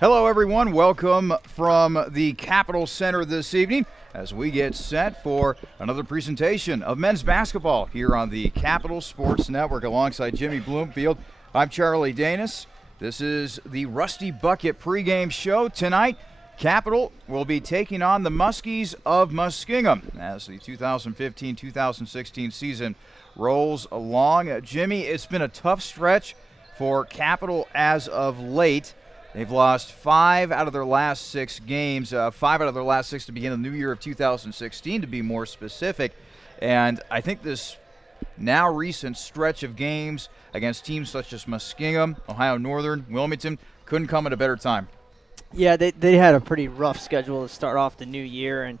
Hello, everyone. Welcome from the Capitol Center this evening as we get set for another presentation of men's basketball here on the Capitol Sports Network alongside Jimmy Bloomfield. I'm Charlie Danis. This is the Rusty Bucket pregame show. Tonight, Capitol will be taking on the Muskies of Muskingum as the 2015-2016 season rolls along. Jimmy, it's been a tough stretch for Capitol as of late. They've lost 5 out of their last 6 games, 5 out of their last 6 to begin the new year of 2016, to be more specific. And I think this now recent stretch of games against teams such as Muskingum, Ohio Northern, Wilmington, couldn't come at a better time. Yeah, they had a pretty rough schedule to start off the new year, and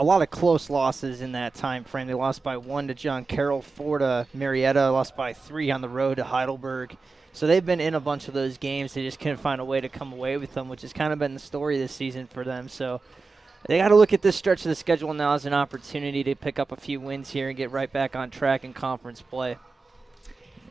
a lot of close losses in that time frame. They lost by 1 to John Carroll, 4 to Marietta, lost by 3 on the road to Heidelberg. So they've been in a bunch of those games. They just couldn't find a way to come away with them, which has kind of been the story this season for them. So they got to look at this stretch of the schedule now as an opportunity to pick up a few wins here and get right back on track in conference play.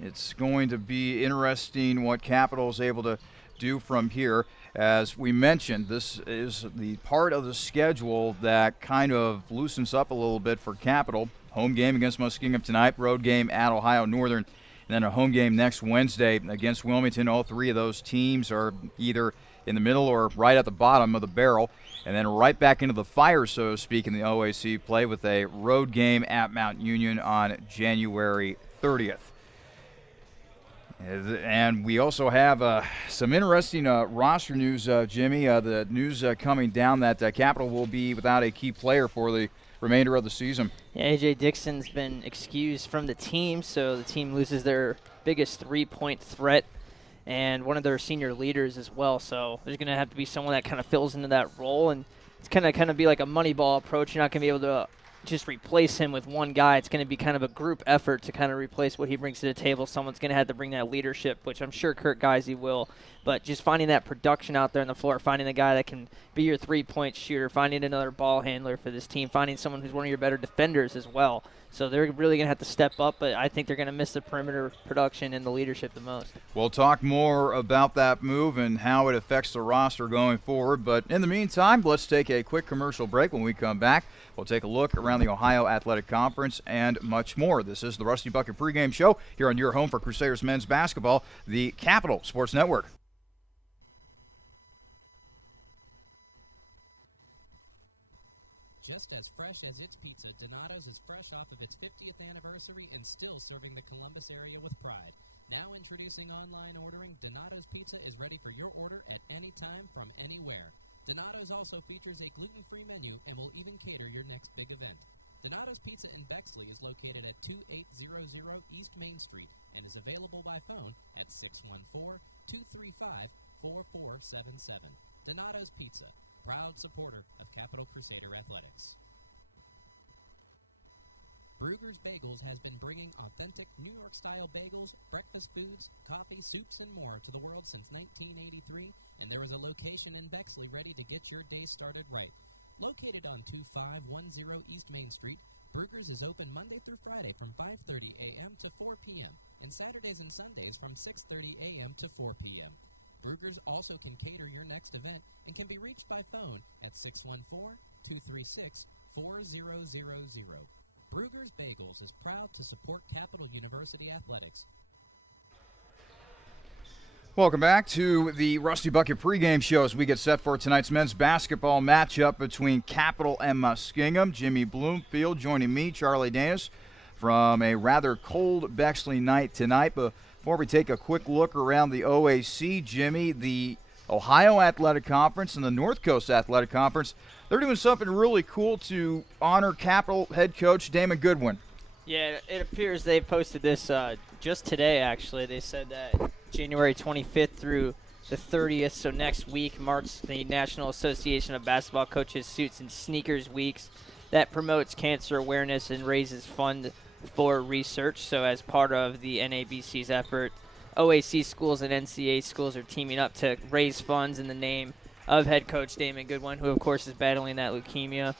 It's going to be interesting what Capitol is able to do from here. As we mentioned, this is the part of the schedule that kind of loosens up a little bit for Capitol. Home game against Muskingum tonight, road game at Ohio Northern, and then a home game next Wednesday against Wilmington. All three of those teams are either in the middle or right at the bottom of the barrel. And then right back into the fire, so to speak, in the OAC play with a road game at Mount Union on January 30th. And we also have some interesting roster news, Jimmy. The news coming down that Capitol will be without a key player for the remainder of the season. Yeah, A.J. Dixon's been excused from the team, so the team loses their biggest three-point threat and one of their senior leaders as well. So there's going to have to be someone that kind of fills into that role, and it's kind of be like a money ball approach. You're not going to be able to just replace him with one guy. It's going to be kind of a group effort to kind of replace what he brings to the table. Someone's going to have to bring that leadership, which I'm sure Kurt Geisey will. But just finding that production out there on the floor, finding a guy that can be your three-point shooter, finding another ball handler for this team, finding someone who's one of your better defenders as well. So they're really going to have to step up, but I think they're going to miss the perimeter production and the leadership the most. We'll talk more about that move and how it affects the roster going forward. But in the meantime, let's take a quick commercial break. When we come back, we'll take a look around the Ohio Athletic Conference and much more. This is the Rusty Bucket pregame show here on your home for Crusaders men's basketball, the Capitol Sports Network. Just as fresh as its pizza, Donato's is fresh off of its 50th anniversary and still serving the Columbus area with pride. Now introducing online ordering, Donato's Pizza is ready for your order at any time from anywhere. Donato's also features a gluten-free menu and will even cater your next big event. Donato's Pizza in Bexley is located at 2800 East Main Street and is available by phone at 614-235-4477. Donato's Pizza, proud supporter of Capitol Crusader Athletics. Brugger's Bagels has been bringing authentic New York-style bagels, breakfast foods, coffee, soups, and more to the world since 1983, and there is a location in Bexley ready to get your day started right. Located on 2510 East Main Street, Brugger's is open Monday through Friday from 5:30 a.m. to 4 p.m., and Saturdays and Sundays from 6:30 a.m. to 4 p.m. Brugger's also can cater your next event and can be reached by phone at 614-236-4000. Brugger's Bagels is proud to support Capital University Athletics. Welcome back to the Rusty Bucket pregame show as we get set for tonight's men's basketball matchup between Capitol and Muskingum. Jimmy Bloomfield joining me, Charlie Danis, from a rather cold Bexley night tonight. Before we take a quick look around the OAC, Jimmy, the Ohio Athletic Conference and the North Coast Athletic Conference, they're doing something really cool to honor Capitol head coach Damon Goodwin. Yeah, it appears they posted this just today, actually. They said that January 25th through the 30th, so next week, marks the National Association of Basketball Coaches Suits and Sneakers Weeks that promotes cancer awareness and raises funds for research. So as part of the NABC's effort, OAC schools and NCAA schools are teaming up to raise funds in the name of head coach Damon Goodwin, who, of course, is battling that leukemia.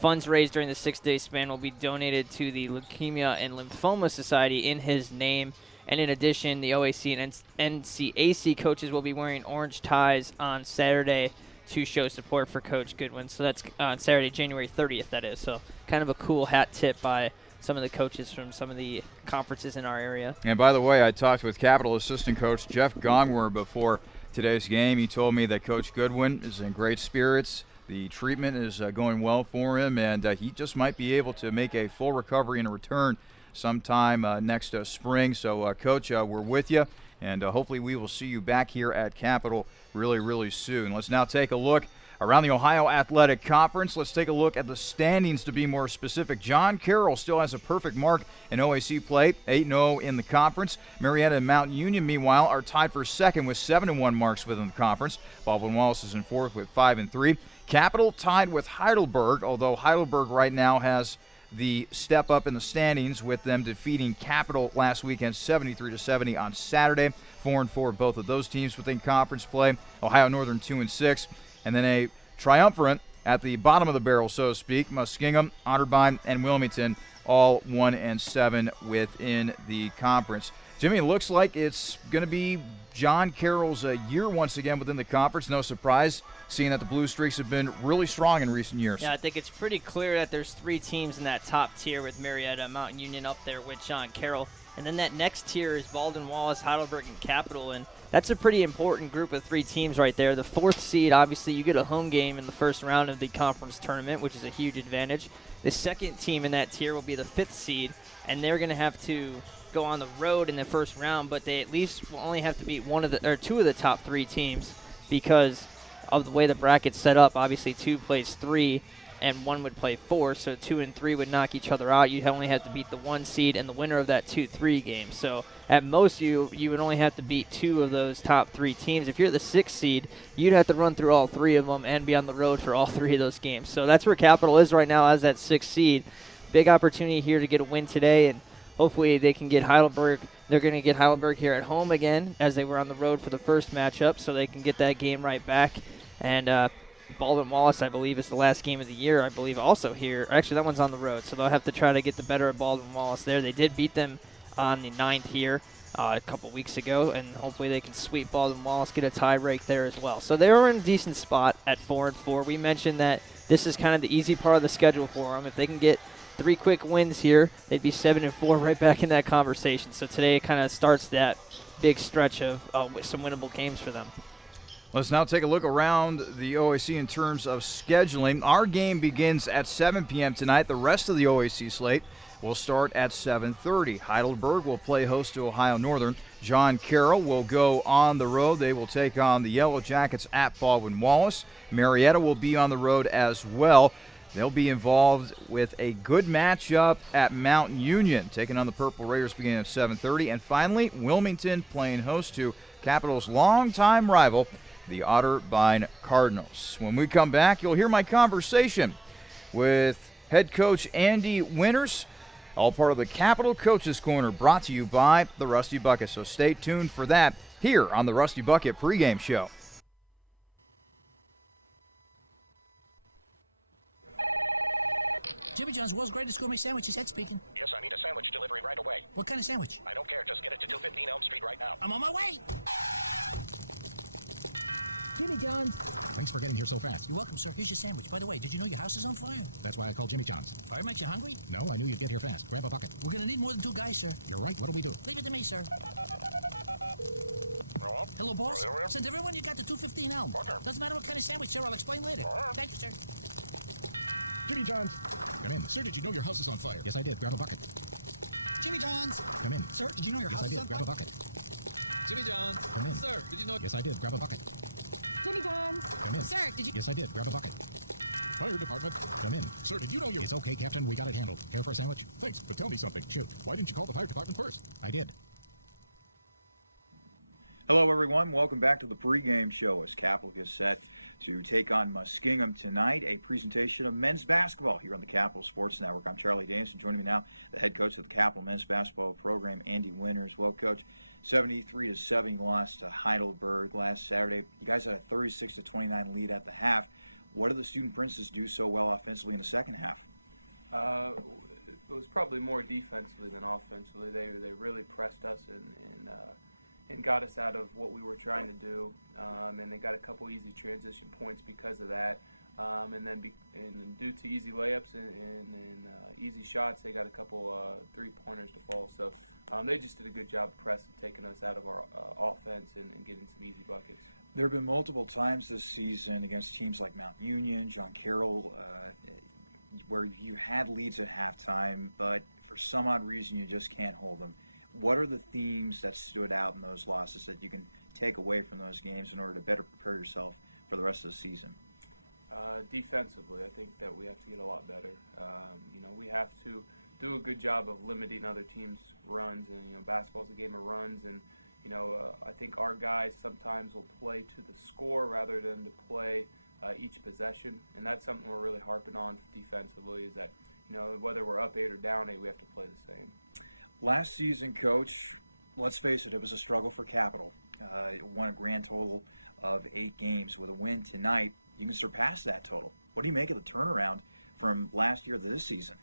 Funds raised during the 6-day span will be donated to the Leukemia and Lymphoma Society in his name, And in addition, the OAC and NCAC coaches will be wearing orange ties on Saturday to show support for Coach Goodwin. So that's on Saturday, January 30th, that is. So kind of a cool hat tip by some of the coaches from some of the conferences in our area. And by the way, I talked with Capital assistant coach Jeff Gongwer before today's game. He told me that Coach Goodwin is in great spirits. The treatment is going well for him, and he just might be able to make a full recovery and a return sometime next spring. So, Coach, we're with you, and hopefully we will see you back here at Capital really, really soon. Let's now take a look around the Ohio Athletic Conference. Let's take a look at the standings to be more specific. John Carroll still has a perfect mark in OAC play, 8-0 in the conference. Marietta and Mount Union, meanwhile, are tied for second with 7-1 marks within the conference. Baldwin Wallace is in fourth with 5-3. Capital tied with Heidelberg, although Heidelberg right now has the step up in the standings with them defeating Capital last weekend 73-70 on Saturday. 4-4 both of those teams within conference play. Ohio Northern 2-6. And then a triumvirate at the bottom of the barrel, so to speak. Muskingum, Otterbein, and Wilmington all 1-7 within the conference. Jimmy, it looks like it's going to be John Carroll's year once again within the conference. No surprise, seeing that the Blue Streaks have been really strong in recent years. Yeah, I think it's pretty clear that there's three teams in that top tier with Marietta, Mountain Union up there with John Carroll. And then that next tier is Baldwin Wallace, Heidelberg, and Capital. And that's a pretty important group of three teams right there. The fourth seed, obviously, you get a home game in the first round of the conference tournament, which is a huge advantage. The second team in that tier will be the fifth seed, and they're going to have to go on the road in the first round, but they at least will only have to beat two of the top three teams because of the way the bracket's set up. Obviously, 2 plays 3, and 1 would play 4, so 2 and 3 would knock each other out. You'd only have to beat the 1 seed and the winner of that 2-3 game. So at most, you would only have to beat 2 of those top 3 teams. If you're the 6th seed, you'd have to run through all 3 of them and be on the road for all 3 of those games. So that's where Capital is right now as that 6th seed. Big opportunity here to get a win today, and hopefully they can get Heidelberg. They're going to get Heidelberg here at home again as they were on the road for the first matchup, so they can get that game right back. And Baldwin Wallace, I believe, is the last game of the year, I believe, also here. Actually, that one's on the road, so they'll have to try to get the better of Baldwin Wallace there. They did beat them on the 9th here a couple weeks ago, and hopefully they can sweep Baldwin Wallace, get a tie break there as well. So they were in a decent spot at 4-4. We mentioned that this is kind of the easy part of the schedule for them. If they can get 3 quick wins here, they'd be 7-4 right back in that conversation. So today it kind of starts that big stretch of some winnable games for them. Let's now take a look around the OAC in terms of scheduling. Our game begins at 7 p.m. tonight. The rest of the OAC slate will start at 7:30. Heidelberg will play host to Ohio Northern. John Carroll will go on the road. They will take on the Yellow Jackets at Baldwin Wallace. Marietta will be on the road as well. They'll be involved with a good matchup at Mountain Union, taking on the Purple Raiders beginning at 7:30. And finally, Wilmington playing host to Capital's longtime rival, the Otterbein Cardinals. When we come back, you'll hear my conversation with head coach Andy Winters, all part of the Capital Coaches Corner, brought to you by the Rusty Bucket. So stay tuned for that here on the Rusty Bucket pregame show. Jimmy John's world's greatest gourmet sandwiches. Ed speaking. Yes, I need a sandwich delivery right away. What kind of sandwich? I don't care. Just get it to 215 Elm Street right now. I'm on my way. Jimmy John's. Thanks for getting here so fast. You're welcome, sir. Here's your sandwich. By the way, did you know your house is on fire? That's why I called Jimmy John's. Fire makes you hungry? No, I knew you'd get here fast. Grab a bucket. We're going to need more than 2 guys, sir. You're right. What do we do? Leave it to me, sir. Hello, boss. Send everyone you got to 215 Elm. Doesn't matter what kind of sandwich, sir. I'll explain later. Thank you, sir. Jimmy John's. Come in. Sir, did you know your house is on fire? Yes, I did. Grab a bucket. Jimmy John's. Come in. Sir, did you know your Yes, house I is did. on Grab a fire? bucket. Jimmy John's. Come in. Sir, did you know... Yes, I did. Grab a bucket. Jimmy John's. Come in. Sir, did you... Yes, I did. Grab a bucket. Fire department. Come in. Sir, did you know your... It's okay, Captain. We got it handled. Care for a sandwich? Thanks, but tell me something. Shoot. Why didn't you call the fire department first? I did. Hello, everyone. Welcome back to the pregame show as Capital gets set to take on Muskingum tonight, a presentation of men's basketball here on the Capital Sports Network. I'm Charlie Danson. Joining me now, the head coach of the Capital men's basketball program, Andy Winters. Well, Coach, 73-70 lost to Heidelberg last Saturday. You guys had a 36-29 lead at the half. What did the Student Princes do so well offensively in the second half? it was probably more defensively than offensively. They really pressed us and got us out of what we were trying to do, and they got a couple easy transition points because of that. And then due to easy layups and easy shots, they got a couple three-pointers to fall. So they just did a good job of pressing, taking us out of our offense and getting some easy buckets. There have been multiple times this season against teams like Mount Union, John Carroll, where you had leads at halftime, but for some odd reason you just can't hold them. What are the themes that stood out in those losses that you can take away from those games in order to better prepare yourself for the rest of the season? Defensively, I think that we have to get a lot better. We have to do a good job of limiting other teams' runs, and basketball's a game of runs, and I think our guys sometimes will play to the score rather than to play each possession, and that's something we're really harping on defensively. Is that whether we're up 8 or down 8, we have to play the same. Last season, Coach, let's face it was a struggle for Capital. It won a grand total of 8 games. With a win tonight, you can surpass that total. What do you make of the turnaround from last year to this season?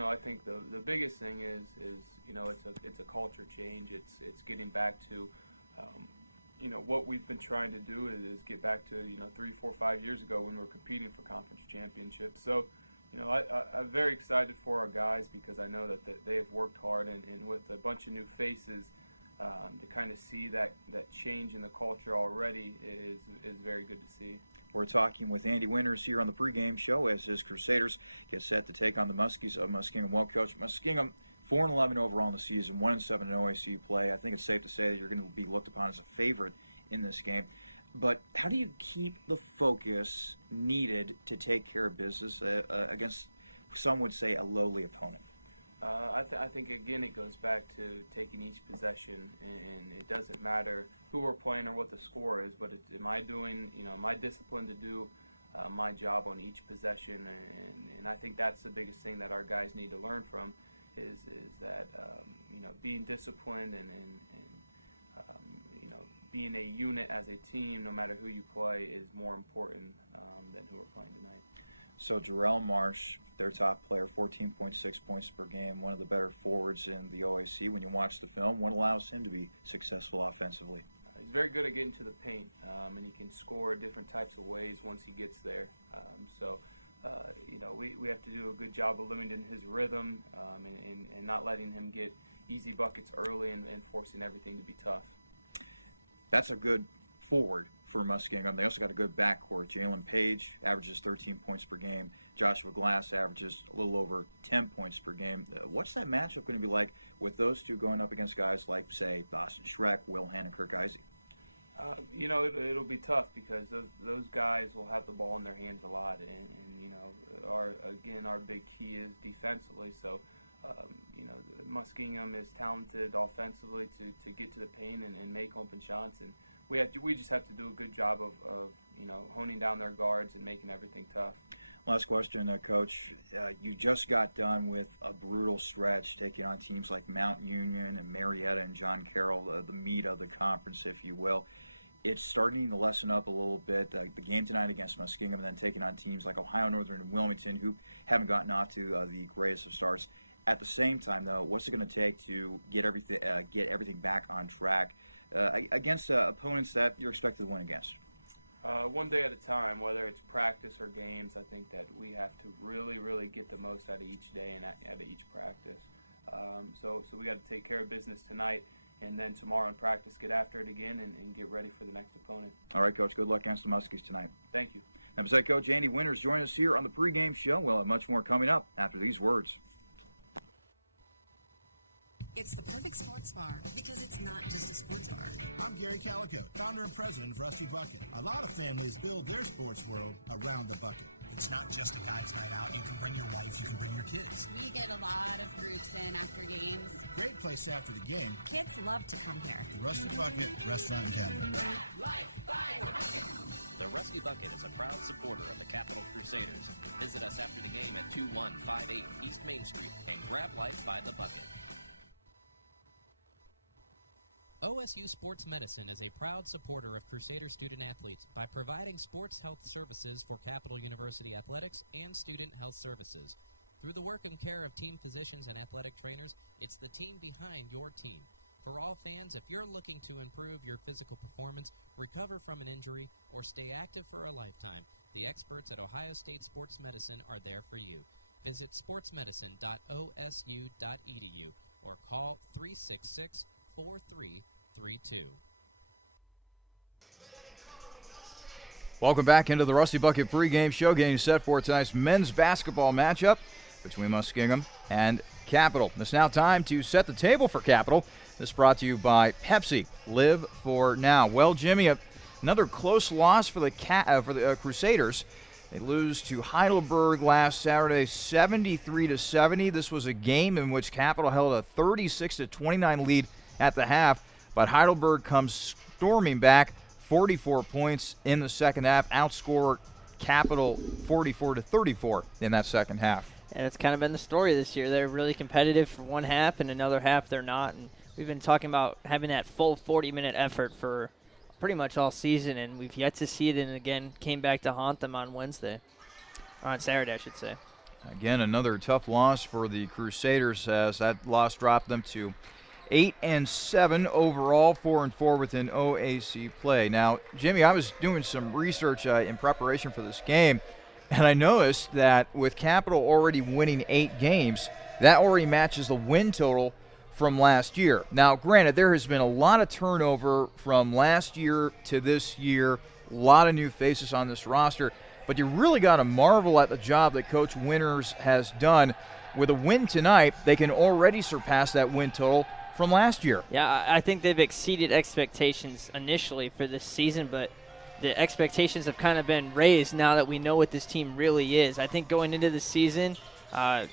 I think the biggest thing is it's a culture change. It's getting back to what we've been trying to do is get back to 3, 4, 5 years ago when we were competing for conference championships. So I'm very excited for our guys because I know that they have worked hard, and with a bunch of new faces, to kind of see that change in the culture already is very good to see. We're talking with Andy Winters here on the pregame show as his Crusaders get set to take on the Muskies of Muskingum. Well, Coach, Muskingum 4-11 overall in the season, 1-7 in OAC play. I think it's safe to say that you're going to be looked upon as a favorite in this game. But how do you keep the focus needed to take care of business against, some would say, a lowly opponent? I think, again, it goes back to taking each possession, and it doesn't matter who we're playing or what the score is, but am I disciplined to do my job on each possession? And I think that's the biggest thing that our guys need to learn from is that, being disciplined and being a unit as a team, no matter who you play, is more important than who we're playing tonight. So Jarrell Marsh, their top player, 14.6 points per game, one of the better forwards in the OAC. When you watch the film, what allows him to be successful offensively? He's very good at getting to the paint, and he can score different types of ways once he gets there. We have to do a good job of limiting his rhythm and not letting him get easy buckets early and forcing everything to be tough. That's a good forward for Muskingum. They also got a good backcourt. Jalen Page averages 13 points per game. Joshua Glass averages a little over 10 points per game. What's that matchup going to be like with those two going up against guys like, say, Boston Schreck, Will Hand, and Kirk Isaac? It'll be tough because those guys will have the ball in their hands a lot, and our big key is defensively. So, Muskingum is talented offensively to get to the paint and make open shots, and we just have to do a good job of honing down their guards and making everything tough. Last question, Coach. You just got done with a brutal stretch taking on teams like Mount Union and Marietta and John Carroll, the meat of the conference, if you will. It's starting to lessen up a little bit. The game tonight against Muskingum, and then taking on teams like Ohio Northern and Wilmington, who haven't gotten off to the greatest of starts. At the same time, though, what's it going to take to get everything back on track against opponents that you're expected to win against? One day at a time, whether it's practice or games, I think that we have to really, really get the most out of each day and out of each practice. So we got to take care of business tonight, and then tomorrow in practice get after it again and get ready for the next opponent. All right, Coach. Good luck against the Muskies tonight. Thank you. That was head coach Andy Winters joining us here on the pregame show. We'll have much more coming up after these words. It's the perfect sports bar because it's not just a sports bar. I'm Gary Calico, founder and president of Rusty Bucket. A lot of families build their sports world around the bucket. It's not just a guy's night out. You can bring your wife, you can bring your kids. We get a lot of groups in after games. Great place after the game. Kids love to come here. The Rusty Bucket Restaurant and Tavern. The Rusty Bucket is a proud supporter of the Capital Crusaders. Visit us after the game at 2158 East Main Street and grab life by the bucket. OSU Sports Medicine is a proud supporter of Crusader student-athletes by providing sports health services for Capital University athletics and student health services. Through the work and care of team physicians and athletic trainers, it's the team behind your team. For all fans, if you're looking to improve your physical performance, recover from an injury, or stay active for a lifetime, the experts at Ohio State Sports Medicine are there for you. Visit sportsmedicine.osu.edu or call 366-4332. Welcome back into the Rusty Bucket pregame show, getting set for tonight's men's basketball matchup between Muskingum and Capital. It's now time to set the table for Capital. This brought to you by Pepsi. Live for now. Well, Jimmy, another close loss for the Crusaders. They lose to Heidelberg last Saturday, 73-70. This was a game in which Capital held a 36-29 lead at the half, but Heidelberg comes storming back, 44 points in the second half, outscored Capital 44-34 in that second half. And it's kind of been the story this year. They're really competitive for one half, and another half they're not. And we've been talking about having that full 40-minute effort for pretty much all season, and we've yet to see it, and again came back to haunt them on Wednesday. Or on Saturday, I should say. Again, another tough loss for the Crusaders, as that loss dropped them to 8-7 overall, 4-4 within OAC play. Now, Jimmy, I was doing some research in preparation for this game, and I noticed that with Capital already winning 8 games, that already matches the win total from last year. Now, granted, there has been a lot of turnover from last year to this year, a lot of new faces on this roster, but you really got to marvel at the job that Coach Winters has done. With a win tonight, they can already surpass that win total from last year. Yeah, I think they've exceeded expectations initially for this season, but the expectations have kind of been raised now that we know what this team really is. I think going into the season,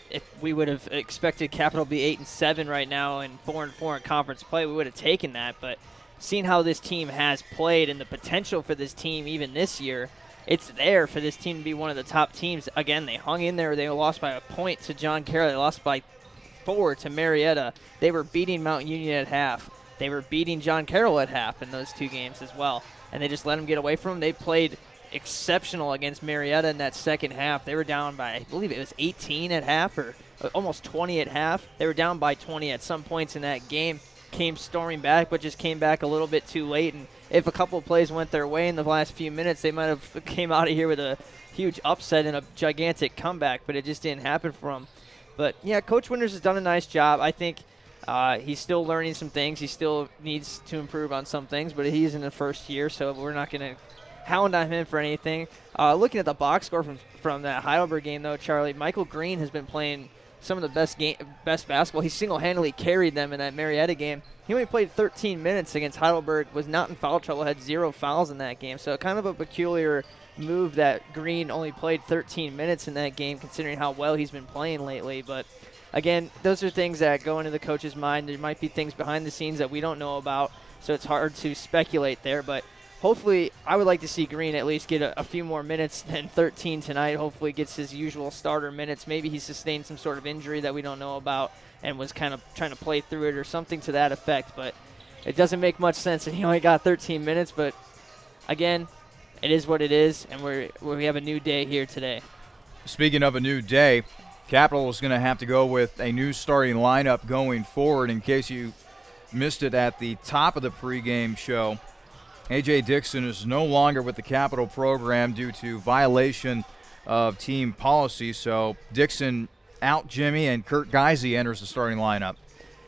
if we would have expected Capital to be 8-7 right now and 4-4 in conference play, we would have taken that. But seeing how this team has played and the potential for this team even this year, it's there for this team to be one of the top teams. Again, they hung in there. They lost by a point to John Carroll. They lost by 4 to Marietta. They were beating Mount Union at half. They were beating John Carroll at half in those 2 games as well. And they just let them get away from them. They played exceptional against Marietta in that second half. They were down by, I believe it was 18 at half or almost 20 at half. They were down by 20 at some points in that game. Came storming back, but just came back a little bit too late. And if a couple of plays went their way in the last few minutes, they might have came out of here with a huge upset and a gigantic comeback, but it just didn't happen for them. But, yeah, Coach Winters has done a nice job. I think he's still learning some things. He still needs to improve on some things, but he's in the first year, so we're not going to hound on him for anything. Looking at the box score from that Heidelberg game, though, Charlie, Michael Green has been playing some of the best basketball. He single-handedly carried them in that Marietta game. He only played 13 minutes against Heidelberg, was not in foul trouble, had 0 fouls in that game. So kind of a peculiar move that Green only played 13 minutes in that game, considering how well he's been playing lately. But, again, those are things that go into the coach's mind. There might be things behind the scenes that we don't know about, so it's hard to speculate there. But hopefully, I would like to see Green at least get a few more minutes than 13 tonight. Hopefully gets his usual starter minutes. Maybe he sustained some sort of injury that we don't know about and was kind of trying to play through it or something to that effect. But it doesn't make much sense that he only got 13 minutes. But, again, it is what it is, and we have a new day here today. Speaking of a new day, Capital is going to have to go with a new starting lineup going forward. In case you missed it at the top of the pregame show, A.J. Dixon is no longer with the Capital program due to violation of team policy. So Dixon out, Jimmy, and Kurt Geisey enters the starting lineup.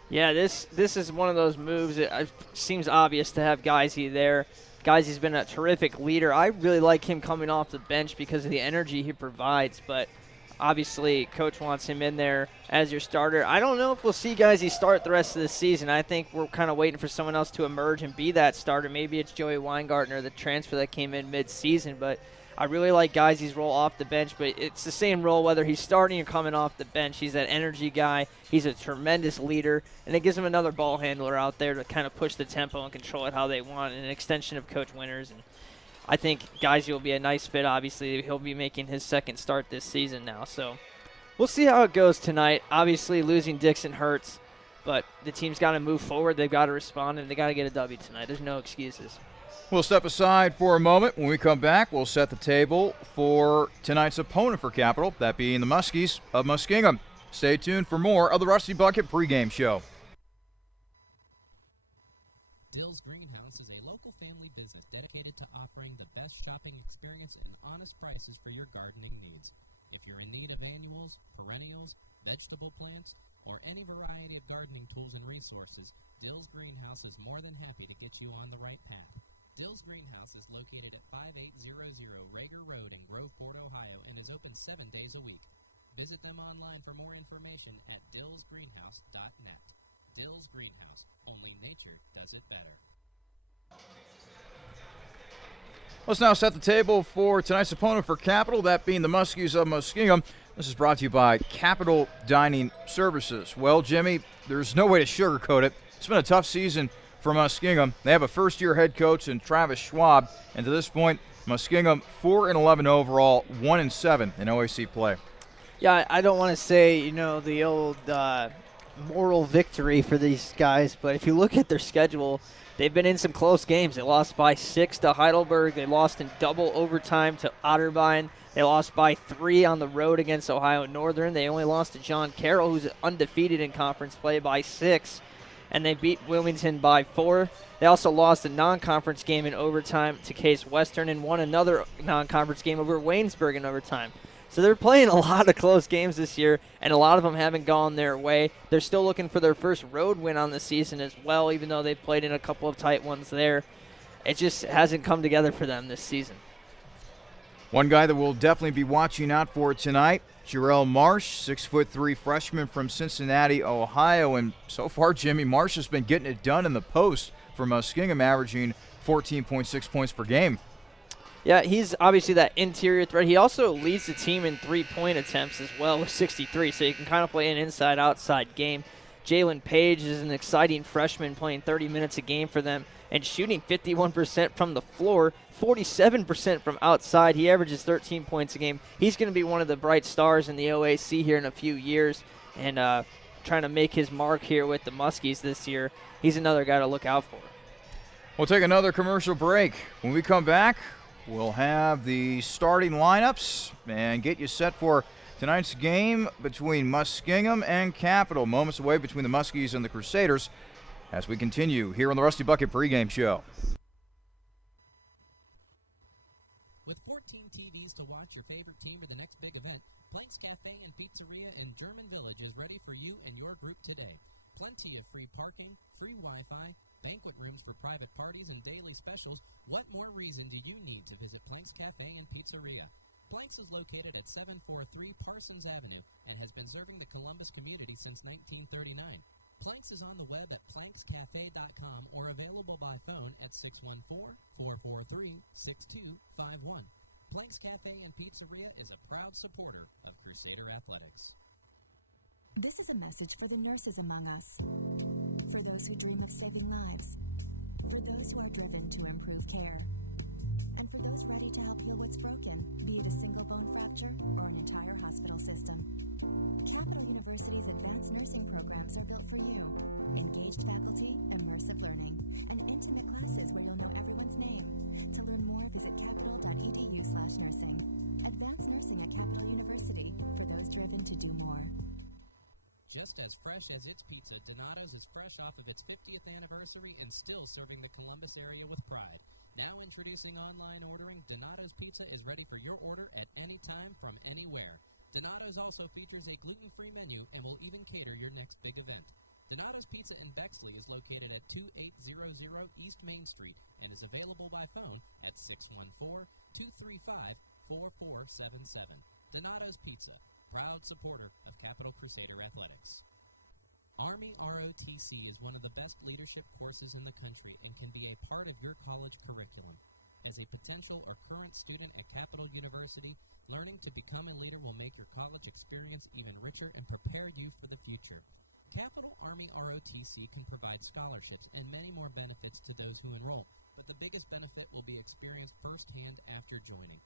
Yeah, this is one of those moves. It seems obvious to have Geisey there. Geisey's been a terrific leader. I really like him coming off the bench because of the energy he provides, but obviously Coach wants him in there as your starter. I don't know if we'll see Geisey start the rest of the season. I think we're kind of waiting for someone else to emerge and be that starter. Maybe it's Joey Weingartner, the transfer that came in mid-season, but I really like Geisey's role off the bench, but it's the same role whether he's starting or coming off the bench. He's that energy guy. He's a tremendous leader, and it gives him another ball handler out there to kind of push the tempo and control it how they want, and an extension of Coach Winters. And I think Geisey will be a nice fit. Obviously, he'll be making his second start this season now. So we'll see how it goes tonight. Obviously, losing Dixon hurts, but the team's got to move forward. They've got to respond, and they got to get a W tonight. There's no excuses. We'll step aside for a moment. When we come back, we'll set the table for tonight's opponent for Capital, that being the Muskies of Muskingum. Stay tuned for more of the Rusty Bucket pregame show. Dill's Greenhouse is a local family business dedicated to offering the best shopping experience and honest prices for your gardening needs. If you're in need of annuals, perennials, vegetable plants, or any variety of gardening tools and resources, Dill's Greenhouse is more than happy to get you on the right path. Dill's Greenhouse is located at 5800 Rager Road in Groveport, Ohio, and is open 7 days a week. Visit them online for more information at dillsgreenhouse.net. Dill's Greenhouse. Only nature does it better. Let's now set the table for tonight's opponent for Capital, that being the Muskies of Muskingum. This is brought to you by Capital Dining Services. Well, Jimmy, there's no way to sugarcoat it. It's been a tough season for Muskingum. They have a first-year head coach in Travis Schwab, and to this point, Muskingum 4-11 overall, 1-7 in OAC play. Yeah, I don't want to say, the old moral victory for these guys, but if you look at their schedule, they've been in some close games. They lost by 6 to Heidelberg. They lost in double overtime to Otterbein. They lost by 3 on the road against Ohio Northern. They only lost to John Carroll, who's undefeated in conference play, by 6. And they beat Wilmington by 4. They also lost a non-conference game in overtime to Case Western and won another non-conference game over Waynesburg in overtime. So they're playing a lot of close games this year, and a lot of them haven't gone their way. They're still looking for their first road win on the season as well, even though they've played in a couple of tight ones there. It just hasn't come together for them this season. One guy that we'll definitely be watching out for tonight, Jarrell Marsh, 6'3" freshman from Cincinnati, Ohio. And so far, Jimmy, Marsh has been getting it done in the post for Muskingum, averaging 14.6 points per game. Yeah, he's obviously that interior threat. He also leads the team in three-point attempts as well with 63, so you can kind of play an inside-outside game. Jalen Page is an exciting freshman playing 30 minutes a game for them and shooting 51% from the floor, 47% from outside. He averages 13 points a game. He's going to be one of the bright stars in the OAC here in a few years and trying to make his mark here with the Muskies this year. He's another guy to look out for. We'll take another commercial break. When we come back, we'll have the starting lineups and get you set for tonight's game between Muskingum and Capital. Moments away between the Muskies and the Crusaders as we continue here on the Rusty Bucket pregame show. With 14 TVs to watch your favorite team or the next big event, Planks Cafe and Pizzeria in German Village is ready for you and your group today. Plenty of free parking, free Wi-Fi, banquet rooms for private parties, and daily specials. What more reason do you need to visit Planks Cafe and Pizzeria? Planks is located at 743 Parsons Avenue and has been serving the Columbus community since 1939. Planks is on the web at plankscafe.com or available by phone at 614-443-6251. Planks Cafe and Pizzeria is a proud supporter of Crusader Athletics. This is a message for the nurses among us, for those who dream of saving lives, for those who are driven to improve care, and for those ready to help heal what's broken, be it a single bone fracture or an entire hospital system. Capital University's advanced nursing programs are built for you. Engaged faculty, immersive learning, and intimate classes where you'll know everyone's name. To learn more, visit capital.edu/nursing. Advanced nursing at Capital University for those driven to do more. Just as fresh as its pizza, Donato's is fresh off of its 50th anniversary and still serving the Columbus area with pride. Now introducing online ordering, Donato's Pizza is ready for your order at any time from anywhere. Donato's also features a gluten-free menu and will even cater your next big event. Donato's Pizza in Bexley is located at 2800 East Main Street and is available by phone at 614-235-4477. Donato's Pizza, proud supporter of Capital Crusader Athletics. Army ROTC is one of the best leadership courses in the country and can be a part of your college curriculum. As a potential or current student at Capital University, learning to become a leader will make your college experience even richer and prepare you for the future. Capital Army ROTC can provide scholarships and many more benefits to those who enroll, but the biggest benefit will be experienced firsthand after joining.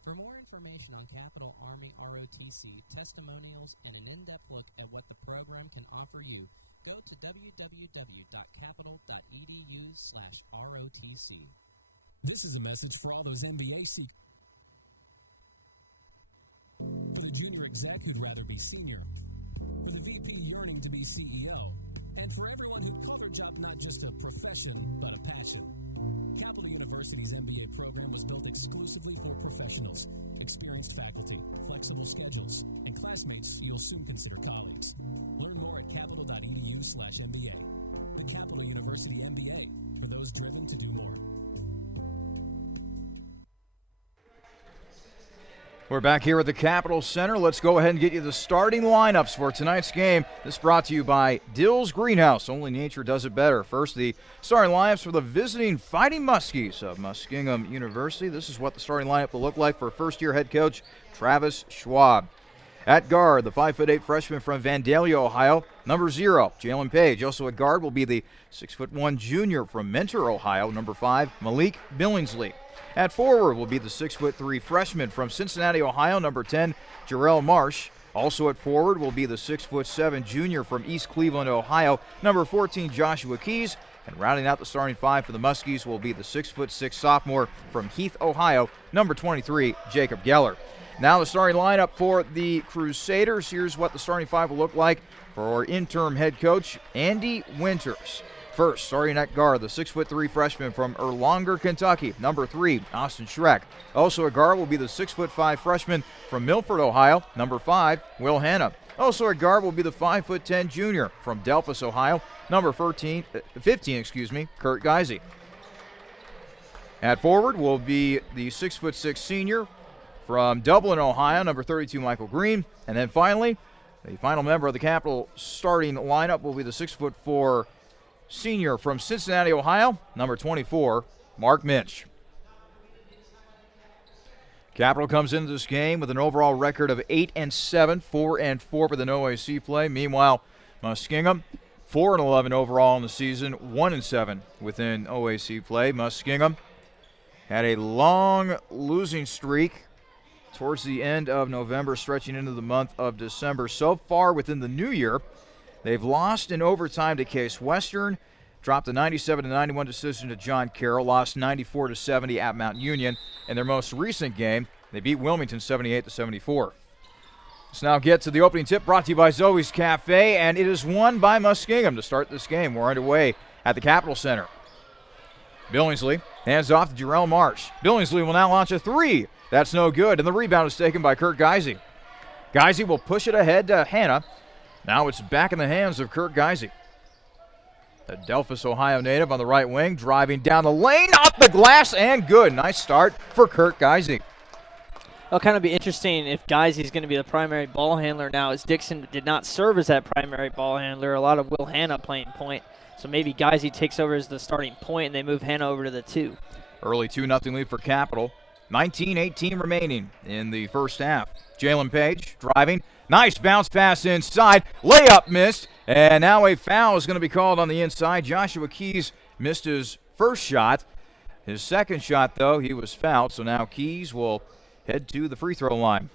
For more information on Capital Army ROTC, testimonials, and an in-depth look at what the program can offer you, go to www.capital.edu/ROTC. This is a message for all those NBA seekers. For the junior exec who'd rather be senior. For the VP yearning to be CEO. And for everyone who'd call their job not just a profession, but a passion. Capital University's MBA program was built exclusively for professionals, experienced faculty, flexible schedules, and classmates you'll soon consider colleagues. Learn more at capital.edu/MBA. The Capital University MBA, for those driven to do more. We're back here at the Capitol Center. Let's go ahead and get you the starting lineups for tonight's game. This brought to you by Dill's Greenhouse. Only nature does it better. First, the starting lineups for the visiting Fighting Muskies of Muskingum University. This is what the starting lineup will look like for first-year head coach Travis Schwab. At guard, the 5'8" freshman from Vandalia, Ohio, number 0, Jalen Page. Also at guard will be the 6'1" junior from Mentor, Ohio, number 5, Malik Billingsley. At forward will be the 6'3" freshman from Cincinnati, Ohio, number 10, Jarrell Marsh. Also at forward will be the 6'7" junior from East Cleveland, Ohio, number 14, Joshua Keys. And rounding out the starting 5 for the Muskies will be the 6'6" sophomore from Heath, Ohio, number 23, Jacob Geller. Now the starting lineup for the Crusaders. Here's what the starting 5 will look like for interim head coach Andy Winters. First, starting at guard, the 6'3" freshman from Erlanger, Kentucky, number 3, Austin Schreck. Also at guard will be the 6'5" freshman from Milford, Ohio, number 5, Will Hanna. Also at guard will be the 5'10" junior from Delphus, Ohio, number 15, Kurt Geisey. At forward will be the 6'6" senior from Dublin, Ohio, number 32, Michael Green. And then finally, the final member of the Capital starting lineup will be the 6'4" senior from Cincinnati, Ohio, number 24, Mark Minch. Capital comes into this game with an overall record of 8-7, 4-4 for the OAC play. Meanwhile, Muskingum, 4-11 overall in the season, 1-7 within OAC play. Muskingum had a long losing streak towards the end of November, stretching into the month of December. So far within the new year, they've lost in overtime to Case Western, dropped a 97-91 decision to John Carroll, lost 94-70 at Mount Union. In their most recent game, they beat Wilmington 78-74. Let's now get to the opening tip brought to you by Zoe's Cafe, and it is won by Muskingum to start this game. We're underway at the Capitol Center. Billingsley hands off to Jarrell Marsh. Billingsley will now launch a 3. That's no good, and the rebound is taken by Kurt Geisey. Geisey will push it ahead to Hanna. Now it's back in the hands of Kurt Geisey. The Delphus, Ohio native on the right wing, driving down the lane, off the glass, and good. Nice start for Kurt Geisey. It'll kind of be interesting if Geisey's going to be the primary ball handler now, as Dixon did not serve as that primary ball handler. A lot of Will Hanna playing point. So maybe Geisey takes over as the starting point, and they move Hanna over to the 2. Early 2-0 lead for Capital. 19-18 remaining in the first half. Jalen Page driving. Nice bounce pass inside. Layup missed. And now a foul is going to be called on the inside. Joshua Keys missed his first shot. His second shot, though, he was fouled. So now Keys will head to the free throw line.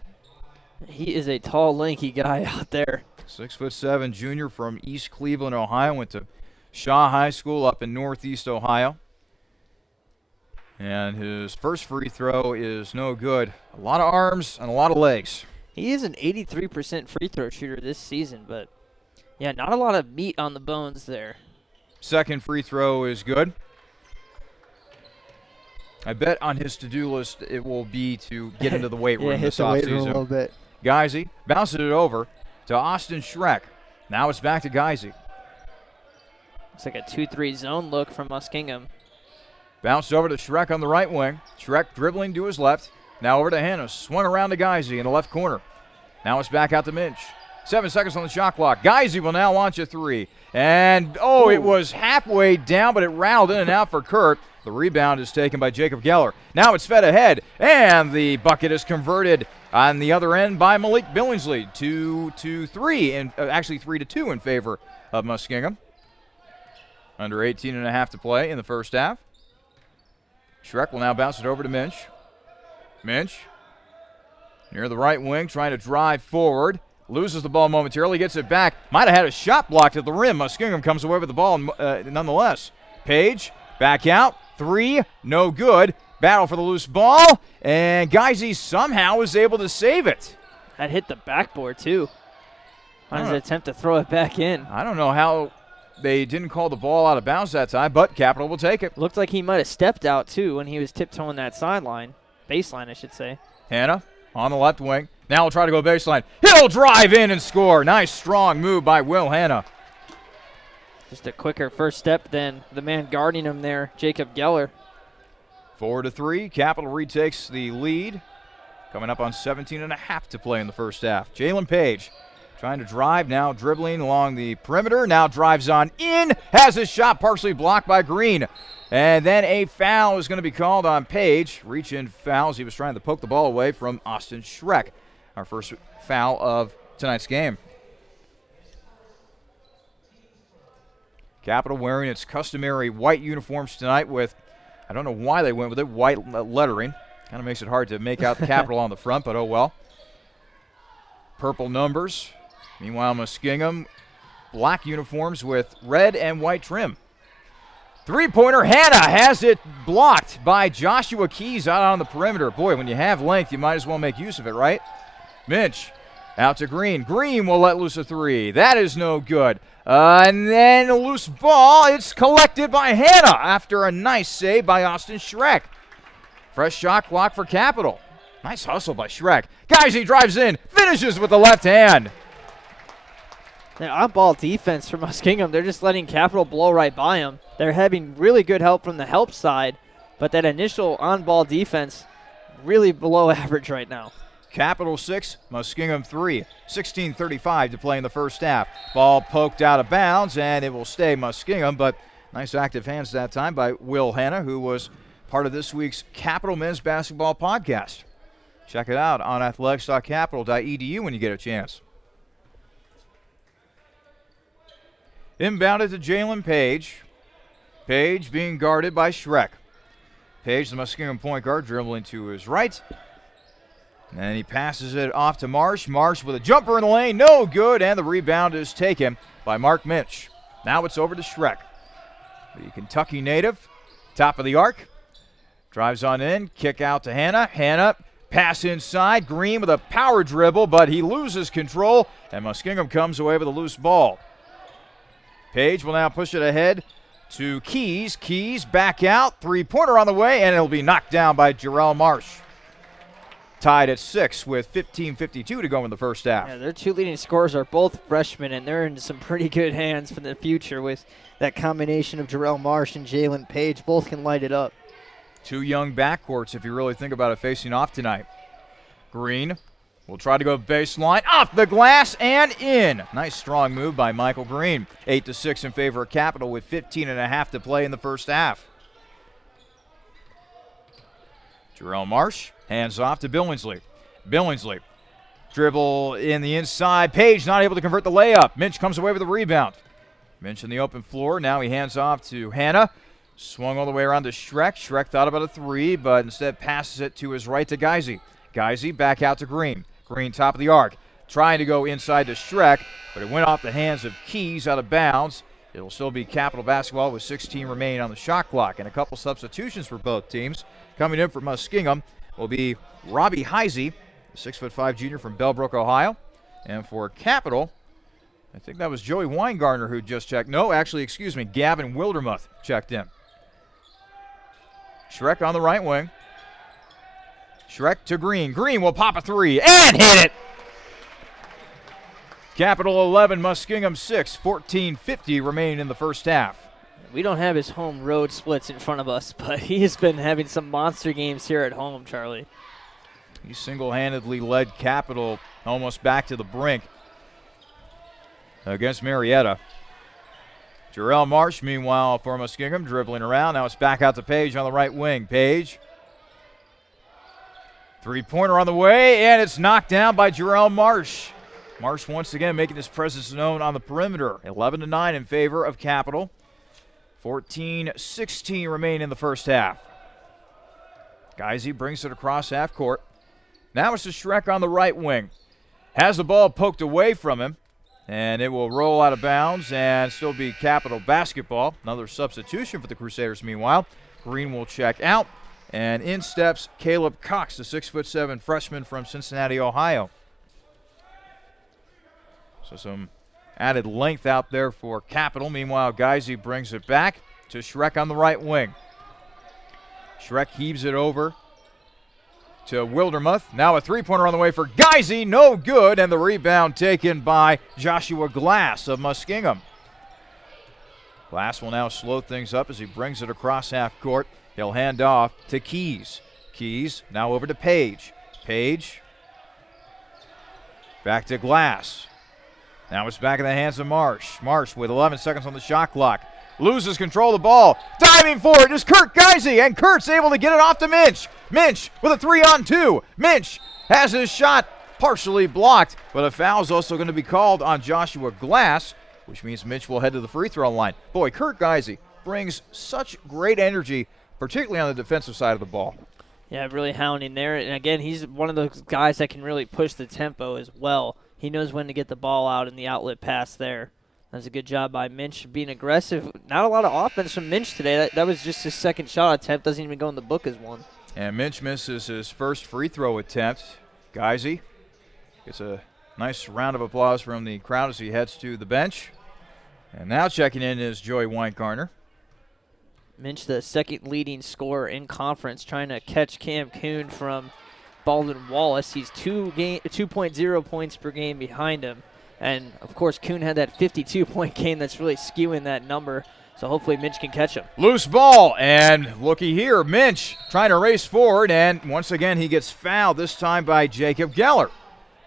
He is a tall, lanky guy out there. 6'7" junior from East Cleveland, Ohio. Went to Shaw High School up in Northeast Ohio. And his first free throw is no good. A lot of arms and a lot of legs. He is an 83% free throw shooter this season, but yeah, not a lot of meat on the bones there. Second free throw is good. I bet on his to-do list it will be to get into the weight room this offseason. A little bit. Geisey bounces it over to Austin Schreck. Now it's back to Geisey. It's like a 2-3 zone look from Muskingum. Bounced over to Schreck on the right wing. Schreck dribbling to his left. Now over to Hanna. Swung around to Geisey in the left corner. Now it's back out to Minch. 7 seconds on the shot clock. Geisey will now launch a 3. And, it was halfway down, but it rattled in and out for Kurt. The rebound is taken by Jacob Geller. Now it's fed ahead, and the bucket is converted on the other end by Malik Billingsley. 2-3, and actually 3-2 in favor of Muskingum. Under 18.5 to play in the first half. Schreck will now bounce it over to Minch. Minch, near the right wing, trying to drive forward. Loses the ball momentarily, gets it back. Might have had a shot blocked at the rim. Muskingum comes away with the ball nonetheless. Page, back out, Three, no good. Battle for the loose ball, and Geisy somehow was able to save it. That hit the backboard, too, on his attempt to throw it back in. I don't know how they didn't call the ball out of bounds that time, but Capital will take it. Looked like he might have stepped out, too, when he was tiptoeing that sideline. Baseline, I should say. Hanna on the left wing. Now he'll try to go baseline. He'll drive in and score. Nice, strong move by Will Hanna. Just a quicker first step than the man guarding him there, Jacob Geller. 4-3. Capital retakes the lead. Coming up on 17.5 to play in the first half. Jalen Page trying to drive, now dribbling along the perimeter. Now drives on in. Has his shot partially blocked by Green. And then a foul is going to be called on Page. Reach-in fouls. He was trying to poke the ball away from Austin Schreck. Our first foul of tonight's game. Capital wearing its customary white uniforms tonight with, I don't know why they went with it, white lettering. Kind of makes it hard to make out the Capital on the front, but oh well. Purple numbers. Meanwhile, Muskingum, black uniforms with red and white trim. Three-pointer, Hanna has it blocked by Joshua Keys out on the perimeter. Boy, when you have length, you might as well make use of it, right? Minch out to Green. Green will let loose a three. That is no good. And then a loose ball. It's collected by Hanna after a nice save by Austin Schreck. Fresh shot clock for Capital. Nice hustle by Schreck. Geisy drives in, finishes with the left hand. The on-ball defense for Muskingum, they're just letting Capital blow right by them. They're having really good help from the help side, but that initial on-ball defense really below average right now. Capital 6, Muskingum 3. 16:35 to play in the first half. Ball poked out of bounds, and it will stay Muskingum, but nice active hands that time by Will Hanna, who was part of this week's Capital Men's Basketball Podcast. Check it out on athletics.capital.edu when you get a chance. Inbounded to Jalen Page. Page being guarded by Schreck. Page, the Muskingum point guard, dribbling to his right. And he passes it off to Marsh. Marsh with a jumper in the lane, no good, and the rebound is taken by Mark Minch. Now it's over to Schreck. The Kentucky native, top of the arc. Drives on in, kick out to Hanna. Hanna, pass inside. Green with a power dribble, but he loses control, and Muskingum comes away with a loose ball. Page will now push it ahead to Keys. Keys back out, three-pointer on the way, and it'll be knocked down by Jarrell Marsh. Tied at 6 with 15:52 to go in the first half. Yeah, their two leading scorers are both freshmen, and they're in some pretty good hands for the future with that combination of Jarrell Marsh and Jalen Page. Both can light it up. Two young backcourts, if you really think about it, facing off tonight. Green will try to go baseline, off the glass and in. Nice strong move by Michael Green. 8-6 in favor of Capital with 15.5 to play in the first half. Jarrell Marsh hands off to Billingsley. Billingsley dribble in the inside. Page not able to convert the layup. Minch comes away with a rebound. Minch in the open floor. Now he hands off to Hanna. Swung all the way around to Schreck. Schreck thought about a three, but instead passes it to his right to Geisy. Geisy back out to Green. Green top of the arc. Trying to go inside to Schreck, but it went off the hands of Keys out of bounds. It will still be Capital basketball with 16 remaining on the shot clock, and a couple substitutions for both teams. Coming in for Muskingum will be Robbie Heisey, a 6'5" junior from Bellbrook, Ohio. And for Capital, I think that was Joey Weingartner who just checked. No, actually, excuse me, Gavin Wildermuth checked in. Schreck on the right wing. Schreck to Green. Green will pop a three and hit it. Capital 11, Muskingum 6, 14:50 remaining in the first half. We don't have his home road splits in front of us, but he's been having some monster games here at home, Charlie. He single-handedly led Capital almost back to the brink against Marietta. Jarrell Marsh, meanwhile, for Muskingum, dribbling around. Now it's back out to Page on the right wing. Page. Three-pointer on the way, and it's knocked down by Jarrell Marsh. Marsh once again making his presence known on the perimeter. 11-9 in favor of Capital. 14-16 remain in the first half. Geisy brings it across half court. Now it's to Schreck on the right wing. Has the ball poked away from him. And it will roll out of bounds and still be Capital basketball. Another substitution for the Crusaders meanwhile. Green will check out. And in steps Caleb Cox, the 6'7" freshman from Cincinnati, Ohio. So some added length out there for Capital. Meanwhile, Geisy brings it back to Schreck on the right wing. Schreck heaves it over to Wildermuth. Now a three-pointer on the way for Geisy. No good, and the rebound taken by Joshua Glass of Muskingum. Glass will now slow things up as he brings it across half court. He'll hand off to Keys. Keys now over to Page. Page back to Glass. Now it's back in the hands of Marsh. Marsh with 11 seconds on the shot clock. Loses control of the ball. Diving for it is Kurt Geisy, and Kurt's able to get it off to Minch. Minch with a 3-on-2. Minch has his shot partially blocked, but a foul is also going to be called on Joshua Glass, which means Minch will head to the free throw line. Boy, Kurt Geisy brings such great energy, particularly on the defensive side of the ball. Yeah, really hounding there. And again, he's one of those guys that can really push the tempo as well. He knows when to get the ball out in the outlet pass there. That's a good job by Minch being aggressive. Not a lot of offense from Minch today. That was just his second shot attempt. Doesn't even go in the book as one. And Minch misses his first free throw attempt. Geisy gets a nice round of applause from the crowd as he heads to the bench. And now checking in is Joey Weingartner. Minch, the second leading scorer in conference, trying to catch Cam Kuhn from Baldwin Wallace. He's 2.0 points per game behind him. And, of course, Kuhn had that 52-point game that's really skewing that number. So hopefully Minch can catch him. Loose ball, and looky here, Minch trying to race forward, and once again he gets fouled, this time by Jacob Geller.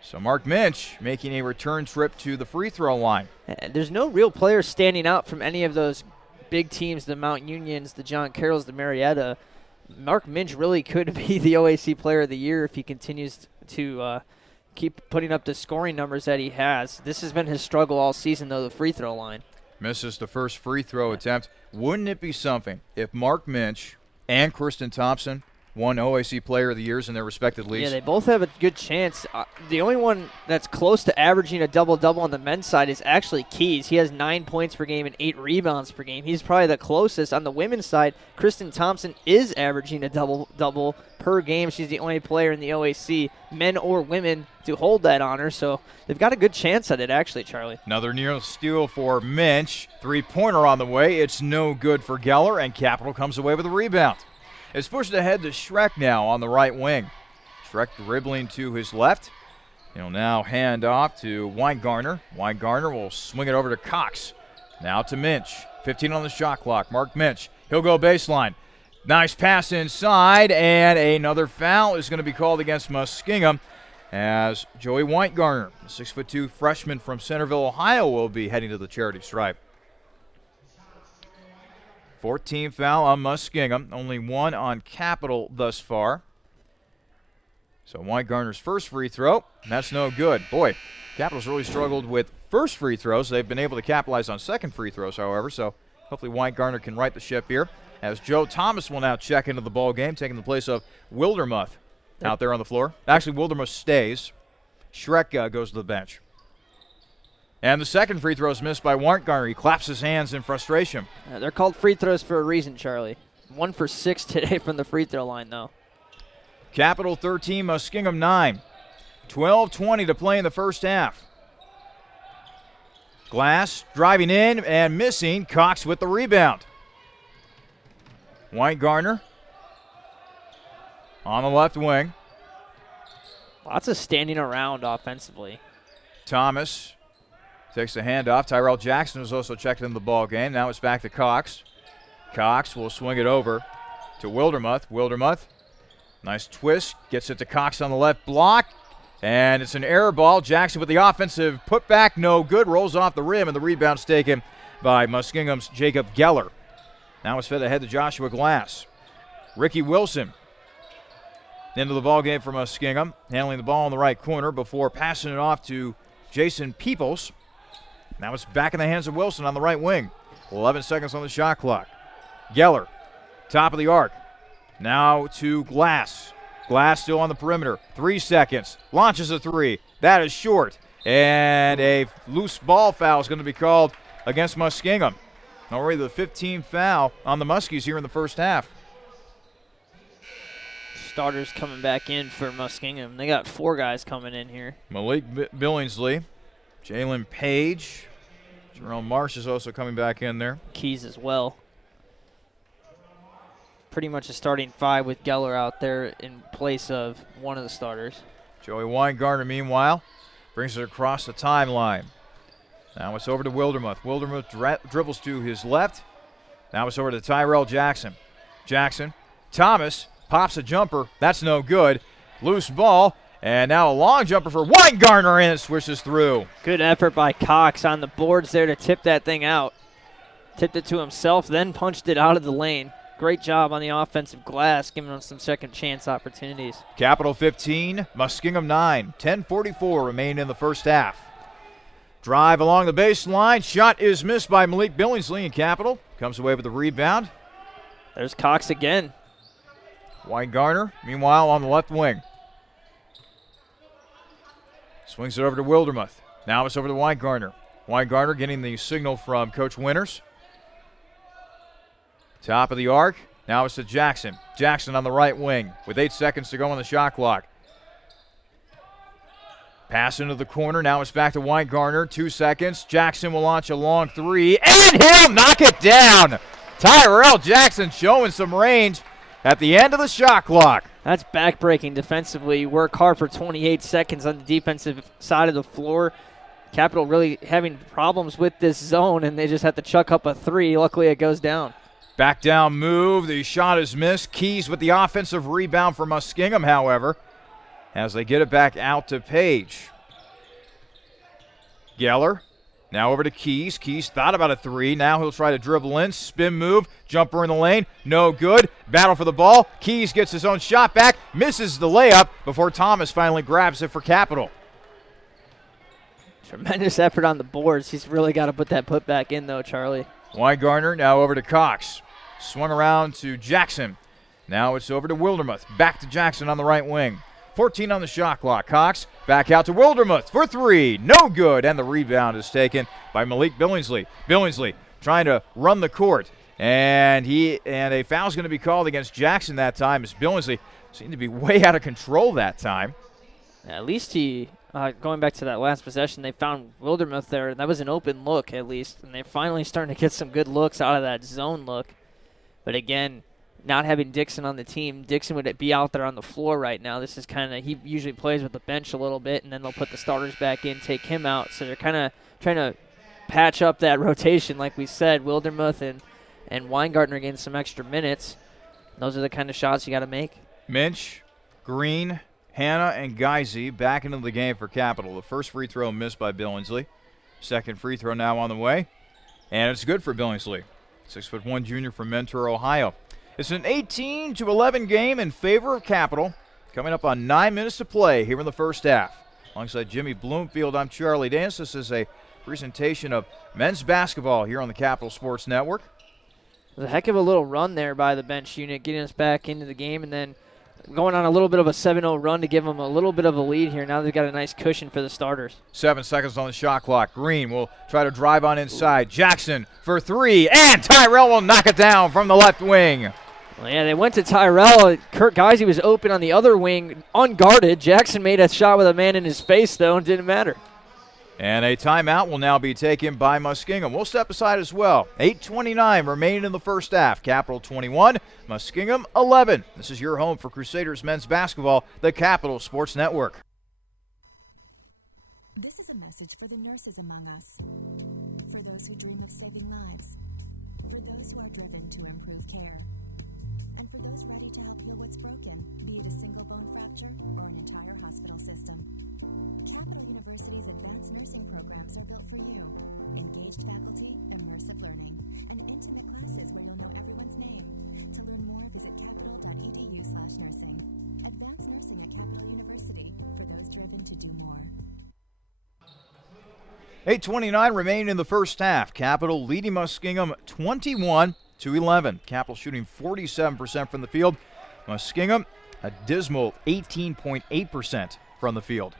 So Mark Minch making a return trip to the free throw line. And there's no real players standing out from any of those big teams, the Mount Unions, the John Carrolls, the Marietta. Mark Minch really could be the OAC Player of the Year if he continues to keep putting up the scoring numbers that he has. This has been his struggle all season, though, the free throw line. Misses the first free throw attempt. Wouldn't it be something if Mark Minch and Kristen Thompson won OAC Player of the Years in their respective leagues? Yeah, they both have a good chance. The only one that's close to averaging a double-double on the men's side is actually Keys. He has 9 points per game and 8 rebounds per game. He's probably the closest. On the women's side, Kristen Thompson is averaging a double-double per game. She's the only player in the OAC, men or women, to hold that honor. So they've got a good chance at it, actually, Charlie. Another near steal for Minch. Three-pointer on the way. It's no good for Geller, and Capital comes away with a rebound. It's pushed ahead to Schreck now on the right wing. Schreck dribbling to his left. He'll now hand off to Weingartner. Weingartner will swing it over to Cox. Now to Minch. 15 on the shot clock. Mark Minch. He'll go baseline. Nice pass inside, and another foul is going to be called against Muskingum as Joey Weingartner, the 6'2" freshman from Centerville, Ohio, will be heading to the charity stripe. 14th foul on Muskingum, only one on Capital thus far. So Weingartner's first free throw, and that's no good. Boy, Capital's really struggled with first free throws. They've been able to capitalize on second free throws, however, so hopefully Weingartner can right the ship here. As Joe Thomas will now check into the ball game, taking the place of Wildermuth out there on the floor. Actually, Wildermuth stays. Schreck goes to the bench. And the second free throw is missed by Weingartner. He claps his hands in frustration. They're called free throws for a reason, Charlie. 1 for 6 today from the free throw line, though. Capital 13, Muskingum 9. 12:20 to play in the first half. Glass driving in and missing. Cox with the rebound. Weingartner on the left wing. Lots of standing around offensively. Thomas takes the handoff. Tyrell Jackson was also checked into the ball game. Now it's back to Cox. Cox will swing it over to Wildermuth. Wildermuth, nice twist, gets it to Cox on the left block, and it's an error ball. Jackson with the offensive putback, no good, rolls off the rim, and the rebound's taken by Muskingum's Jacob Geller. Now it's fed ahead to Joshua Glass. Ricky Wilson into the ball game for Muskingum, handling the ball in the right corner before passing it off to Jason Peoples. Now it's back in the hands of Wilson on the right wing. 11 seconds on the shot clock. Geller, top of the arc. Now to Glass. Glass still on the perimeter. 3 seconds. Launches a three. That is short. And a loose ball foul is going to be called against Muskingum. Already the 15th foul on the Muskies here in the first half. Starters coming back in for Muskingum. They got 4 guys coming in here. Malik Billingsley, Jalen Page, Jerome Marsh is also coming back in there. Keys as well. Pretty much a starting 5 with Geller out there in place of one of the starters. Joey Weingartner, meanwhile, brings it across the timeline. Now it's over to Wildermuth. Wildermuth dribbles to his left. Now it's over to Tyrell Jackson. Jackson, Thomas pops a jumper. That's no good. Loose ball. And now a long jumper for Weingartner, and it swishes through. Good effort by Cox on the boards there to tip that thing out. Tipped it to himself, then punched it out of the lane. Great job on the offensive glass, giving them some second chance opportunities. Capital 15, Muskingum 9. 10:44 remain in the first half. Drive along the baseline. Shot is missed by Malik Billingsley, and Capital comes away with the rebound. There's Cox again. Weingartner, meanwhile, on the left wing. Swings it over to Wildermuth. Now it's over to Weingartner. Weingartner getting the signal from Coach Winters. Top of the arc. Now it's to Jackson. Jackson on the right wing with 8 seconds to go on the shot clock. Pass into the corner. Now it's back to Weingartner. 2 seconds. Jackson will launch a long 3, and he'll knock it down. Tyrell Jackson showing some range at the end of the shot clock. That's backbreaking defensively. You work hard for 28 seconds on the defensive side of the floor. Capital really having problems with this zone, and they just have to chuck up a 3. Luckily, it goes down. Back down move. The shot is missed. Keys with the offensive rebound for Muskingum, however, as they get it back out to Page. Geller. Now over to Keys. Keys thought about a 3. Now he'll try to dribble in. Spin move. Jumper in the lane. No good. Battle for the ball. Keys gets his own shot back. Misses the layup before Thomas finally grabs it for Capital. Tremendous effort on the boards. He's really got to put that putback in, though, Charlie. Weingartner now over to Cox. Swung around to Jackson. Now it's over to Wildermuth. Back to Jackson on the right wing. 14 on the shot clock. Cox back out to Wildermuth for 3. No good. And the rebound is taken by Malik Billingsley. Billingsley trying to run the court. And a foul's going to be called against Jackson that time, as Billingsley seemed to be way out of control that time. At least he, going back to that last possession, they found Wildermuth there. That was an open look, at least. And they're finally starting to get some good looks out of that zone look. But again, not having Dixon on the team, Dixon would be out there on the floor right now. This is kind of, he usually plays with the bench a little bit, and then they'll put the starters back in, take him out. So they're kind of trying to patch up that rotation, like we said. Wildermuth and Weingartner getting some extra minutes. Those are the kind of shots you got to make. Minch, Green, Hanna, and Geisy back into the game for Capital. The first free throw missed by Billingsley. Second free throw now on the way. And it's good for Billingsley. 6'1" junior from Mentor, Ohio. It's an 18-11 game in favor of Capital. Coming up on 9 minutes to play here in the first half. Alongside Jimmy Bloomfield, I'm Charlie Dance. This is a presentation of men's basketball here on the Capital Sports Network. It was a heck of a little run there by the bench unit, getting us back into the game, and then going on a little bit of a 7-0 run to give them a little bit of a lead here. Now they've got a nice cushion for the starters. 7 seconds on the shot clock. Green will try to drive on inside. Jackson for 3, and Tyrell will knock it down from the left wing. Well, yeah, they went to Tyrell. Kurt Geisy was open on the other wing, unguarded. Jackson made a shot with a man in his face, though, and didn't matter. And a timeout will now be taken by Muskingum. We'll step aside as well. 8:29 remaining in the first half. Capital 21, Muskingum 11. This is your home for Crusaders men's basketball, the Capital Sports Network. This is a message for the nurses among us, for those who dream of saving lives, for those who are driven to improve care, and for those ready to help heal what's broken, be it a single bone fracture or an entire hospital system. Capital University's advanced nursing programs are built for you. Engaged faculty, immersive learning, and intimate classes where you'll know everyone's name. To learn more, visit capital.edu/nursing. Advanced nursing at Capital University, for those driven to do more. 8:29 remaining in the first half. Capital leading Muskingum 21-11. Capital shooting 47% from the field. Muskingum a dismal 18.8% from the field.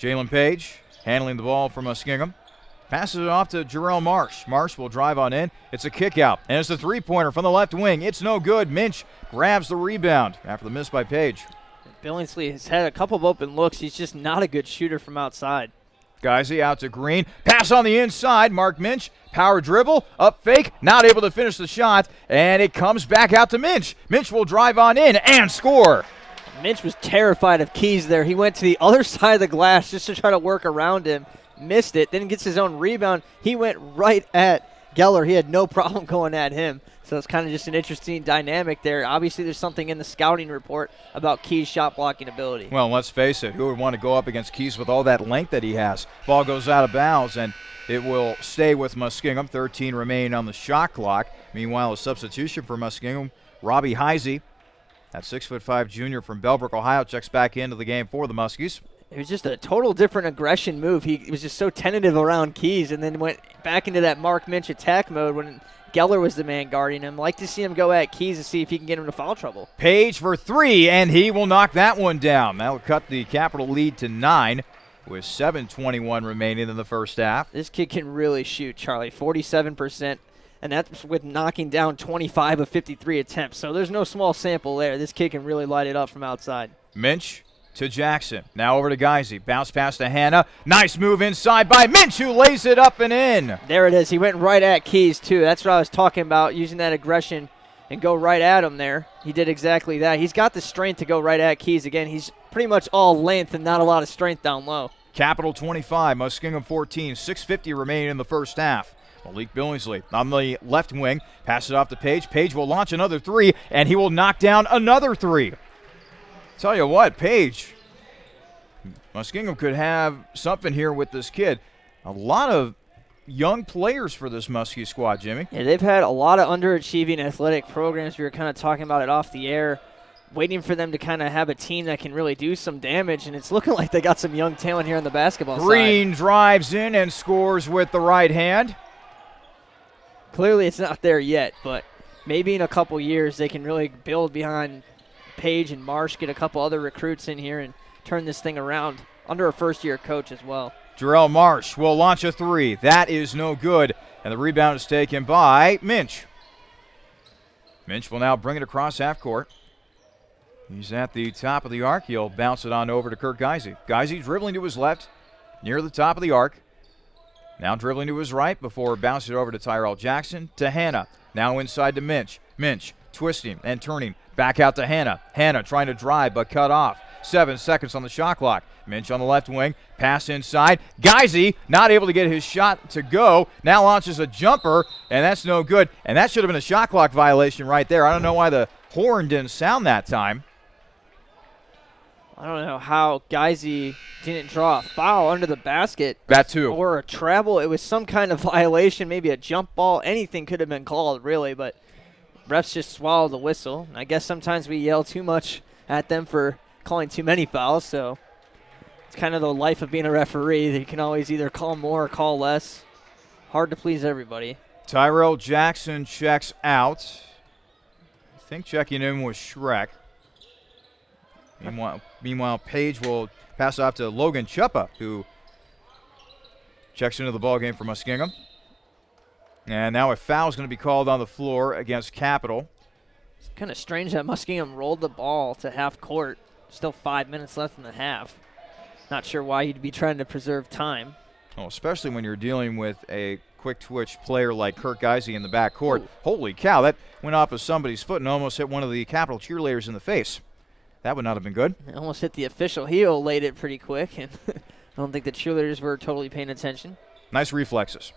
Jalen Page handling the ball from Muskingum. Passes it off to Jarrell Marsh. Marsh will drive on in. It's a kick out, and it's a three-pointer from the left wing. It's no good. Minch grabs the rebound after the miss by Page. Billingsley has had a couple of open looks. He's just not a good shooter from outside. Geisy out to Green. Pass on the inside. Mark Minch. Power dribble. Up fake. Not able to finish the shot. And it comes back out to Minch. Minch will drive on in and score. Minch was terrified of Keys there. He went to the other side of the glass just to try to work around him. Missed it. Then gets his own rebound. He went right at Geller. He had no problem going at him. So it's kind of just an interesting dynamic there. Obviously, there's something in the scouting report about Keys' shot blocking ability. Well, let's face it. Who would want to go up against Keys with all that length that he has? Ball goes out of bounds, and it will stay with Muskingum. 13 remaining on the shot clock. Meanwhile, a substitution for Muskingum, Robbie Heisey, that 6'5" junior from Bellbrook, Ohio, checks back into the game for the Muskies. It was just a total different aggression move. He was just so tentative around Keys and then went back into that Mark Minch attack mode when Geller was the man guarding him. Like to see him go at Keys and see if he can get him into foul trouble. Page for three, and he will knock that one down. That'll cut the Capital lead to 9 with 7:21 remaining in the first half. This kid can really shoot, Charlie. 47%, and that's with knocking down 25 of 53 attempts. So there's no small sample there. This kid can really light it up from outside. Minch to Jackson. Now over to Geisy. Bounce pass to Hanna. Nice move inside by Minch, who lays it up and in. There it is. He went right at Keys, too. That's what I was talking about, using that aggression and go right at him there. He did exactly that. He's got the strength to go right at Keys. Again, he's pretty much all length and not a lot of strength down low. Capital 25, Muskingum 14, 6:50 remaining in the first half. Malik Billingsley on the left wing. Passes it off to Page. Page will launch another three, and he will knock down another three. Tell you what, Page, Muskingum could have something here with this kid. A lot of young players for this Muskie squad, Jimmy. Yeah, they've had a lot of underachieving athletic programs. We were kind of talking about it off the air, waiting for them to kind of have a team that can really do some damage, and it's looking like they got some young talent here on the basketball side. Green drives in and scores with the right hand. Clearly it's not there yet, but maybe in a couple years they can really build behind Page and Marsh, get a couple other recruits in here and turn this thing around under a first-year coach as well. Jarrell Marsh will launch a three. That is no good, and the rebound is taken by Minch. Minch will now bring it across half court. He's at the top of the arc. He'll bounce it on over to Kirk Geisy. Geisy dribbling to his left, near the top of the arc. Now dribbling to his right before bouncing it over to Tyrell Jackson to Hanna. Now inside to Minch. Minch twisting and turning. Back out to Hanna. Hanna trying to drive but cut off. 7 seconds on the shot clock. Minch on the left wing. Pass inside. Geisy not able to get his shot to go. Now launches a jumper, and that's no good. And that should have been a shot clock violation right there. I don't know why the horn didn't sound that time. I don't know how Geisy didn't draw a foul under the basket. That too. Or a travel. It was some kind of violation, maybe a jump ball. Anything could have been called, really, but refs just swallowed the whistle. I guess sometimes we yell too much at them for calling too many fouls, so it's kind of the life of being a referee. You can always either call more or call less. Hard to please everybody. Tyrell Jackson checks out. I think checking in was Shrek. Meanwhile, Page will pass off to Logan Chuppa, who checks into the ballgame for Muskingum. And now a foul is going to be called on the floor against Capital. It's kind of strange that Muskingum rolled the ball to half court. Still 5 minutes left in the half. Not sure why you'd be trying to preserve time. Oh, especially when you're dealing with a quick twitch player like Kirk Geisy in the backcourt. Holy cow, that went off of somebody's foot and almost hit one of the Capital cheerleaders in the face. That would not have been good. It almost hit the official. He laid it pretty quick, and I don't think the cheerleaders were totally paying attention. Nice reflexes.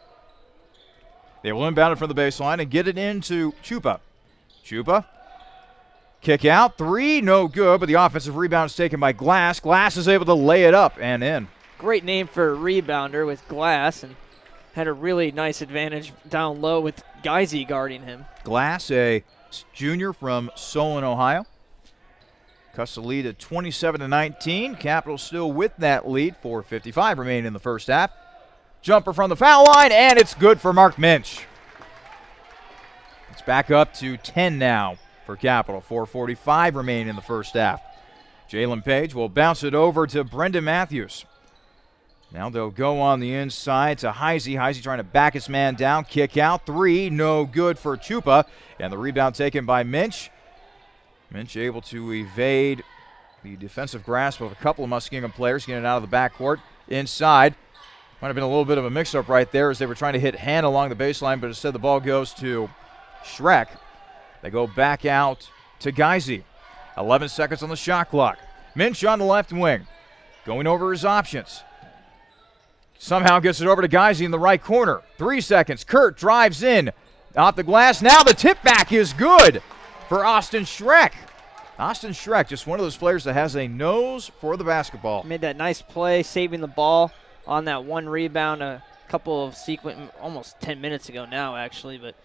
They will inbound it from the baseline and get it into Chupa. Chupa, kick out, three, no good, but the offensive rebound is taken by Glass. Glass is able to lay it up and in. Great name for a rebounder with Glass, and had a really nice advantage down low with Geisy guarding him. Glass, a junior from Solon, Ohio. Cuts the lead at 27-19. Capital still with that lead. 4:55 remaining in the first half. Jumper from the foul line, and it's good for Mark Minch. It's back up to 10 now for Capital. 4:45 remaining in the first half. Jalen Page will bounce it over to Brendan Matthews. Now they'll go on the inside to Heisey. Heisey trying to back his man down. Kick out. 3, no good for Chupa. And the rebound taken by Minch. Minch able to evade the defensive grasp of a couple of Muskingum players, getting it out of the backcourt. Inside. Might have been a little bit of a mix-up right there as they were trying to hit Hannah along the baseline, but instead the ball goes to Schreck. They go back out to Geisey. 11 seconds on the shot clock. Minch on the left wing. Going over his options. Somehow gets it over to Geisey in the right corner. 3 seconds. Kurt drives in. Off the glass. Now the tip back is good for Austin Schreck. Austin Schreck, just one of those players that has a nose for the basketball. Made that nice play, saving the ball on that one rebound a couple of almost 10 minutes ago now, actually. But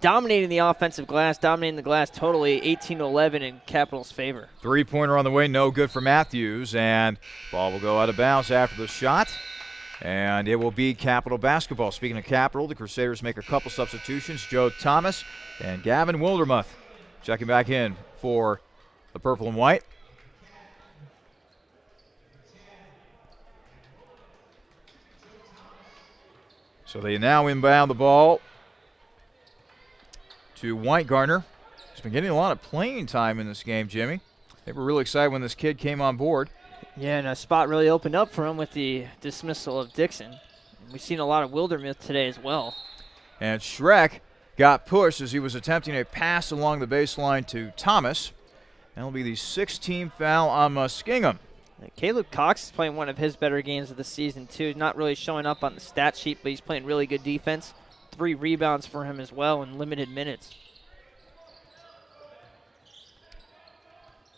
dominating the offensive glass, dominating the glass totally, 18-11 in Capital's favor. 3-pointer on the way, no good for Matthews. And ball will go out of bounds after the shot. And it will be Capital basketball. Speaking of Capital, the Crusaders make a couple substitutions. Joe Thomas and Gavin Wildermuth checking back in for the purple and white. So they now inbound the ball to Whitegarner. He's been getting a lot of playing time in this game, Jimmy. They were really excited when this kid came on board. Yeah, and a spot really opened up for him with the dismissal of Dixon. We've seen a lot of Wildermuth today as well. And Schreck got pushed as he was attempting a pass along the baseline to Thomas. That'll be the 6th-team foul on Muskingum. Caleb Cox is playing one of his better games of the season, too. Not really showing up on the stat sheet, but he's playing really good defense. 3 rebounds for him as well in limited minutes.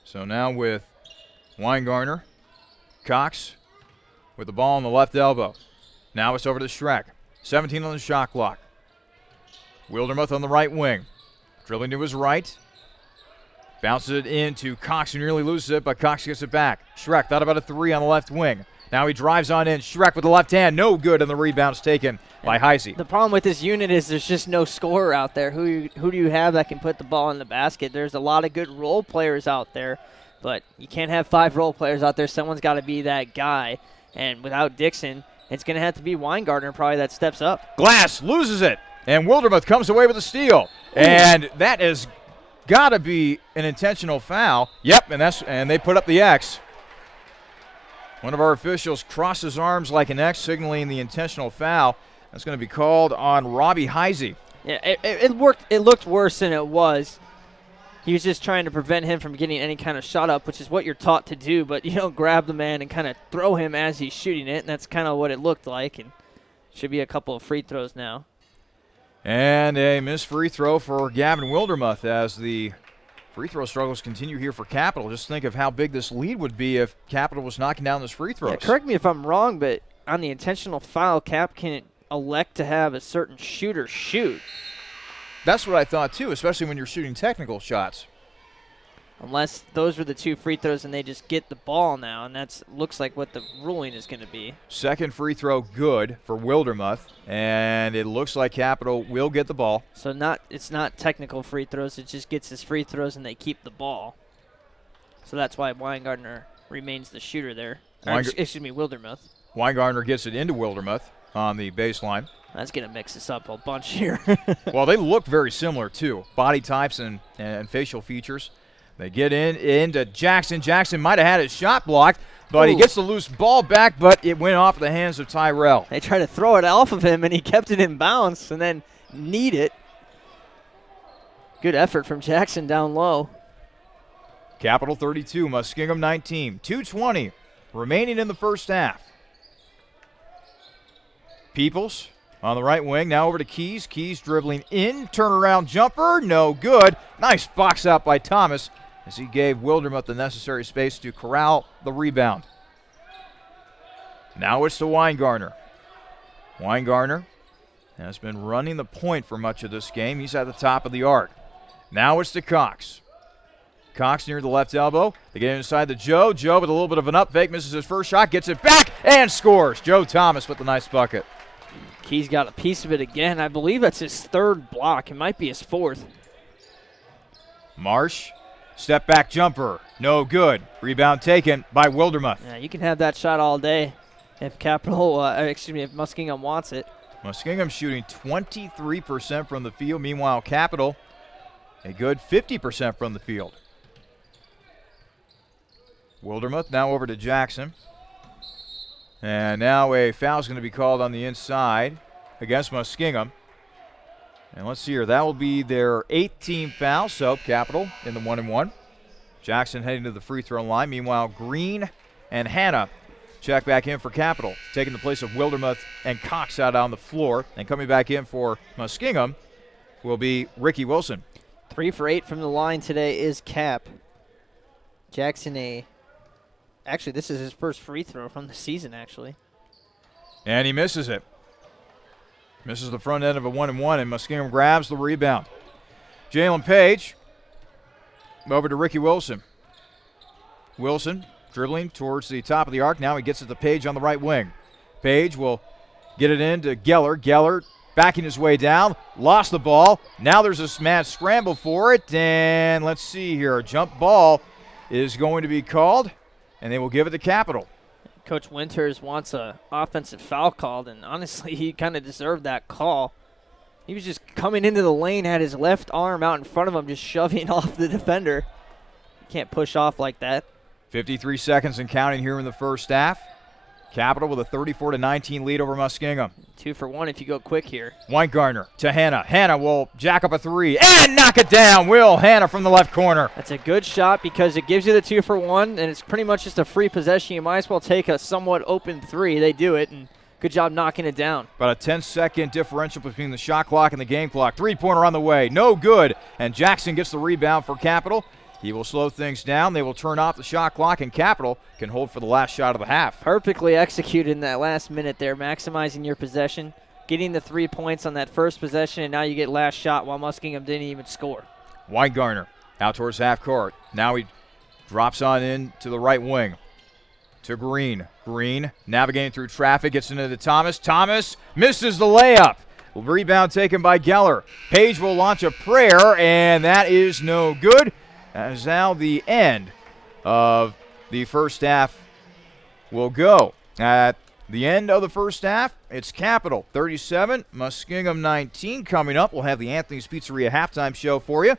So now with Weingartner, Cox with the ball on the left elbow. Now it's over to Schreck. 17 on the shot clock. Wildermuth on the right wing. Dribbling to his right. Bounces it into Cox, who nearly loses it, but Cox gets it back. Schreck thought about a 3 on the left wing. Now he drives on in. Schreck with the left hand. No good, and the rebound's taken by Heisey. The problem with this unit is there's just no scorer out there. Who do you have that can put the ball in the basket? There's a lot of good role players out there, but you can't have 5 role players out there. Someone's got to be that guy. And without Dixon, it's going to have to be Weingartner probably that steps up. Glass loses it, and Wildermuth comes away with a steal. Ooh. And that is got to be an intentional foul. Yep, and they put up the X. One of our officials crosses arms like an X, signaling the intentional foul. That's going to be called on Robbie Heisey. Yeah, it worked. It looked worse than it was. He was just trying to prevent him from getting any kind of shot up, which is what you're taught to do, but you don't grab the man and kind of throw him as he's shooting it, and that's kind of what it looked like, and should be a couple of free throws now. And a missed free throw for Gavin Wildermuth as the free throw struggles continue here for Capital. Just think of how big this lead would be if Capital was knocking down those free throws. Yeah, correct me if I'm wrong, but on the intentional foul, Cap can elect to have a certain shooter shoot. That's what I thought, too, especially when you're shooting technical shots. Unless those were the 2 free throws and they just get the ball now, and that looks like what the ruling is going to be. Second free throw good for Wildermuth, and it looks like Capital will get the ball. So it's not technical free throws. It just gets his free throws and they keep the ball. So that's why Weingartner remains the shooter there. Wildermuth. Weingartner gets it into Wildermuth on the baseline. That's going to mix us up a bunch here. Well, they look very similar, too. Body types and facial features. They get into Jackson. Jackson might have had his shot blocked, but he gets the loose ball back, but it went off the hands of Tyrell. They tried to throw it off of him, and he kept it in bounds and then kneed it. Good effort from Jackson down low. Capital 32, Muskingum 19. 2:20 remaining in the first half. Peoples on the right wing, now over to Keys. Keys dribbling in, turnaround jumper, no good. Nice box out by Thomas as he gave Wildermuth the necessary space to corral the rebound. Now it's to Weingartner. Weingartner has been running the point for much of this game. He's at the top of the arc. Now it's to Cox. Cox near the left elbow. They get inside to Joe. Joe with a little bit of an up fake, misses his first shot, gets it back, and scores. Joe Thomas with the nice bucket. Key's got a piece of it again. I believe that's his 3rd block. It might be his 4th. Marsh, step back jumper, no good. Rebound taken by Wildermuth. Yeah, you can have that shot all day. if Muskingum wants it. Muskingum shooting 23% from the field. Meanwhile, Capital, a good 50% from the field. Wildermuth now over to Jackson. And now a foul is going to be called on the inside against Muskingum. And let's see here. That will be their 18th foul. So Capital in the 1-and-1. Jackson heading to the free throw line. Meanwhile, Green and Hanna check back in for Capital, taking the place of Wildermuth and Cox out on the floor. And coming back in for Muskingum will be Ricky Wilson. 3 for 8 from the line today is Cap. Jackson actually, this is his first free throw from the season, actually. And he misses it. Misses the front end of a 1-and-1, and Muskingum grabs the rebound. Jalen Page over to Ricky Wilson. Wilson dribbling towards the top of the arc. Now he gets it to Page on the right wing. Page will get it into Geller. Geller backing his way down. Lost the ball. Now there's a mad scramble for it. And let's see here. A jump ball is going to be called, and they will give it to Capital. Coach Winters wants an offensive foul called, and honestly, he kind of deserved that call. He was just coming into the lane, had his left arm out in front of him, just shoving off the defender. You can't push off like that. 53 seconds and counting here in the first half. Capital with a 34-19 lead over Muskingum. 2 for 1 if you go quick here. Weingartner to Hanna. Hanna will jack up a 3 and knock it down. Will Hanna from the left corner. That's a good shot because it gives you the 2 for 1, and it's pretty much just a free possession. You might as well take a somewhat open 3. They do it, and good job knocking it down. About a 10-second differential between the shot clock and the game clock. Three-pointer on the way. No good. And Jackson gets the rebound for Capital. He will slow things down. They will turn off the shot clock, and Capital can hold for the last shot of the half. Perfectly executed in that last minute there, maximizing your possession, getting the 3 points on that first possession, and now you get last shot while Muskingum didn't even score. Weingartner out towards half court. Now he drops on in to the right wing to Green. Green navigating through traffic, gets into the Thomas. Thomas misses the layup. Rebound taken by Geller. Page will launch a prayer, and that is no good. That is now the end of the first half will go. At the end of the first half, it's Capital 37, Muskingum 19. Coming up, we'll have the Anthony's Pizzeria halftime show for you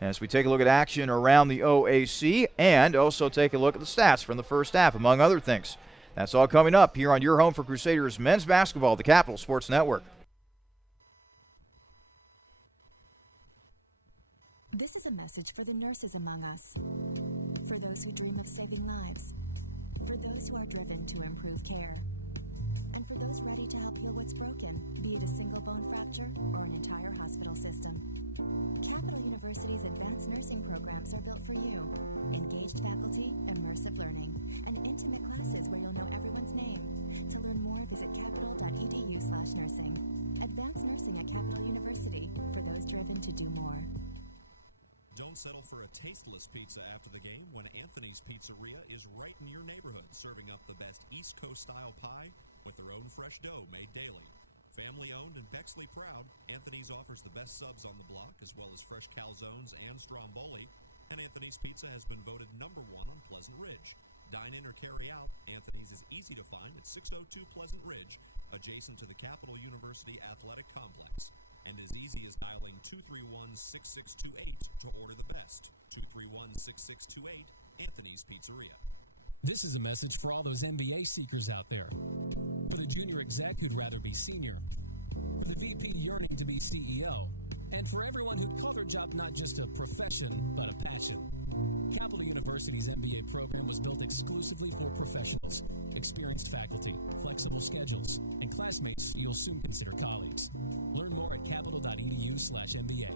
as we take a look at action around the OAC and also take a look at the stats from the first half, among other things. That's all coming up here on your home for Crusaders men's basketball, the Capital Sports Network. This is a message for the nurses among us, for those who dream of saving lives, for those who are driven to improve care, and for those ready to help heal what's broken, be it a single bone fracture or an entire hospital system. Capital University's advanced nursing programs are built for you. Engaged faculty, immersive learning, and intimate classes where you'll know everyone's name. To learn more, visit capital.edu/nursing. Advanced nursing at Capital University, for those driven to do more. Don't settle for a tasteless pizza after the game when Anthony's Pizzeria is right in your neighborhood, serving up the best East Coast-style pie with their own fresh dough made daily. Family-owned and Bexley proud, Anthony's offers the best subs on the block, as well as fresh calzones and stromboli, and Anthony's Pizza has been voted #1 on Pleasant Ridge. Dine in or carry out, Anthony's is easy to find at 602 Pleasant Ridge, adjacent to the Capital University Athletic Complex. And as easy as dialing 231-6628 to order the best. 231-6628, Anthony's Pizzeria. This is a message for all those MBA seekers out there. For the junior exec who'd rather be senior. For the VP yearning to be CEO. And for everyone who'd call their job not just a profession, but a passion. Capital University's MBA program was built exclusively for professionals, experienced faculty, flexible schedules, and classmates you'll soon consider colleagues. Learn more at capital.edu/MBA.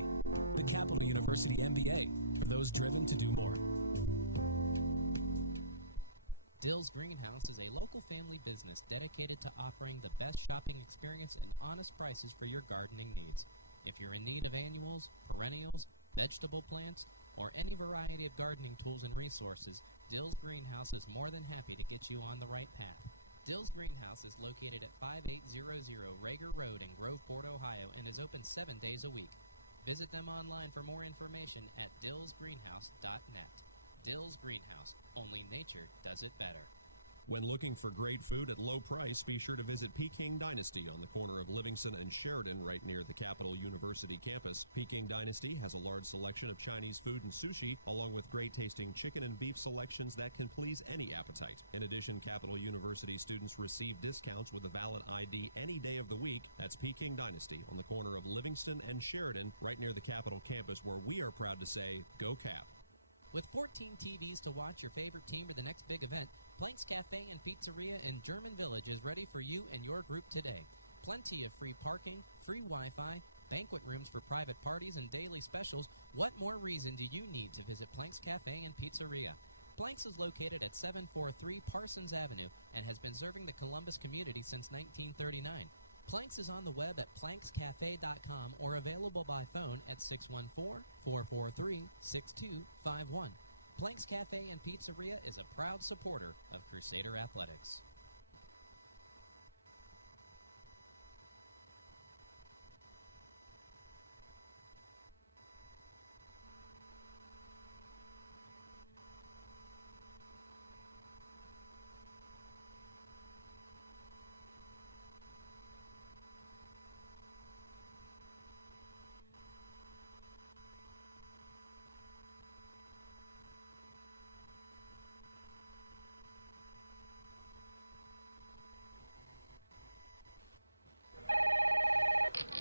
The Capital University MBA, for those driven to do more. Dill's Greenhouse is a local family business dedicated to offering the best shopping experience and honest prices for your gardening needs. If you're in need of annuals, perennials, vegetable plants, or any variety of gardening tools and resources, Dill's Greenhouse is more than happy to get you on the right path. Dill's Greenhouse is located at 5800 Rager Road in Groveport, Ohio, and is open 7 days a week. Visit them online for more information at dillsgreenhouse.net. Dill's Greenhouse. Only nature does it better. When looking for great food at low price, be sure to visit Peking Dynasty on the corner of Livingston and Sheridan right near the Capital University campus. Peking Dynasty has a large selection of Chinese food and sushi, along with great-tasting chicken and beef selections that can please any appetite. In addition, Capital University students receive discounts with a valid ID any day of the week. That's Peking Dynasty on the corner of Livingston and Sheridan right near the Capital campus, where we are proud to say, Go Cap. With 14 TVs to watch your favorite team to the next big event, Planks Cafe and Pizzeria in German Village is ready for you and your group today. Plenty of free parking, free Wi-Fi, banquet rooms for private parties, and daily specials. What more reason do you need to visit Planks Cafe and Pizzeria? Planks is located at 743 Parsons Avenue and has been serving the Columbus community since 1939. Planks is on the web at plankscafe.com or available by phone at 614-443-6251. Planks Cafe and Pizzeria is a proud supporter of Crusader Athletics.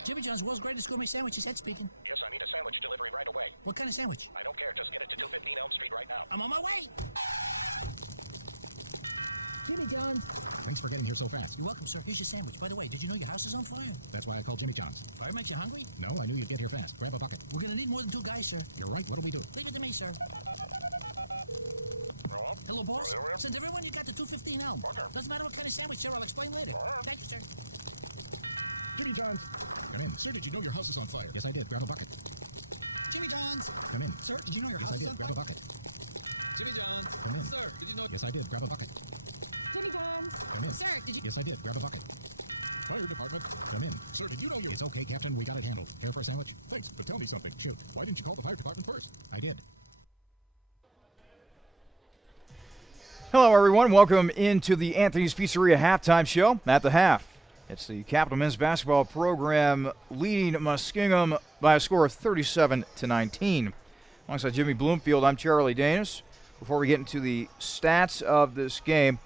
Jimmy John's, world's greatest gourmet sandwiches. Head, Stephen. Yes, I need a sandwich delivery right away. What kind of sandwich? I don't care. Just get it to 215 Elm Street right now. I'm on my way. Jimmy John's. Thanks for getting here so fast. You're welcome, sir. Here's your sandwich. By the way, did you know your house is on fire? That's why I called Jimmy John's. Fire makes you hungry? No, I knew you'd get here fast. Grab a bucket. We're going to need more than 2 guys, sir. You're right. What'll we do? Leave it to me, sir. Hello, boss. Since everyone you got the 215 Elm. Doesn't matter what kind of sandwich, sir. I'll explain later. Thank you, sir. Jimmy John's. Come in. Sir, did you know your house is on fire? Yes, I did. Grab a bucket. Jimmy John's. Come in. Sir, did you know your Yes, house I is did. on Grab a fire? bucket. Jimmy John's. Come in. Sir, did you know... Yes, I did. Grab a bucket. Jimmy John's. Come in. Sir, did you... Yes, I did. Grab a bucket. Fire department. Come in. Sir, did you know you... It's okay, Captain. We got it handled. Care for a sandwich? Thanks, but tell me something. Shoot. Why didn't you call the fire department first? I did. Hello, everyone. Welcome into the Anthony's Pizzeria halftime show. At the half, it's the Capital men's basketball program leading Muskingum by a score of 37-19. Alongside Jimmy Bloomfield, I'm Charlie Danis. Before we get into the stats of this game,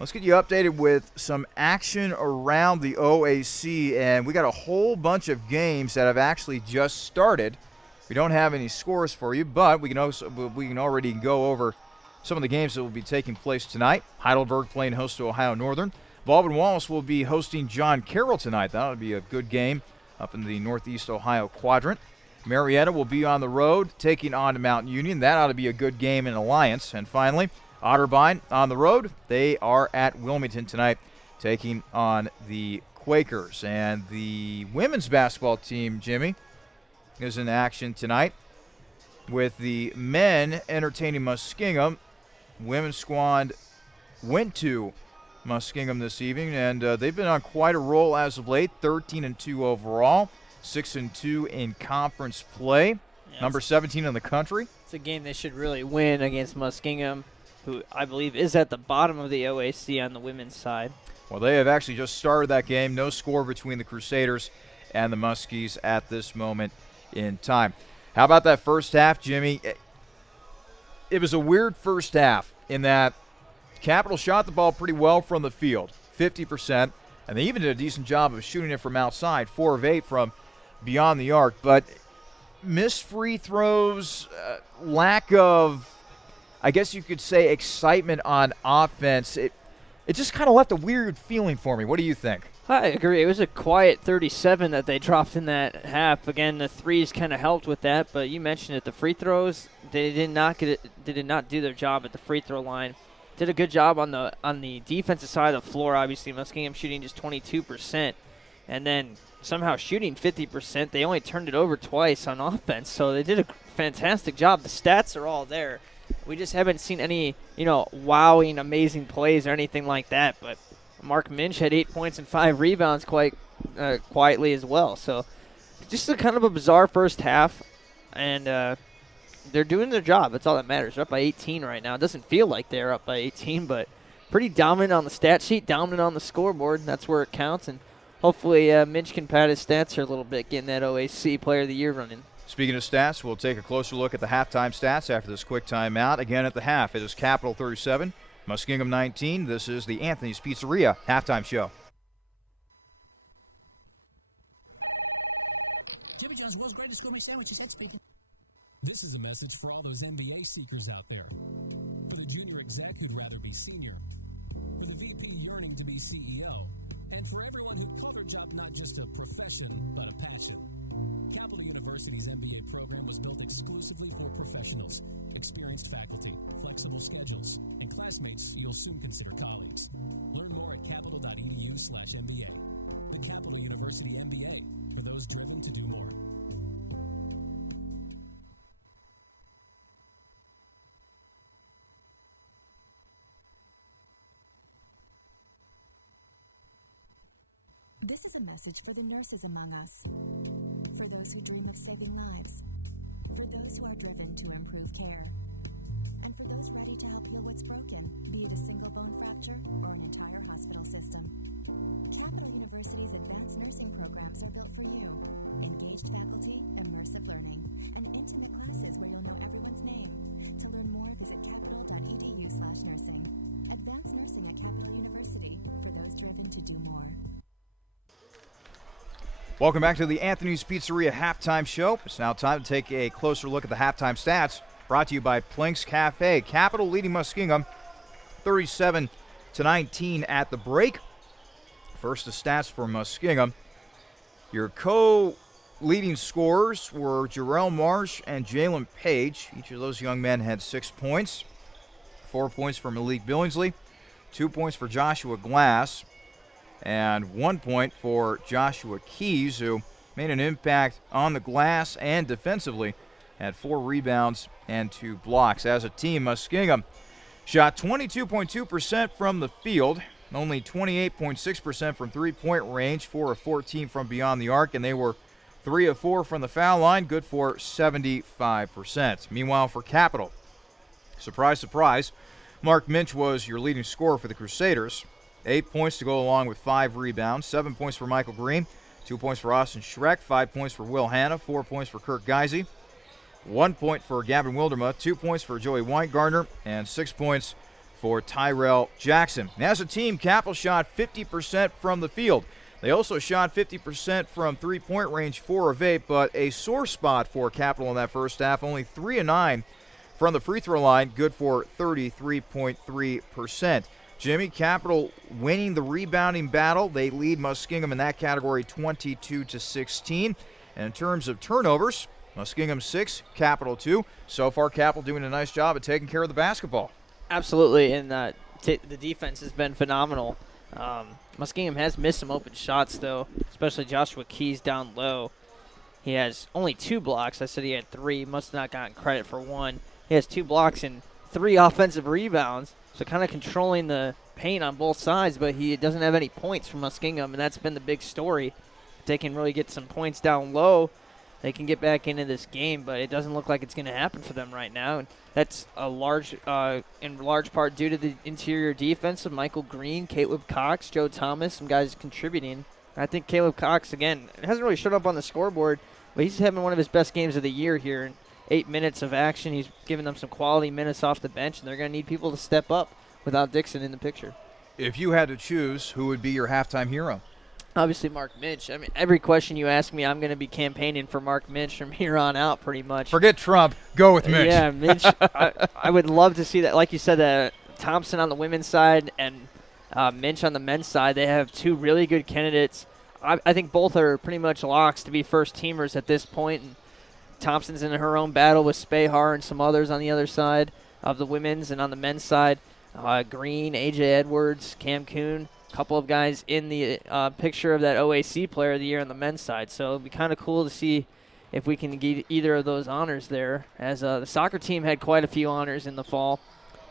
let's get you updated with some action around the OAC. And we got a whole bunch of games that have actually just started. We don't have any scores for you, but we can already go over some of the games that will be taking place tonight. Heidelberg playing host to Ohio Northern. Baldwin-Wallace will be hosting John Carroll tonight. That'll be a good game up in the Northeast Ohio quadrant. Marietta will be on the road taking on Mountain Union. That ought to be a good game in Alliance. And finally, Otterbein on the road. They are at Wilmington tonight taking on the Quakers. And the women's basketball team, Jimmy, is in action tonight with the men entertaining Muskingum. Women's squad went to Muskingum this evening, and they've been on quite a roll as of late. 13-2 overall, 6-2 in conference play. Yeah, number 17 in the country. It's a game they should really win against Muskingum, who I believe is at the bottom of the OAC on the women's side. Well, they have actually just started that game. No score between the Crusaders and the Muskies at this moment in time. How about that first half, Jimmy? It was a weird first half in that Capital shot the ball pretty well from the field, 50%, and they even did a decent job of shooting it from outside, 4 of 8 from beyond the arc. But missed free throws, lack of, I guess you could say, excitement on offense. It just kind of left a weird feeling for me. What do you think? I agree. It was a quiet 37 that they dropped in that half. Again, the threes kind of helped with that, but you mentioned it. The free throws, they did not do their job at the free throw line. Did a good job on the defensive side of the floor. Obviously, Muskingum shooting just 22%, and then somehow shooting 50%. They only turned it over twice on offense, so they did a fantastic job. The stats are all there. We just haven't seen any, wowing, amazing plays or anything like that. But Mark Minch had 8 points and 5 rebounds quite quietly as well. So just a kind of a bizarre first half, and they're doing their job. That's all that matters. They're up by 18 right now. It doesn't feel like they're up by 18, but pretty dominant on the stat sheet, dominant on the scoreboard. That's where it counts. And hopefully Minch can pad his stats here a little bit, getting that OAC Player of the Year running. Speaking of stats, we'll take a closer look at the halftime stats after this quick timeout. Again at the half, it is Capital 37, Muskingum 19. This is the Anthony's Pizzeria halftime show. Jimmy John's world's greatest gourmet sandwiches at speaking. This is a message for all those MBA seekers out there. For the junior exec who'd rather be senior. For the VP yearning to be CEO. And for everyone who'd call their job not just a profession, but a passion. Capital University's MBA program was built exclusively for professionals, experienced faculty, flexible schedules, and classmates you'll soon consider colleagues. Learn more at capital.edu/MBA. The Capital University MBA, for those driven to do more. This is a message for the nurses among us, for those who dream of saving lives, for those who are driven to improve care, and for those ready to help heal what's broken, be it a single bone fracture or an entire hospital system. Capital University's advanced nursing programs are built for you. Engaged faculty, immersive learning, and intimate classes where you'll know everyone's name. To learn more, visit capital.edu/nursing. Advanced nursing at Capital University, for those driven to do more. Welcome back to the Anthony's Pizzeria halftime show. It's now time to take a closer look at the halftime stats, brought to you by Plink's Cafe. Capital leading Muskingum 37-19 at the break. First, the stats for Muskingum. Your co-leading scorers were Jarrell Marsh and Jalen Page. Each of those young men had 6 points. 4 points for Malik Billingsley, 2 points for Joshua Glass, and 1 point for Joshua Keys, who made an impact on the glass and defensively, had 4 rebounds and 2 blocks. As a team, Muskingum shot 22.2% from the field, only 28.6% from three-point range, 4 of 14 from beyond the arc, and they were 3 of 4 from the foul line, good for 75%. Meanwhile, for Capital, surprise, surprise, Mark Minch was your leading scorer for the Crusaders. 8 points to go along with 5 rebounds, 7 points for Michael Green, 2 points for Austin Schreck, 5 points for Will Hanna, 4 points for Kirk Geisey, 1 point for Gavin Wildermuth, 2 points for Joey Weingartner, and 6 points for Tyrell Jackson. As a team, Capital shot 50% from the field. They also shot 50% from three-point range, 4 of 8, but a sore spot for Capital in that first half, only 3 of 9 from the free throw line, good for 33.3%. Jimmy, Capital winning the rebounding battle. They lead Muskingum in that category 22-16. And in terms of turnovers, Muskingum 6, Capital 2. So far, Capital doing a nice job of taking care of the basketball. Absolutely, and the defense has been phenomenal. Muskingum has missed some open shots, though, especially Joshua Keys down low. He has only 2 blocks. I said he had 3. Must not gotten credit for 1. He has 2 blocks and 3 offensive rebounds. So kind of controlling the paint on both sides, but he doesn't have any points from Muskingum, and that's been the big story. If they can really get some points down low, they can get back into this game, but it doesn't look like it's going to happen for them right now. And that's in large part due to the interior defense of Michael Green, Caleb Cox, Joe Thomas, some guys contributing. I think Caleb Cox, again, hasn't really showed up on the scoreboard, but he's having one of his best games of the year here. 8 minutes of action. He's giving them some quality minutes off the bench, and they're going to need people to step up without Dixon in the picture. If you had to choose, who would be your halftime hero? Obviously, Mark Minch. I mean, every question you ask me, I'm going to be campaigning for Mark Minch from here on out pretty much. Forget Trump. Go with Minch. Yeah, Minch. I would love to see that. Like you said, Thompson on the women's side and Minch on the men's side, they have 2 really good candidates. I think both are pretty much locks to be first-teamers at this point, and Thompson's in her own battle with Spahar and some others on the other side of the women's, and on the men's side, Green, A.J. Edwards, Cam Kuhn, a couple of guys in the picture of that OAC Player of the Year on the men's side. So it'll be kind of cool to see if we can get either of those honors there, as the soccer team had quite a few honors in the fall.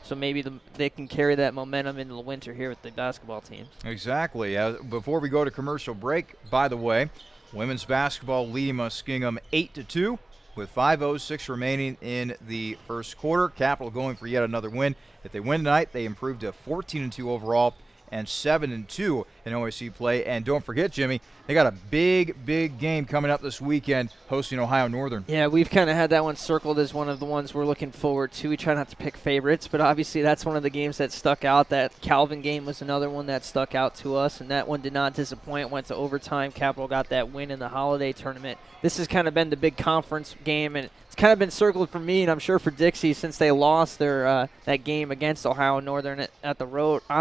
So maybe they can carry that momentum into the winter here with the basketball teams. Exactly. Before we go to commercial break, by the way, women's basketball leading Muskingum 8-2. with 5:06 remaining in the first quarter. Capital going for yet another win. If they win tonight, they improve to 14-2 overall and 7-2 in OAC play. And don't forget, Jimmy, they got a big game coming up this weekend hosting Ohio Northern. Yeah, we've kind of had that one circled as one of the ones we're looking forward to. We try not to pick favorites, but obviously that's one of the games that stuck out. That Calvin game was another one that stuck out to us, and that one did not disappoint. Went to overtime. Capital got that win in the holiday tournament. This has kind of been the big conference game, and it's kind of been circled for me, and I'm sure for Dixie, since they lost their that game against Ohio Northern on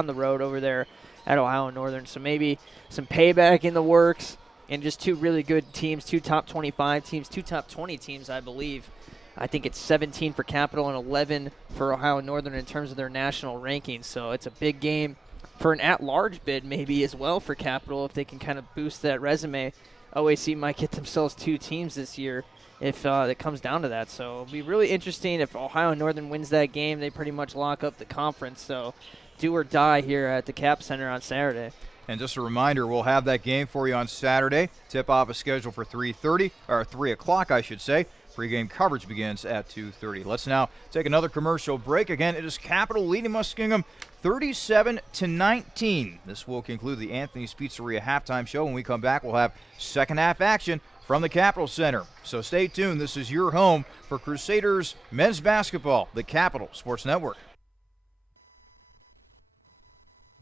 the road over there at Ohio Northern. So maybe some payback in the works, and just two really good teams, two top 25 teams, two top 20 teams, I believe. I think it's 17 for Capital and 11 for Ohio Northern in terms of their national rankings. So it's a big game for an at-large bid maybe as well for Capital if they can kind of boost that resume. OAC might get themselves two teams this year if it comes down to that. So it'll be really interesting. If Ohio Northern wins that game, they pretty much lock up the conference. So do or die here at the Cap Center on Saturday. And just a reminder, we'll have that game for you on Saturday. Tip-off is scheduled for 3:30, or 3 o'clock, I should say. Pre-game coverage begins at 2:30. Let's now take another commercial break. Again, it is Capital leading Muskingum 37-19. This will conclude the Anthony's Pizzeria halftime show. When we come back, we'll have second half action from the Capital Center. So stay tuned. This is your home for Crusaders men's basketball, the Capital Sports Network.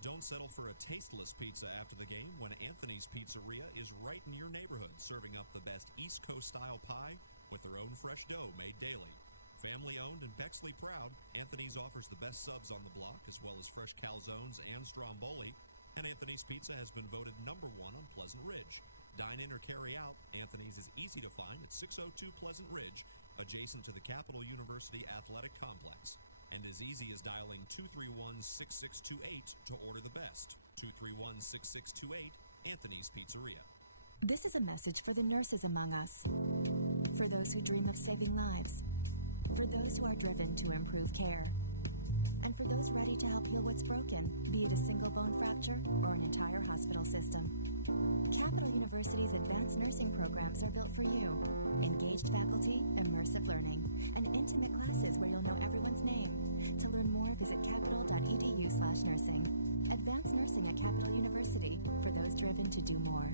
Don't settle for a tasteless pizza after the game when Anthony's Pizzeria is right in your neighborhood, serving up the best East Coast style pie with their own fresh dough made daily. Family owned and Bexley proud, Anthony's offers the best subs on the block as well as fresh calzones and stromboli, and Anthony's Pizza has been voted #1 on Pleasant Ridge. Dine in or carry out, Anthony's is easy to find at 602 Pleasant Ridge, adjacent to the Capital University Athletic Complex, and as easy as dialing 231-6628 to order the best. 231-6628, Anthony's Pizzeria. This is a message for the nurses among us, for those who dream of saving lives, for those who are driven to improve care, and for those ready to help heal what's broken, be it a single bone fracture or an entire hospital system. Capital University's advanced nursing programs are built for you. Engaged faculty, immersive learning, and intimate classes where you'll know everyone's name. To learn more, visit capital.edu/nursing. Advanced nursing at Capital University, for those driven to do more.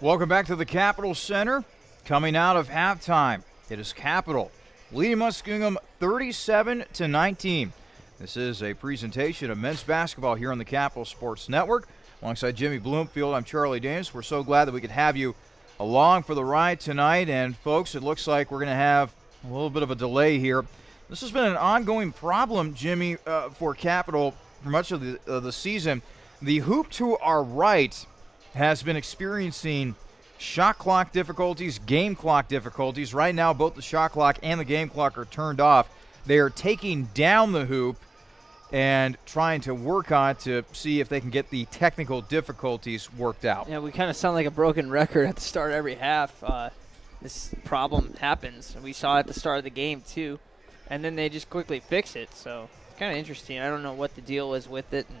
Welcome back to the Capital Center. Coming out of halftime, it is Capital leading Muskingum 37-19. This is a presentation of men's basketball here on the Capital Sports Network. Alongside Jimmy Bloomfield, I'm Charlie Danis. We're so glad that we could have you along for the ride tonight. And, folks, it looks like we're going to have a little bit of a delay here. This has been an ongoing problem, Jimmy, for Capital for much of the season. The hoop to our right has been experiencing shot clock difficulties, game clock difficulties. Right now, both the shot clock and the game clock are turned off. They are taking down the hoop and trying to work on it to see if they can get the technical difficulties worked out. Yeah, we kind of sound like a broken record at the start of every half. This problem happens. We saw it at the start of the game, too. And then they just quickly fix it. So it's kind of interesting. I don't know what the deal is with it and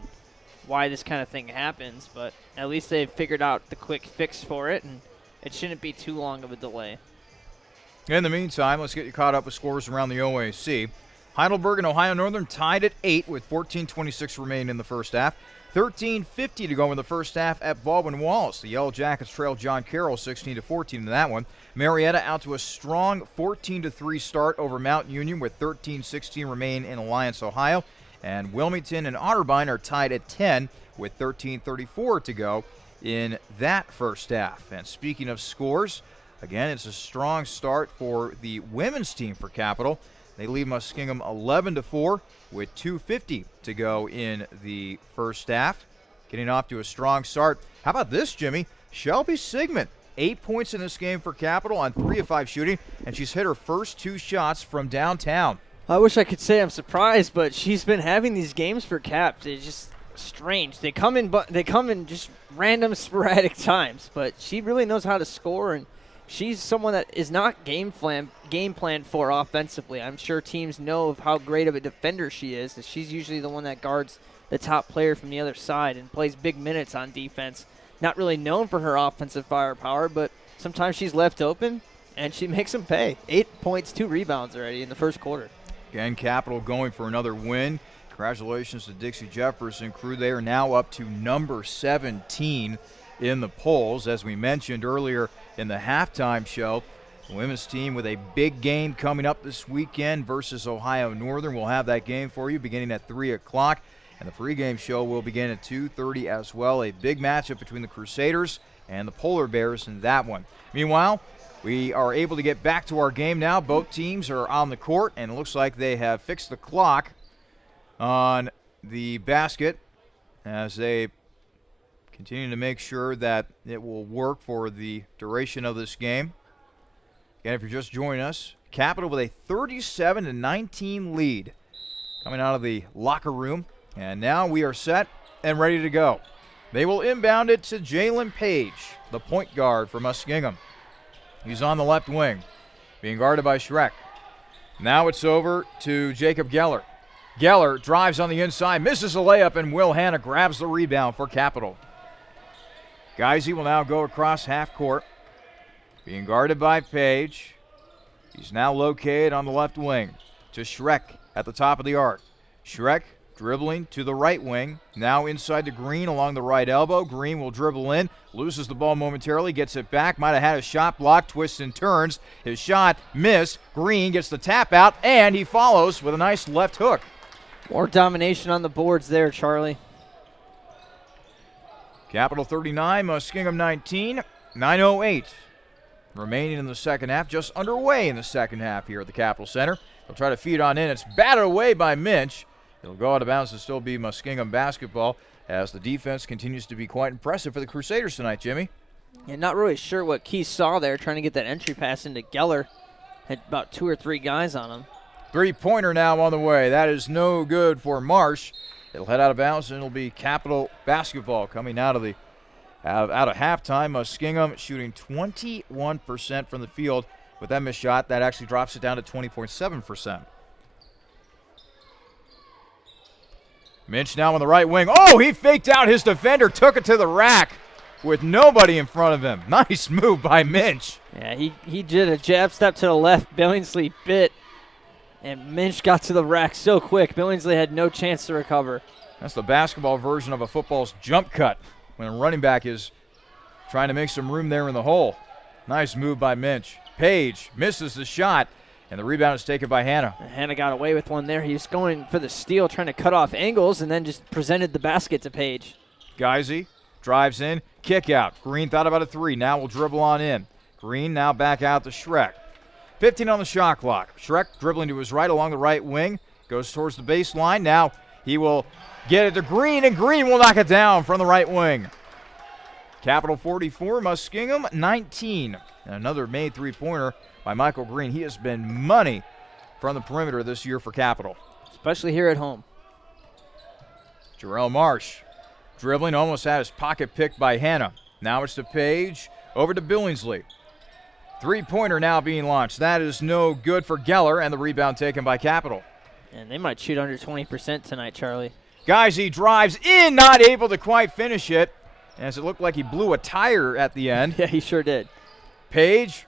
why this kind of thing happens, but at least they've figured out the quick fix for it, and it shouldn't be too long of a delay. In the meantime, let's get you caught up with scores around the OAC. Heidelberg and Ohio Northern tied at 8 with 14:26 remaining in the first half. 13:50 to go in the first half at Baldwin-Wallace. The Yellow Jackets trailed John Carroll 16-14 in that one. Marietta out to a strong 14-3 start over Mount Union with 13:16 remaining in Alliance, Ohio. And Wilmington and Otterbein are tied at 10 with 13:34 to go in that first half. And speaking of scores, again, it's a strong start for the women's team for Capital. They lead Muskingum 11-4 with 2:50 to go in the first half. Getting off to a strong start. How about this, Jimmy? Shelby Sigmund, 8 points in this game for Capital on 3 of 5 shooting, and she's hit her first 2 shots from downtown. I wish I could say I'm surprised, but she's been having these games for Cap. It's just strange. They come in just random, sporadic times, but she really knows how to score, and she's someone that is not game planned for offensively. I'm sure teams know of how great of a defender she is. That she's usually the one that guards the top player from the other side and plays big minutes on defense. not really known for her offensive firepower, but sometimes she's left open, and she makes them pay. 8 points, 2 rebounds already in the first quarter. Again, Capital going for another win. Congratulations to Dixie Jefferson crew. They are now up to number 17 in the polls. As we mentioned earlier in the halftime show, the women's team with a big game coming up this weekend versus Ohio Northern. We'll have that game for you beginning at 3 o'clock. And the pregame show will begin at 2:30 as well. A big matchup between the Crusaders and the Polar Bears in that one. Meanwhile, we are able to get back to our game now. Both teams are on the court, and it looks like they have fixed the clock on the basket as they continue to make sure that it will work for the duration of this game. Again, if you're just joining us, Capital with a 37-19 lead coming out of the locker room. And now we are set and ready to go. They will inbound it to Jalen Page, the point guard for Muskingum. He's on the left wing, being guarded by Schreck. Now it's over to Jacob Geller. Geller drives on the inside, misses a layup, and Will Hanna grabs the rebound for Capital. Geisy will now go across half court, being guarded by Page. He's now located on the left wing to Schreck at the top of the arc. Schreck dribbling to the right wing, now inside to Green along the right elbow. Green will dribble in, loses the ball momentarily, gets it back, might have had a shot block, twists and turns. His shot missed. Green gets the tap out, and he follows with a nice left hook. More domination on the boards there, Charlie. Capital 39, Muskingum 19, 9:08 remaining in the second half, just underway in the second half here at the Capital Center. They'll try to feed on in. It's batted away by Minch. It'll go out of bounds and still be Muskingum basketball as the defense continues to be quite impressive for the Crusaders tonight, Jimmy. Yeah, not really sure what Keys saw there, trying to get that entry pass into Geller. Had about 2 or 3 guys on him. Three-pointer now on the way. That is no good for Marsh. It'll head out of bounds, and it'll be Capital basketball coming out of halftime. Muskingum shooting 21% from the field. With that missed shot, that actually drops it down to 20.7%. Minch now on the right wing. Oh, he faked out his defender, took it to the rack with nobody in front of him. Nice move by Minch. Yeah, he did a jab step to the left. Billingsley bit, and Minch got to the rack so quick. Billingsley had no chance to recover. That's the basketball version of a football's jump cut when a running back is trying to make some room there in the hole. Nice move by Minch. Page misses the shot, and the rebound is taken by Hanna. Hanna got away with one there. He was going for the steal, trying to cut off angles, and then just presented the basket to Page. Geisy drives in, kick out. Green thought about a 3. Now will dribble on in. Green now back out to Schreck. 15 on the shot clock. Schreck dribbling to his right along the right wing. Goes towards the baseline. Now he will get it to Green, and Green will knock it down from the right wing. Capital 44, Muskingum 19. And another made three-pointer by Michael Green. He has been money from the perimeter this year for Capital. Especially here at home. Jarrell Marsh dribbling, almost had his pocket picked by Hanna. Now it's to Page, over to Billingsley. Three-pointer now being launched. That is no good for Geller, and the rebound taken by Capital. And they might shoot under 20% tonight, Charlie. Geisy drives in, not able to quite finish it, as it looked like he blew a tire at the end. Yeah, he sure did. Page,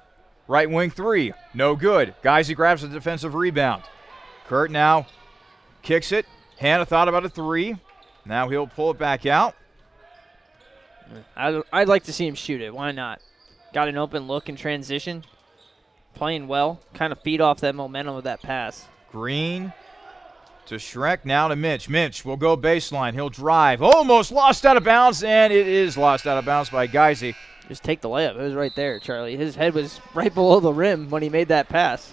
right wing 3, no good. Geisy grabs the defensive rebound. Kurt now kicks it. Hanna thought about a 3. Now he'll pull it back out. I'd like to see him shoot it. Why not? Got an open look in transition. Playing well. Kind of feed off that momentum of that pass. Green to Schreck, now to Minch. Minch will go baseline. He'll drive. Almost lost out of bounds, and it is lost out of bounds by Geisy. Just take the layup. It was right there, Charlie. His head was right below the rim when he made that pass.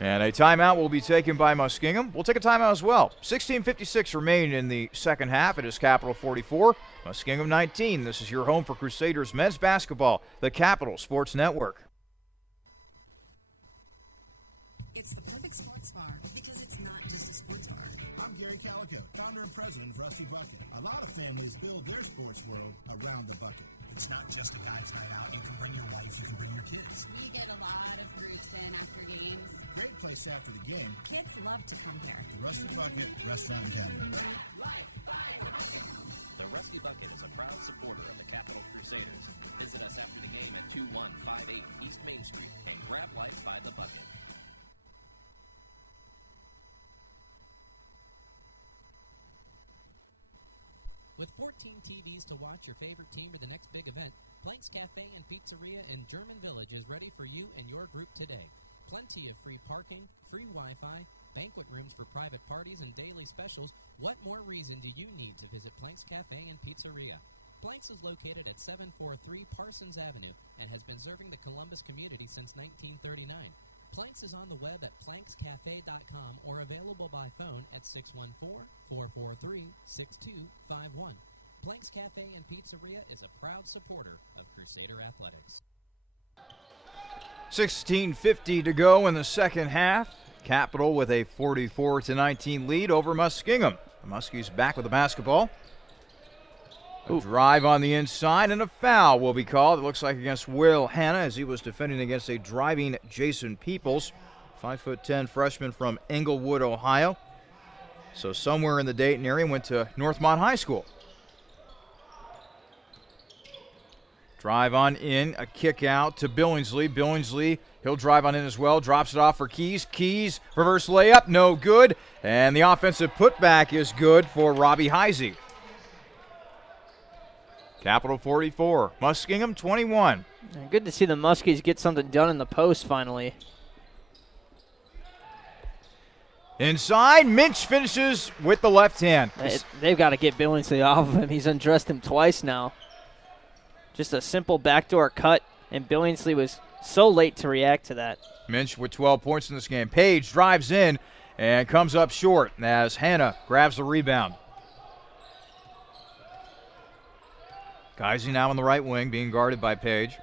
And a timeout will be taken by Muskingum. We'll take a timeout as well. 16:56 remaining in the second half. It is Capital 44, Muskingum 19. This is your home for Crusaders men's basketball, the Capital Sports Network. It's the perfect sports bar because it's not just a sports bar. I'm Gary Calico, founder and president of Rusty Bucket. A lot of families build their sports world around the bucket. It's not just a guy's night out. You can bring your wife, you can bring your kids. We get a lot of groups in after games. Great place after the game. Kids love to come here. The Rusty Bucket Restaurant Tavern. The Rusty Bucket is a proud supporter of the Capital Crusaders. Crusaders. Visit us after the game at 2158 East Main Street and grab life by the bucket. With 14 TVs to watch your favorite team to the next big event, Planks Cafe and Pizzeria in German Village is ready for you and your group today. Plenty of free parking, free Wi-Fi, banquet rooms for private parties, and daily specials. What more reason do you need to visit Planks Cafe and Pizzeria? Planks is located at 743 Parsons Avenue and has been serving the Columbus community since 1939. Planks is on the web at plankscafe.com or available by phone at 614-443-6251. Planks Cafe and Pizzeria is a proud supporter of Crusader Athletics. 16:50 to go in the second half. Capital with a 44-19 lead over Muskingum. The Muskies back with the basketball. A drive on the inside, and a foul will be called. It looks like against Will Hanna as he was defending against a driving Jason Peoples, 5'10" freshman from Englewood, Ohio. So somewhere in the Dayton area, went to Northmont High School. Drive on in, a kick out to Billingsley. Billingsley, he'll drive on in as well, drops it off for Keys. Keys, reverse layup, no good. And the offensive putback is good for Robbie Heisey. Capital 44, Muskingum 21. Good to see the Muskies get something done in the post finally. Inside, Minch finishes with the left hand. They've got to get Billingsley off of him. He's undressed him twice now. Just a simple backdoor cut, and Billingsley was so late to react to that. Minch with 12 points in this game. Page drives in and comes up short as Hanna grabs the rebound. Geisy now on the right wing, being guarded by Page.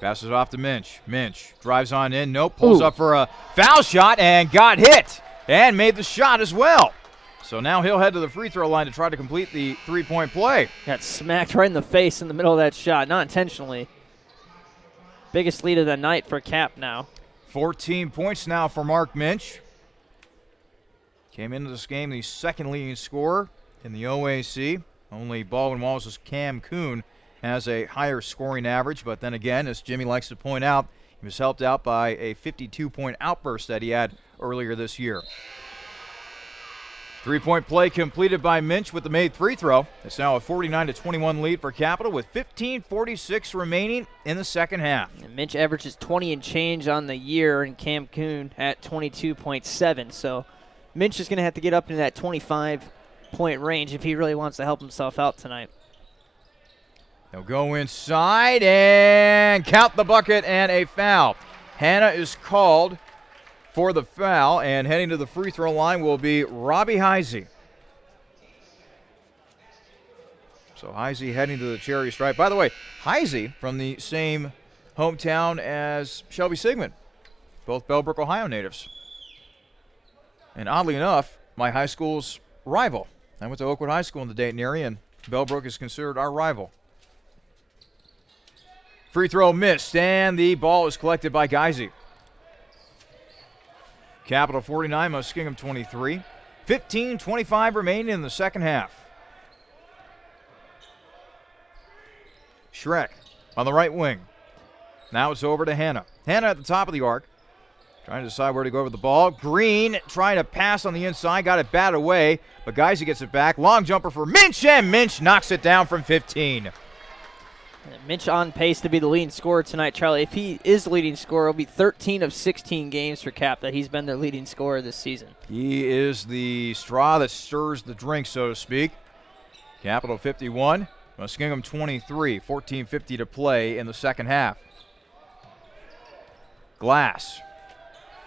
Passes off to Minch. Minch drives on in. Nope. Pulls up for a foul shot and got hit and made the shot as well. So now he'll head to the free throw line to try to complete the three-point play. Got smacked right in the face in the middle of that shot, not intentionally. Biggest lead of the night for Cap now. 14 points now for Mark Minch. Came into this game the second leading scorer in the OAC. Only Baldwin Wallace's Cam Kuhn has a higher scoring average, but then again, as Jimmy likes to point out, he was helped out by a 52-point outburst that he had earlier this year. Three-point play completed by Minch with the made free throw. It's now a 49-21 lead for Capital with 15:46 remaining in the second half. And Minch averages 20 and change on the year, and Cam Kuhn at 22.7. So Minch is going to have to get up into that 25-point range if he really wants to help himself out tonight. He'll go inside and count the bucket and a foul. Hanna is called for the foul, and heading to the free throw line will be Robbie Heisey. So Heisey heading to the cherry stripe. By the way, Heisey from the same hometown as Shelby Sigmund, both Bellbrook, Ohio natives. And oddly enough, my high school's rival. I went to Oakwood High School in the Dayton area, and Bellbrook is considered our rival. Free throw missed, and the ball is collected by Geisy. Capital 49, Muskingum 23. 15:25 remaining in the second half. Schreck on the right wing. Now it's over to Hanna. Hanna at the top of the arc. Trying to decide where to go with the ball. Green trying to pass on the inside. Got it batted away, but Geisy gets it back. Long jumper for Minch, and Minch knocks it down from 15. Minch on pace to be the leading scorer tonight, Charlie. If he is the leading scorer, it'll be 13 of 16 games for Cap that he's been their leading scorer this season. He is the straw that stirs the drink, so to speak. Capital 51, Muskingum 23, 14:50 to play in the second half. Glass,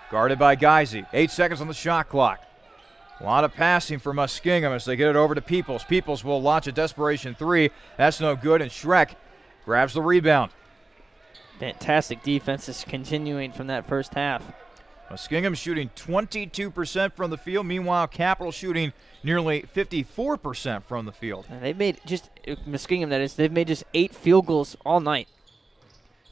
guarded by Geisy. 8 seconds on the shot clock. A lot of passing for Muskingum as they get it over to Peoples. Peoples will launch a desperation three. That's no good, and Schreck grabs the rebound. Fantastic defense is continuing from that first half. Muskingum shooting 22% from the field. Meanwhile, Capital shooting nearly 54% from the field. And they've made Muskingum, that is, they've made just 8 field goals all night.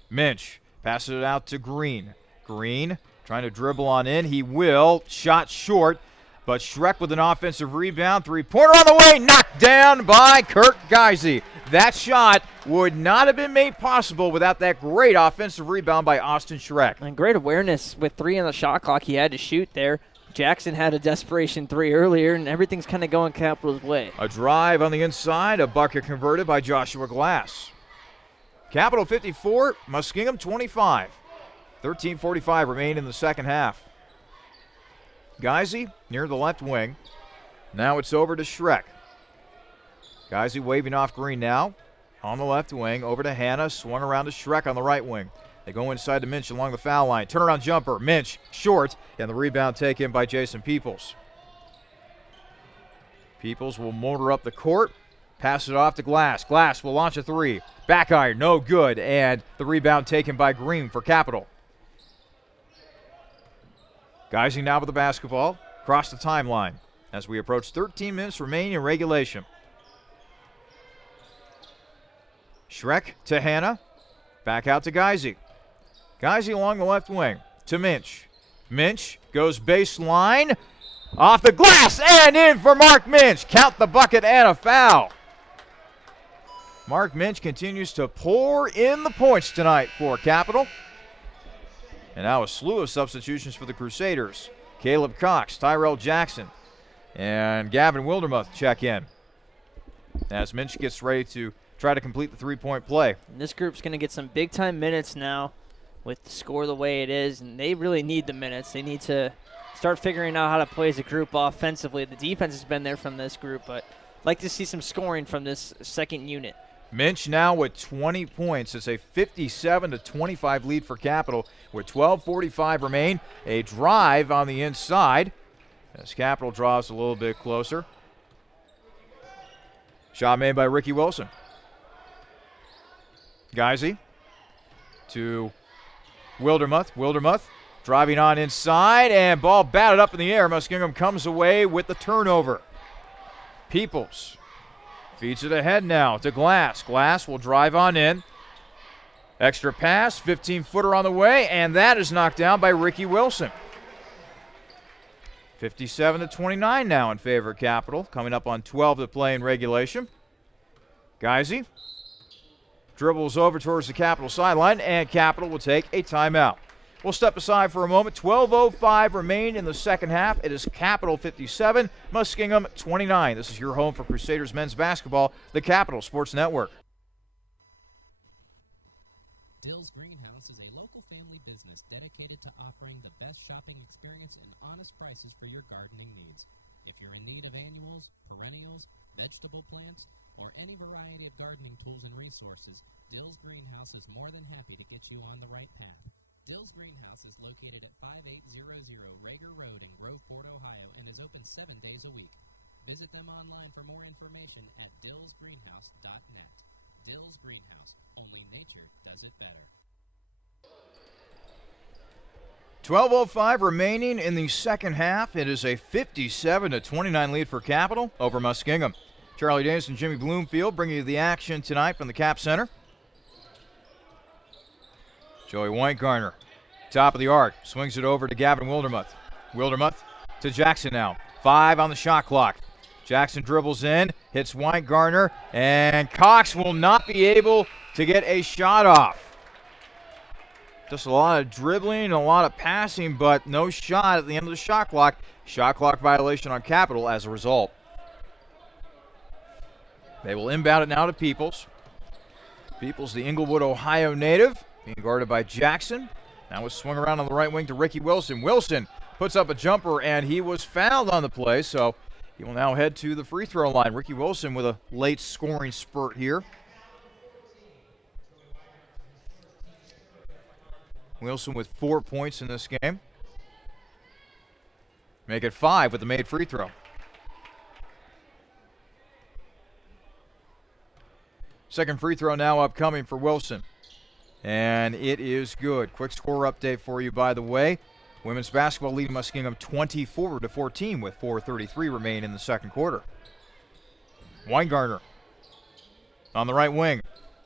Minch passes it out to Green. Green trying to dribble on in. He will. Shot short, but Schreck with an offensive rebound. Three-pointer on the way. Knocked down by Kurt Geisy. That shot would not have been made possible without that great offensive rebound by Austin Schreck. And great awareness with 3 on the shot clock. He had to shoot there. Jackson had a desperation 3 earlier, and everything's kind of going Capital's way. A drive on the inside, a bucket converted by Joshua Glass. Capital 54, Muskingum 25. 13:45 remain in the second half. Geisy near the left wing. Now it's over to Schreck. Geisy waving off Green now. On the left wing, over to Hanna, swung around to Schreck on the right wing. They go inside to Minch along the foul line. Turnaround jumper, Minch, short, and the rebound taken by Jason Peoples. Peoples will motor up the court, pass it off to Glass. Glass will launch a 3. Back iron, no good, and the rebound taken by Green for Capital. Geisy now with the basketball, across the timeline as we approach 13 minutes remaining in regulation. Schreck to Hanna, back out to Geisy. Geisy along the left wing to Minch. Minch goes baseline, off the glass, and in for Mark Minch. Count the bucket and a foul. Mark Minch continues to pour in the points tonight for Capital. And now a slew of substitutions for the Crusaders. Caleb Cox, Tyrell Jackson, and Gavin Wildermuth check in as Minch gets ready to try to complete the three-point play. And this group's going to get some big-time minutes now with the score the way it is, and they really need the minutes. They need to start figuring out how to play as a group offensively. The defense has been there from this group, but I'd like to see some scoring from this second unit. Minch now with 20 points. It's a 57-25 lead for Capital with 12:45 remain. A drive on the inside as Capital draws a little bit closer. Shot made by Ricky Wilson. Geisy to Wildermuth. Wildermuth driving on inside, and ball batted up in the air. Muskingum comes away with the turnover. Peoples feeds it ahead now to Glass. Glass will drive on in. Extra pass, 15-footer on the way, and that is knocked down by Ricky Wilson. 57-29 now in favor of Capital, coming up on 12 to play in regulation. Geisy dribbles over towards the Capital sideline, and Capital will take a timeout. We'll step aside for a moment. 12:05 remain in the second half. It is Capital 57, Muskingum 29. This is your home for Crusaders men's basketball, the Capital Sports Network. Dill's Greenhouse is a local family business dedicated to offering the best shopping experience and honest prices for your gardening needs. If you're in need of annuals, perennials, vegetable plants, or any variety of gardening tools and resources, Dill's Greenhouse is more than happy to get you on the right path. Dill's Greenhouse is located at 5800 Rager Road in Groveport, Ohio, and is open 7 days a week. Visit them online for more information at dillsgreenhouse.net. Dill's Greenhouse. Only nature does it better. 12:05 remaining in the second half. It is a 57-29 lead for Capital over Muskingum. Charlie Davis and Jimmy Bloomfield bringing you the action tonight from the Cap Center. Joey Weingartner, top of the arc, swings it over to Gavin Wildermuth. Wildermuth to Jackson now. 5 on the shot clock. Jackson dribbles in, hits Weingartner, and Cox will not be able to get a shot off. Just a lot of dribbling and a lot of passing, but no shot at the end of the shot clock. Shot clock violation on Capital as a result. They will inbound it now to Peoples. Peoples, the Inglewood, Ohio native, being guarded by Jackson. Now it's swung around on the right wing to Ricky Wilson. Wilson puts up a jumper, and he was fouled on the play, so he will now head to the free throw line. Ricky Wilson with a late scoring spurt here. Wilson with 4 points in this game. Make it 5 with the made free throw. Second free throw now upcoming for Wilson. And it is good. Quick score update for you, by the way. Women's basketball leading Muskingum 24-14 with 4:33 remain in the second quarter. Weingartner on the right wing.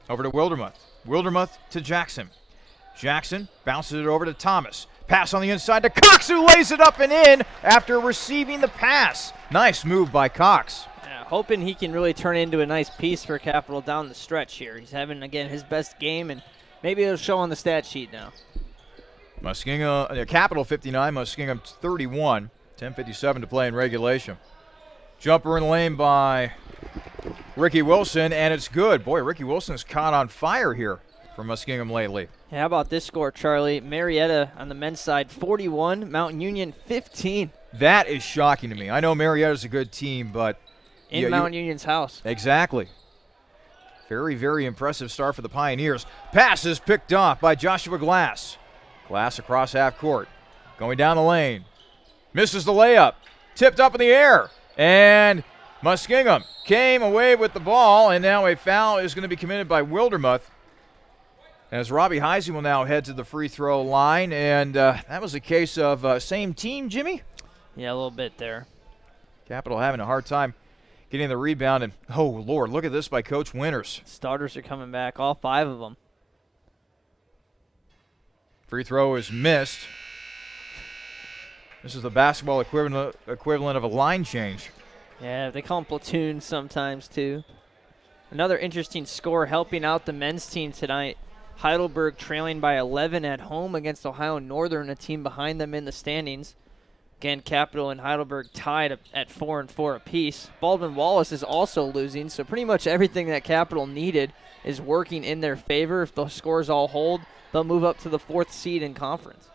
Over to Wildermuth. Wildermuth to Jackson. Jackson bounces it over to Thomas. Pass on the inside to Cox, who lays it up and in after receiving the pass. Nice move by Cox. Yeah, hoping he can really turn into a nice piece for Capital down the stretch here. He's having, again, his best game, and maybe it'll show on the stat sheet now. Muskingum, Capital 59, Muskingum 31. 10:57 to play in regulation. Jumper in the lane by Ricky Wilson, and it's good. Boy, Ricky Wilson's caught on fire here for Muskingum lately. Yeah, how about this score, Charlie? Marietta on the men's side, 41. Mountain Union, 15. That is shocking to me. I know Marietta's a good team, but in Mountain Union's house. Exactly. Very, very impressive start for the Pioneers. Pass is picked off by Joshua Glass. Glass across half court. Going down the lane. Misses the layup. Tipped up in the air. And Muskingum came away with the ball, and now a foul is going to be committed by Wildermuth. As Robbie Heisey will now head to the free throw line, and that was a case of same team, Jimmy? Yeah, a little bit there. Capital having a hard time getting the rebound, and oh, Lord, look at this by Coach Winters. Starters are coming back, all 5 of them. Free throw is missed. This is the basketball equivalent of a line change. Yeah, they call them platoons sometimes, too. Another interesting score helping out the men's team tonight. Heidelberg trailing by 11 at home against Ohio Northern, a team behind them in the standings. Again, Capital and Heidelberg tied at 4-4 apiece. Baldwin Wallace is also losing, so pretty much everything that Capital needed is working in their favor. If the scores all hold, they'll move up to the 4th seed in conference.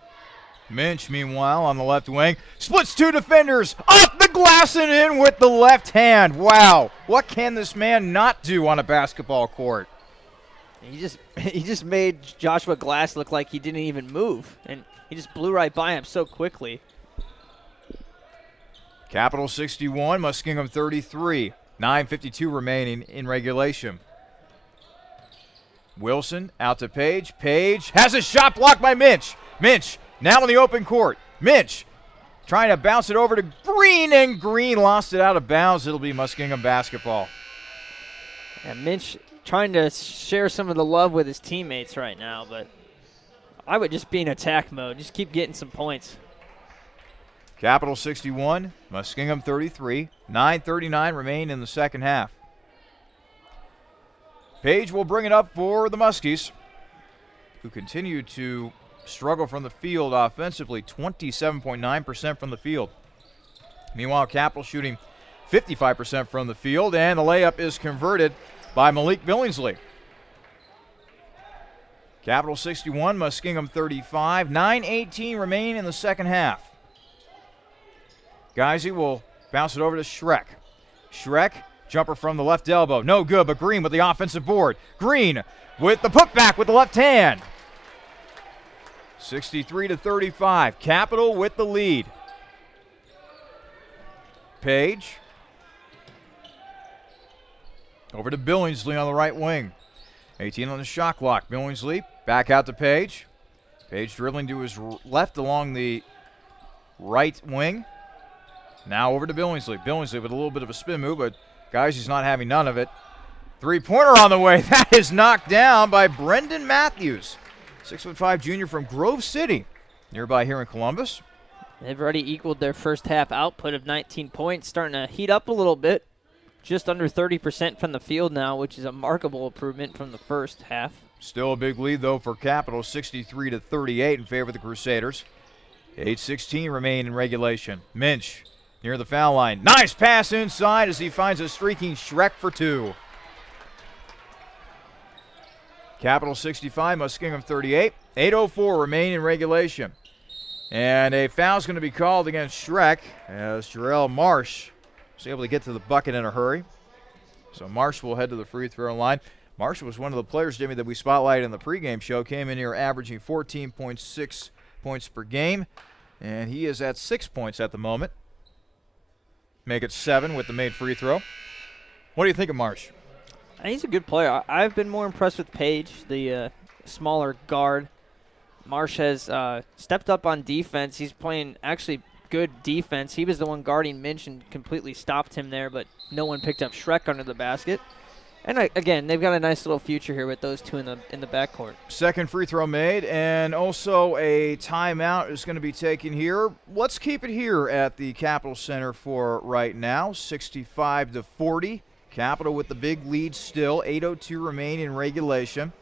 Minch, meanwhile, on the left wing, splits 2 defenders, off the glass and in with the left hand. Wow, what can this man not do on a basketball court? He just made Joshua Glass look like he didn't even move, and he just blew right by him so quickly. Capital 61, Muskingum 33. 9:52 remaining in regulation. Wilson out to Page. Page has a shot blocked by Minch. Minch now in the open court. Minch trying to bounce it over to Green, and Green lost it out of bounds. It'll be Muskingum basketball. And Minch trying to share some of the love with his teammates right now, but I would just be in attack mode. Just keep getting some points. Capital 61, Muskingum 33. 9:39 remain in the second half. Page will bring it up for the Muskies, who continue to struggle from the field offensively, 27.9% from the field. Meanwhile, Capital shooting 55% from the field, and the layup is converted by Malik Billingsley. Capital 61, Muskingum 35. 9:18 remain in the second half. Geisy will bounce it over to Schreck. Schreck, jumper from the left elbow. No good, but Green with the offensive board. Green with the putback with the left hand. 63-35. Capital with the lead. Page. Over to Billingsley on the right wing. 18 on the shot clock. Billingsley back out to Page. Page dribbling to his left along the right wing. Now over to Billingsley. Billingsley with a little bit of a spin move, but guys, he's not having none of it. Three-pointer on the way. That is knocked down by Brendan Matthews. 6'5" junior from Grove City, nearby here in Columbus. They've already equaled their first half output of 19 points, starting to heat up a little bit. Just under 30% from the field now, which is a remarkable improvement from the first half. Still a big lead, though, for Capital, 63-38 in favor of the Crusaders. 8:16 remain in regulation. Minch near the foul line. Nice pass inside as he finds a streaking Schreck for 2. Capital 65, Muskingum 38. 8:04 remain in regulation. And a foul's going to be called against Schreck as Jarrell Marsh was able to get to the bucket in a hurry. So Marsh will head to the free throw line. Marsh was one of the players, Jimmy, that we spotlighted in the pregame show. Came in here averaging 14.6 points per game. And he is at 6 points at the moment. Make it 7 with the made free throw. What do you think of Marsh? He's a good player. I've been more impressed with Page, the smaller guard. Marsh has stepped up on defense. He's playing actually good defense. He was the one guarding Minch and completely stopped him there, but no one picked up Schreck under the basket. And again, they've got a nice little future here with those two in the backcourt. Second free throw made, and also a timeout is going to be taken here. Let's keep it here at the Capitol Center for right now, 65-40. Capitol with the big lead still, 8:02 remain in regulation.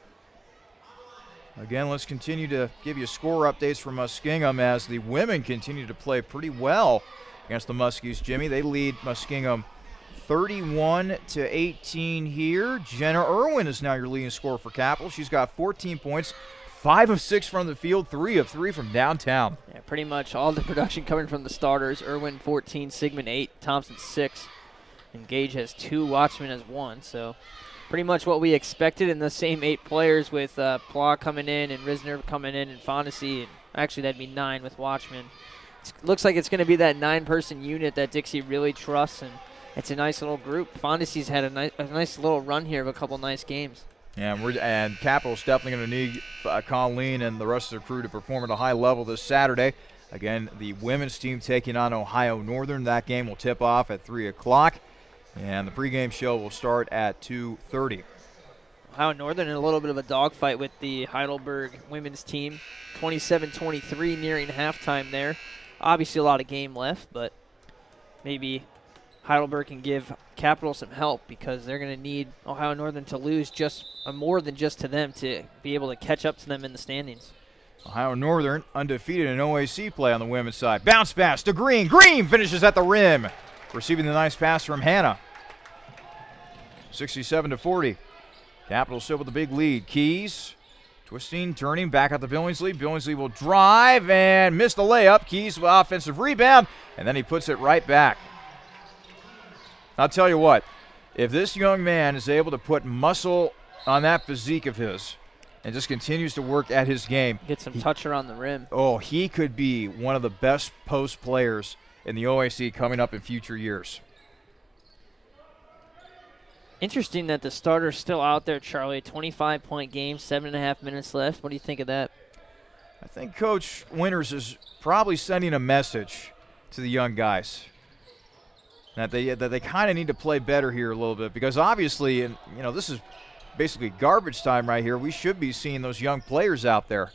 Again, let's continue to give you score updates from Muskingum as the women continue to play pretty well against the Muskies. Jimmy, they lead Muskingum 31-18 here. Jenna Irwin is now your leading scorer for Capitol. She's got 14 points, 5 of 6 from the field, 3 of 3 from downtown. Yeah, pretty much all the production coming from the starters. Irwin 14, Sigmund 8, Thompson 6, and Gage has 2, Watchman has 1. So pretty much what we expected in the same 8 players with Pla coming in and Risner coming in and Fondesi. And actually, that'd be 9 with Watchman. Looks like it's going to be that 9-person unit that Dixie really trusts, and it's a nice little group. Fondesi's had a nice little run here of a couple nice games. Yeah, and Capitol's definitely going to need Colleen and the rest of the crew to perform at a high level this Saturday. Again, the women's team taking on Ohio Northern. That game will tip off at 3 o'clock, and the pregame show will start at 2:30. Ohio Northern in a little bit of a dogfight with the Heidelberg women's team. 27-23 nearing halftime there. Obviously a lot of game left, but maybe Heidelberg can give Capitol some help because they're going to need Ohio Northern to lose just more than just to them to be able to catch up to them in the standings. Ohio Northern undefeated in OAC play on the women's side. Bounce pass to Green. Green finishes at the rim, receiving the nice pass from Hannah. 67-40. Capitol still with a big lead. Keys twisting, turning, back out to Billingsley. Billingsley will drive and miss the layup. Keys with offensive rebound, and then he puts it right back. I'll tell you what, if this young man is able to put muscle on that physique of his and just continues to work at his game. Get some touch around the rim. Oh, he could be one of the best post players in the OAC coming up in future years. Interesting that the starter's still out there, Charlie. 25-point game, 7.5 minutes left. What do you think of that? I think Coach Winters is probably sending a message to the young guys that they kind of need to play better here a little bit, because obviously, and this is basically garbage time right here. We should be seeing those young players out there.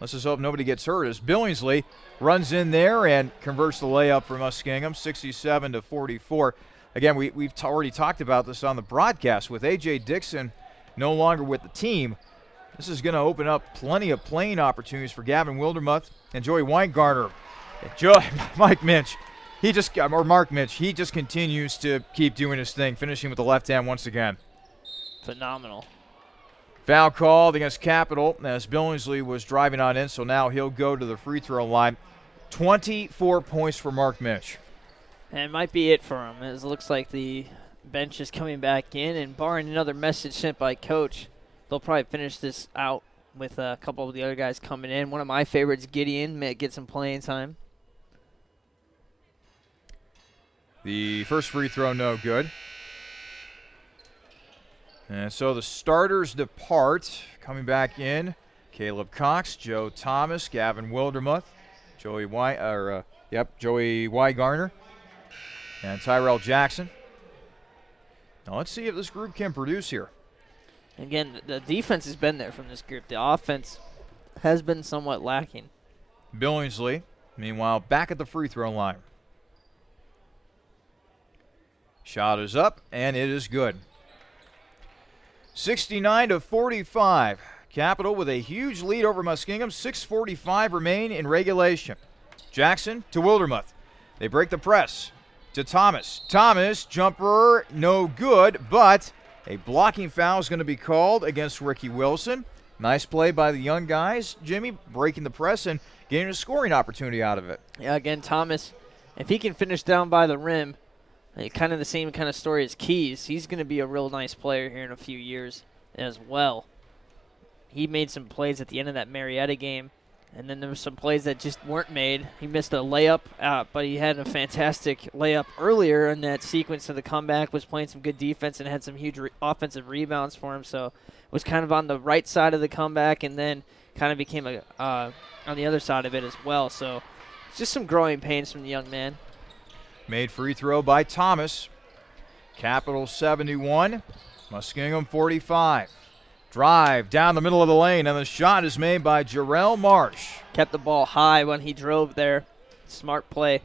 Let's just hope nobody gets hurt as Billingsley runs in there and converts the layup for Muskingum, 67-44. Again, we've already talked about this on the broadcast. With A.J. Dixon no longer with the team, this is going to open up plenty of playing opportunities for Gavin Wildermuth and Joey Weingartner. Mark Minch, he just continues to keep doing his thing, finishing with the left hand once again. Phenomenal. Foul called against Capitol as Billingsley was driving on in, so now he'll go to the free throw line. 24 points for Mark Minch. And it might be it for him, as it looks like the bench is coming back in, and barring another message sent by Coach, they'll probably finish this out with a couple of the other guys coming in. One of my favorites, Gideon, may get some playing time. The first free throw, no good. And so the starters depart. Coming back in, Caleb Cox, Joe Thomas, Gavin Wildermuth, Joey Weingartner, and Tyrell Jackson. Now let's see if this group can produce here. Again, the defense has been there from this group. The offense has been somewhat lacking. Billingsley, meanwhile, back at the free throw line. Shot is up, and it is good. 69-45. Capitol with a huge lead over Muskingum. 6:45 remain in regulation. Jackson to Wildermuth. They break the press to Thomas. Thomas, jumper, no good, but a blocking foul is going to be called against Ricky Wilson. Nice play by the young guys. Jimmy breaking the press and getting a scoring opportunity out of it. Yeah, again, Thomas, if he can finish down by the rim, kind of the same kind of story as Keys, he's going to be a real nice player here in a few years as well. He made some plays at the end of that Marietta game, and then there were some plays that just weren't made. He missed a layup, but he had a fantastic layup earlier in that sequence of the comeback, was playing some good defense and had some huge offensive rebounds for him. So it was kind of on the right side of the comeback and then kind of became on the other side of it as well. So it's just some growing pains from the young man. Made free throw by Thomas. Capitol 71, Muskingum 45. Drive down the middle of the lane, and the shot is made by Jarrell Marsh. Kept the ball high when he drove there. Smart play.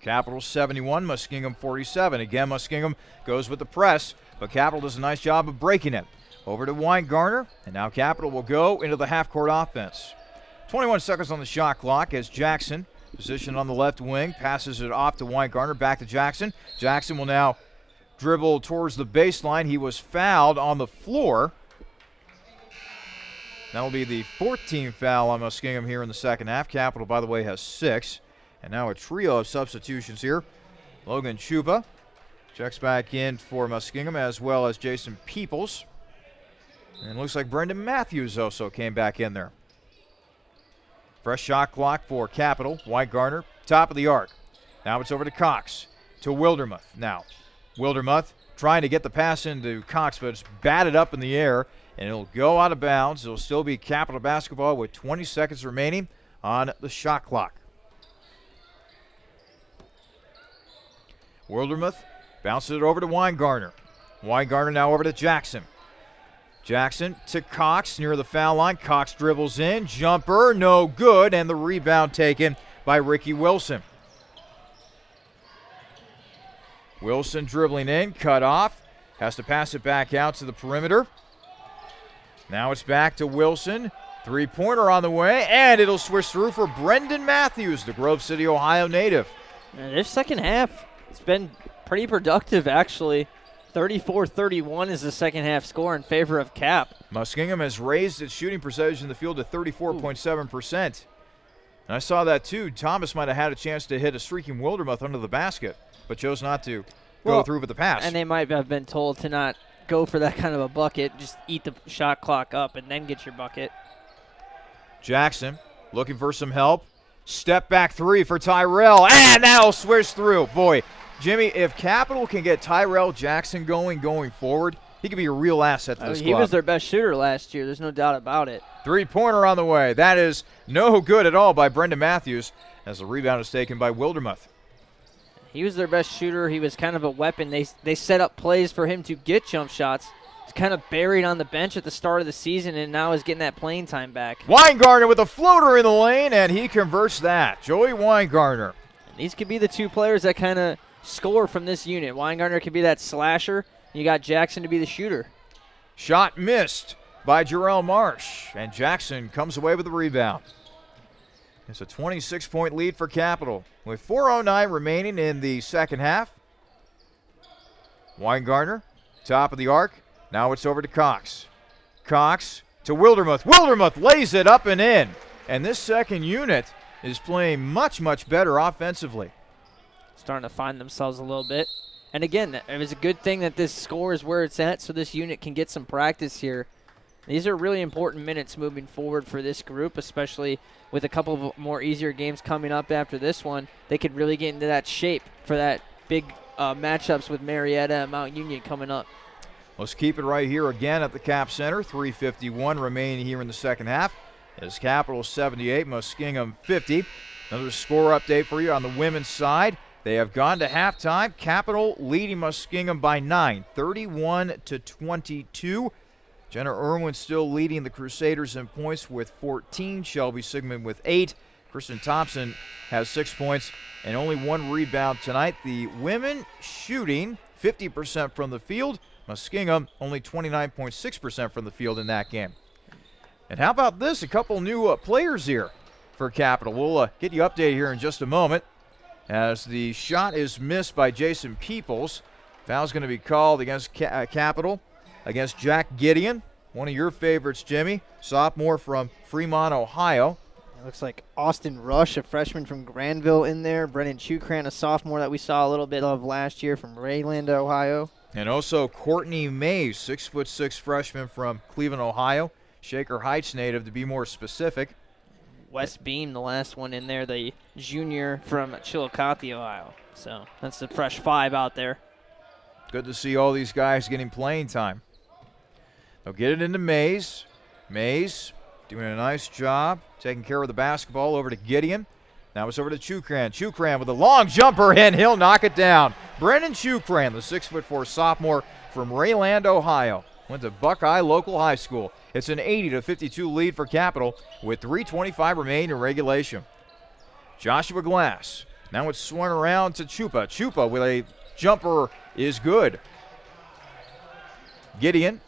Capital 71, Muskingum 47. Again, Muskingum goes with the press, but Capital does a nice job of breaking it. Over to Weingartner, and now Capital will go into the half-court offense. 21 seconds on the shot clock as Jackson, positioned on the left wing, passes it off to Weingartner, back to Jackson. Jackson will now dribble towards the baseline. He was fouled on the floor. That'll be the 14th foul on Muskingum here in the second half. Capital, by the way, has 6. And now a trio of substitutions here. Logan Chuba checks back in for Muskingum, as well as Jason Peoples. And it looks like Brendan Matthews also came back in there. Fresh shot clock for Capital. Weingartner, top of the arc. Now it's over to Cox, to Wildermuth. Now, Wildermuth trying to get the pass into Cox, but it's batted up in the air, and it'll go out of bounds. It'll still be Capital basketball with 20 seconds remaining on the shot clock. Wildermuth bounces it over to Weingartner. Weingartner now over to Jackson. Jackson to Cox near the foul line. Cox dribbles in. Jumper, no good, and the rebound taken by Ricky Wilson. Wilson dribbling in, cut off. Has to pass it back out to the perimeter. Now it's back to Wilson. Three-pointer on the way, and it'll switch through for Brendan Matthews, the Grove City, Ohio native. And this second half, it's been pretty productive, actually. 34-31 is the second half score in favor of Cap. Muskingum has raised its shooting percentage in the field to 34.7%. And I saw that too. Thomas might have had a chance to hit a streaking Wildermuth under the basket, but chose not to go through with the pass. And they might have been told to not go for that kind of a bucket. Just eat the shot clock up and then get your bucket. Jackson looking for some help. Step back three for Tyrell, and that'll switch through. Boy, Jimmy, if Capital can get Tyrell Jackson going forward, he could be a real asset to this squad. He was their best shooter last year. There's no doubt about it. Three-pointer on the way. That is no good at all by Brendan Matthews, as the rebound is taken by Wildermuth. He was their best shooter. He was kind of a weapon. They set up plays for him to get jump shots. He's kind of buried on the bench at the start of the season, and now is getting that playing time back. Weingartner with a floater in the lane, and he converts that. Joey Weingartner. And these could be the two players that kind of score from this unit. Weingartner could be that slasher. You got Jackson to be the shooter. Shot missed by Jarrell Marsh, and Jackson comes away with the rebound. It's a 26-point lead for Capital with 4:09 remaining in the second half. Weingartner, top of the arc. Now it's over to Cox. Cox to Wildermuth. Wildermuth lays it up and in. And this second unit is playing much, much better offensively. Starting to find themselves a little bit. And again, it was a good thing that this score is where it's at so this unit can get some practice here. These are really important minutes moving forward for this group, especially with a couple of more easier games coming up after this one. They could really get into that shape for that big matchups with Marietta and Mount Union coming up. Let's keep it right here again at the Cap Center. 3:51 remaining here in the second half. As Capital 78, Muskingum 50. Another score update for you on the women's side. They have gone to halftime. Capital leading Muskingum by 9, 31-22. Jenna Irwin still leading the Crusaders in points with 14. Shelby Sigmund with 8. Kristen Thompson has 6 points and only 1 rebound tonight. The women shooting 50% from the field. Muskingum only 29.6% from the field in that game. And how about this? A couple new players here for Capital. We'll get you updated here in just a moment as the shot is missed by Jason Peoples. Foul's going to be called against Capital, against Jack Gideon, one of your favorites, Jimmy, sophomore from Fremont, Ohio. It looks like Austin Rush, a freshman from Granville in there. Brennan Chukran, a sophomore that we saw a little bit of last year from Rayland, Ohio. And also Courtney Mays, 6'6" freshman from Cleveland, Ohio. Shaker Heights native, to be more specific. Wes Beam, the last one in there, the junior from Chillicothe, Ohio. So that's the fresh 5 out there. Good to see all these guys getting playing time. They'll get it into Mays. Mays doing a nice job taking care of the basketball over to Gideon. Now it's over to Chukran. Chukran with a long jumper, and he'll knock it down. Brennan Chukran, the 6'4" sophomore from Rayland, Ohio, went to Buckeye Local High School. It's an 80-52 lead for Capital with 3:25 remaining in regulation. Joshua Glass. Now it's swung around to Chupa. Chupa with a jumper is good. Gideon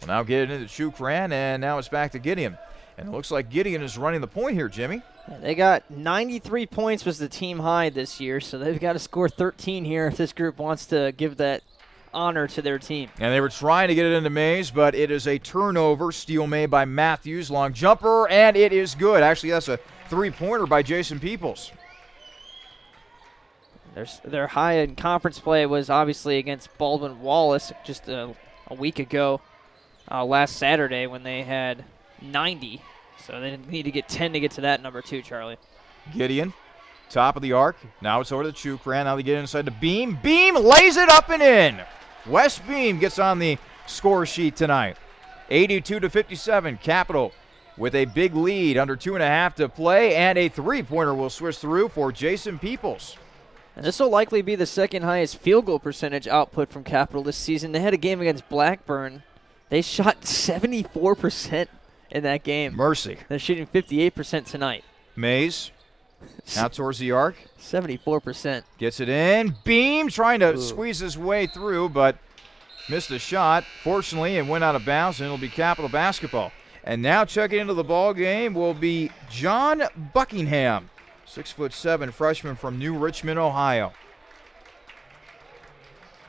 will now get it into Chukran, and now it's back to Gideon. And it looks like Gideon is running the point here, Jimmy. Yeah, they got 93 points was the team high this year, so they've got to score 13 here if this group wants to give that honor to their team. And they were trying to get it into Mays, but it is a turnover. Steal made by Matthews. Long jumper, and it is good. Actually, that's a three-pointer by Jason Peoples. Their high in conference play was obviously against Baldwin Wallace just a week ago, last Saturday, when they had 90. So they need to get 10 to get to that number too, Charlie. Gideon, top of the arc. Now it's over to Chukran. Now they get inside the Beam. Beam lays it up and in. Wes Beam gets on the score sheet tonight. 82-57. Capital with a big lead, under 2.5 to play, and a three-pointer will switch through for Jason Peoples. And this will likely be the second highest field goal percentage output from Capital this season. They had a game against Blackburn. They shot 74% in that game. Mercy. They're shooting 58% tonight. Mays, now towards the arc. 74%. Gets it in. Beam trying to squeeze his way through, but missed a shot. Fortunately, it went out of bounds, and it'll be Capital basketball. And now checking into the ball game will be John Buckingham, 6'7" freshman from New Richmond, Ohio.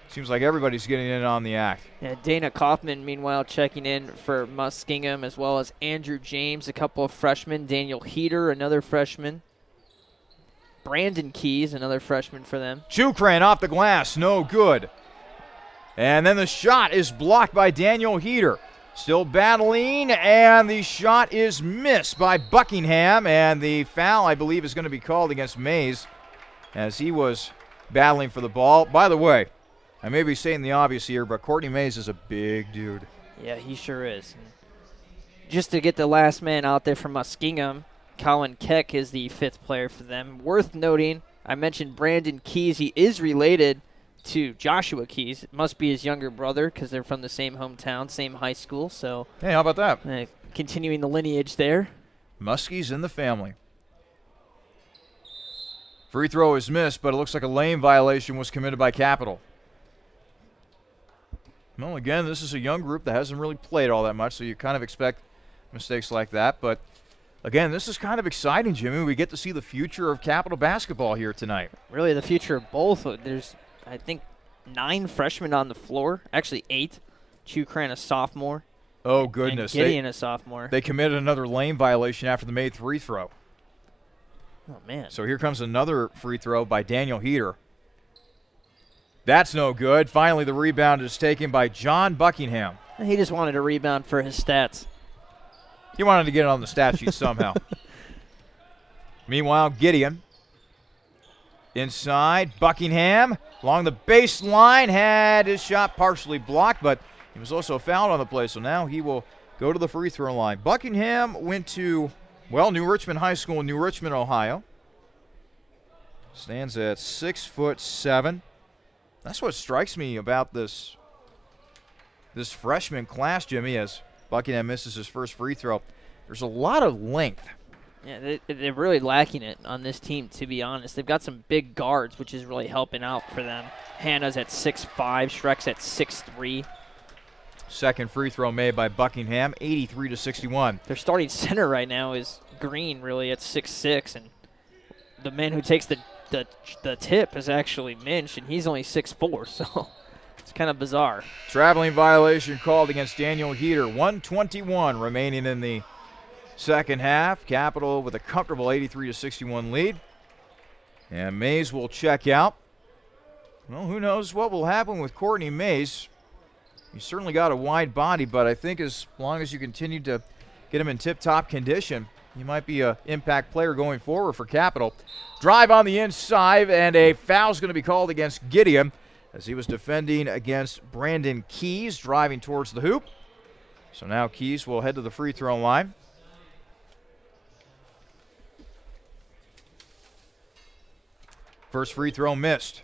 Seems like everybody's getting in on the act. Yeah, Dana Kaufman, meanwhile, checking in for Muskingum, as well as Andrew James, a couple of freshmen. Daniel Heater, another freshman. Brandon Keys, another freshman for them. Chukran off the glass, no good. And then the shot is blocked by Daniel Heater. Still battling, and the shot is missed by Buckingham, and the foul, I believe, is going to be called against Mays as he was battling for the ball. By the way, I may be saying the obvious here, but Courtney Mays is a big dude. Yeah, he sure is. Just to get the last man out there from Muskingum, Colin Keck is the fifth player for them. Worth noting, I mentioned Brandon Keys. He is related to Joshua Keys. It must be his younger brother because they're from the same hometown, same high school. So, hey, how about that? Continuing the lineage there. Muskies in the family. Free throw is missed, but it looks like a lane violation was committed by Capital. Well, again, this is a young group that hasn't really played all that much, so you kind of expect mistakes like that. But, again, this is kind of exciting, Jimmy. We get to see the future of Capital basketball here tonight. Really, the future of both. There's, I think, 9 freshmen on the floor. Actually, 8. Chukran, a sophomore. Oh, goodness. And Gideon, a sophomore. They committed another lane violation after the made free throw. Oh, man. So here comes another free throw by Daniel Heater. That's no good. Finally, the rebound is taken by John Buckingham. He just wanted a rebound for his stats. He wanted to get it on the stat sheet somehow. Meanwhile, Gideon inside. Buckingham along the baseline had his shot partially blocked, but he was also fouled on the play, so now he will go to the free throw line. Buckingham went to, well, New Richmond High School in New Richmond, Ohio. Stands at 6'7". That's what strikes me about this freshman class, Jimmy, as Buckingham misses his first free throw. There's a lot of length. Yeah, they're really lacking it on this team, to be honest. They've got some big guards, which is really helping out for them. Hannah's at 6'5", Shrek's at 6'3". Second free throw made by Buckingham, 83-61. Their starting center right now is Green, really, at 6'6", and the man who takes the tip is actually Minch, and he's only 6'4", so it's kind of bizarre. Traveling violation called against Daniel Heater. 1:21 remaining in the second half. Capital with a comfortable 83-61 lead. And Mays will check out. Well, who knows what will happen with Courtney Mays. He's certainly got a wide body, but I think as long as you continue to get him in tip-top condition, he might be an impact player going forward for Capital. Drive on the inside, and a foul's going to be called against Gideon as he was defending against Brandon Keys, driving towards the hoop. So now Keys will head to the free throw line. First free throw missed.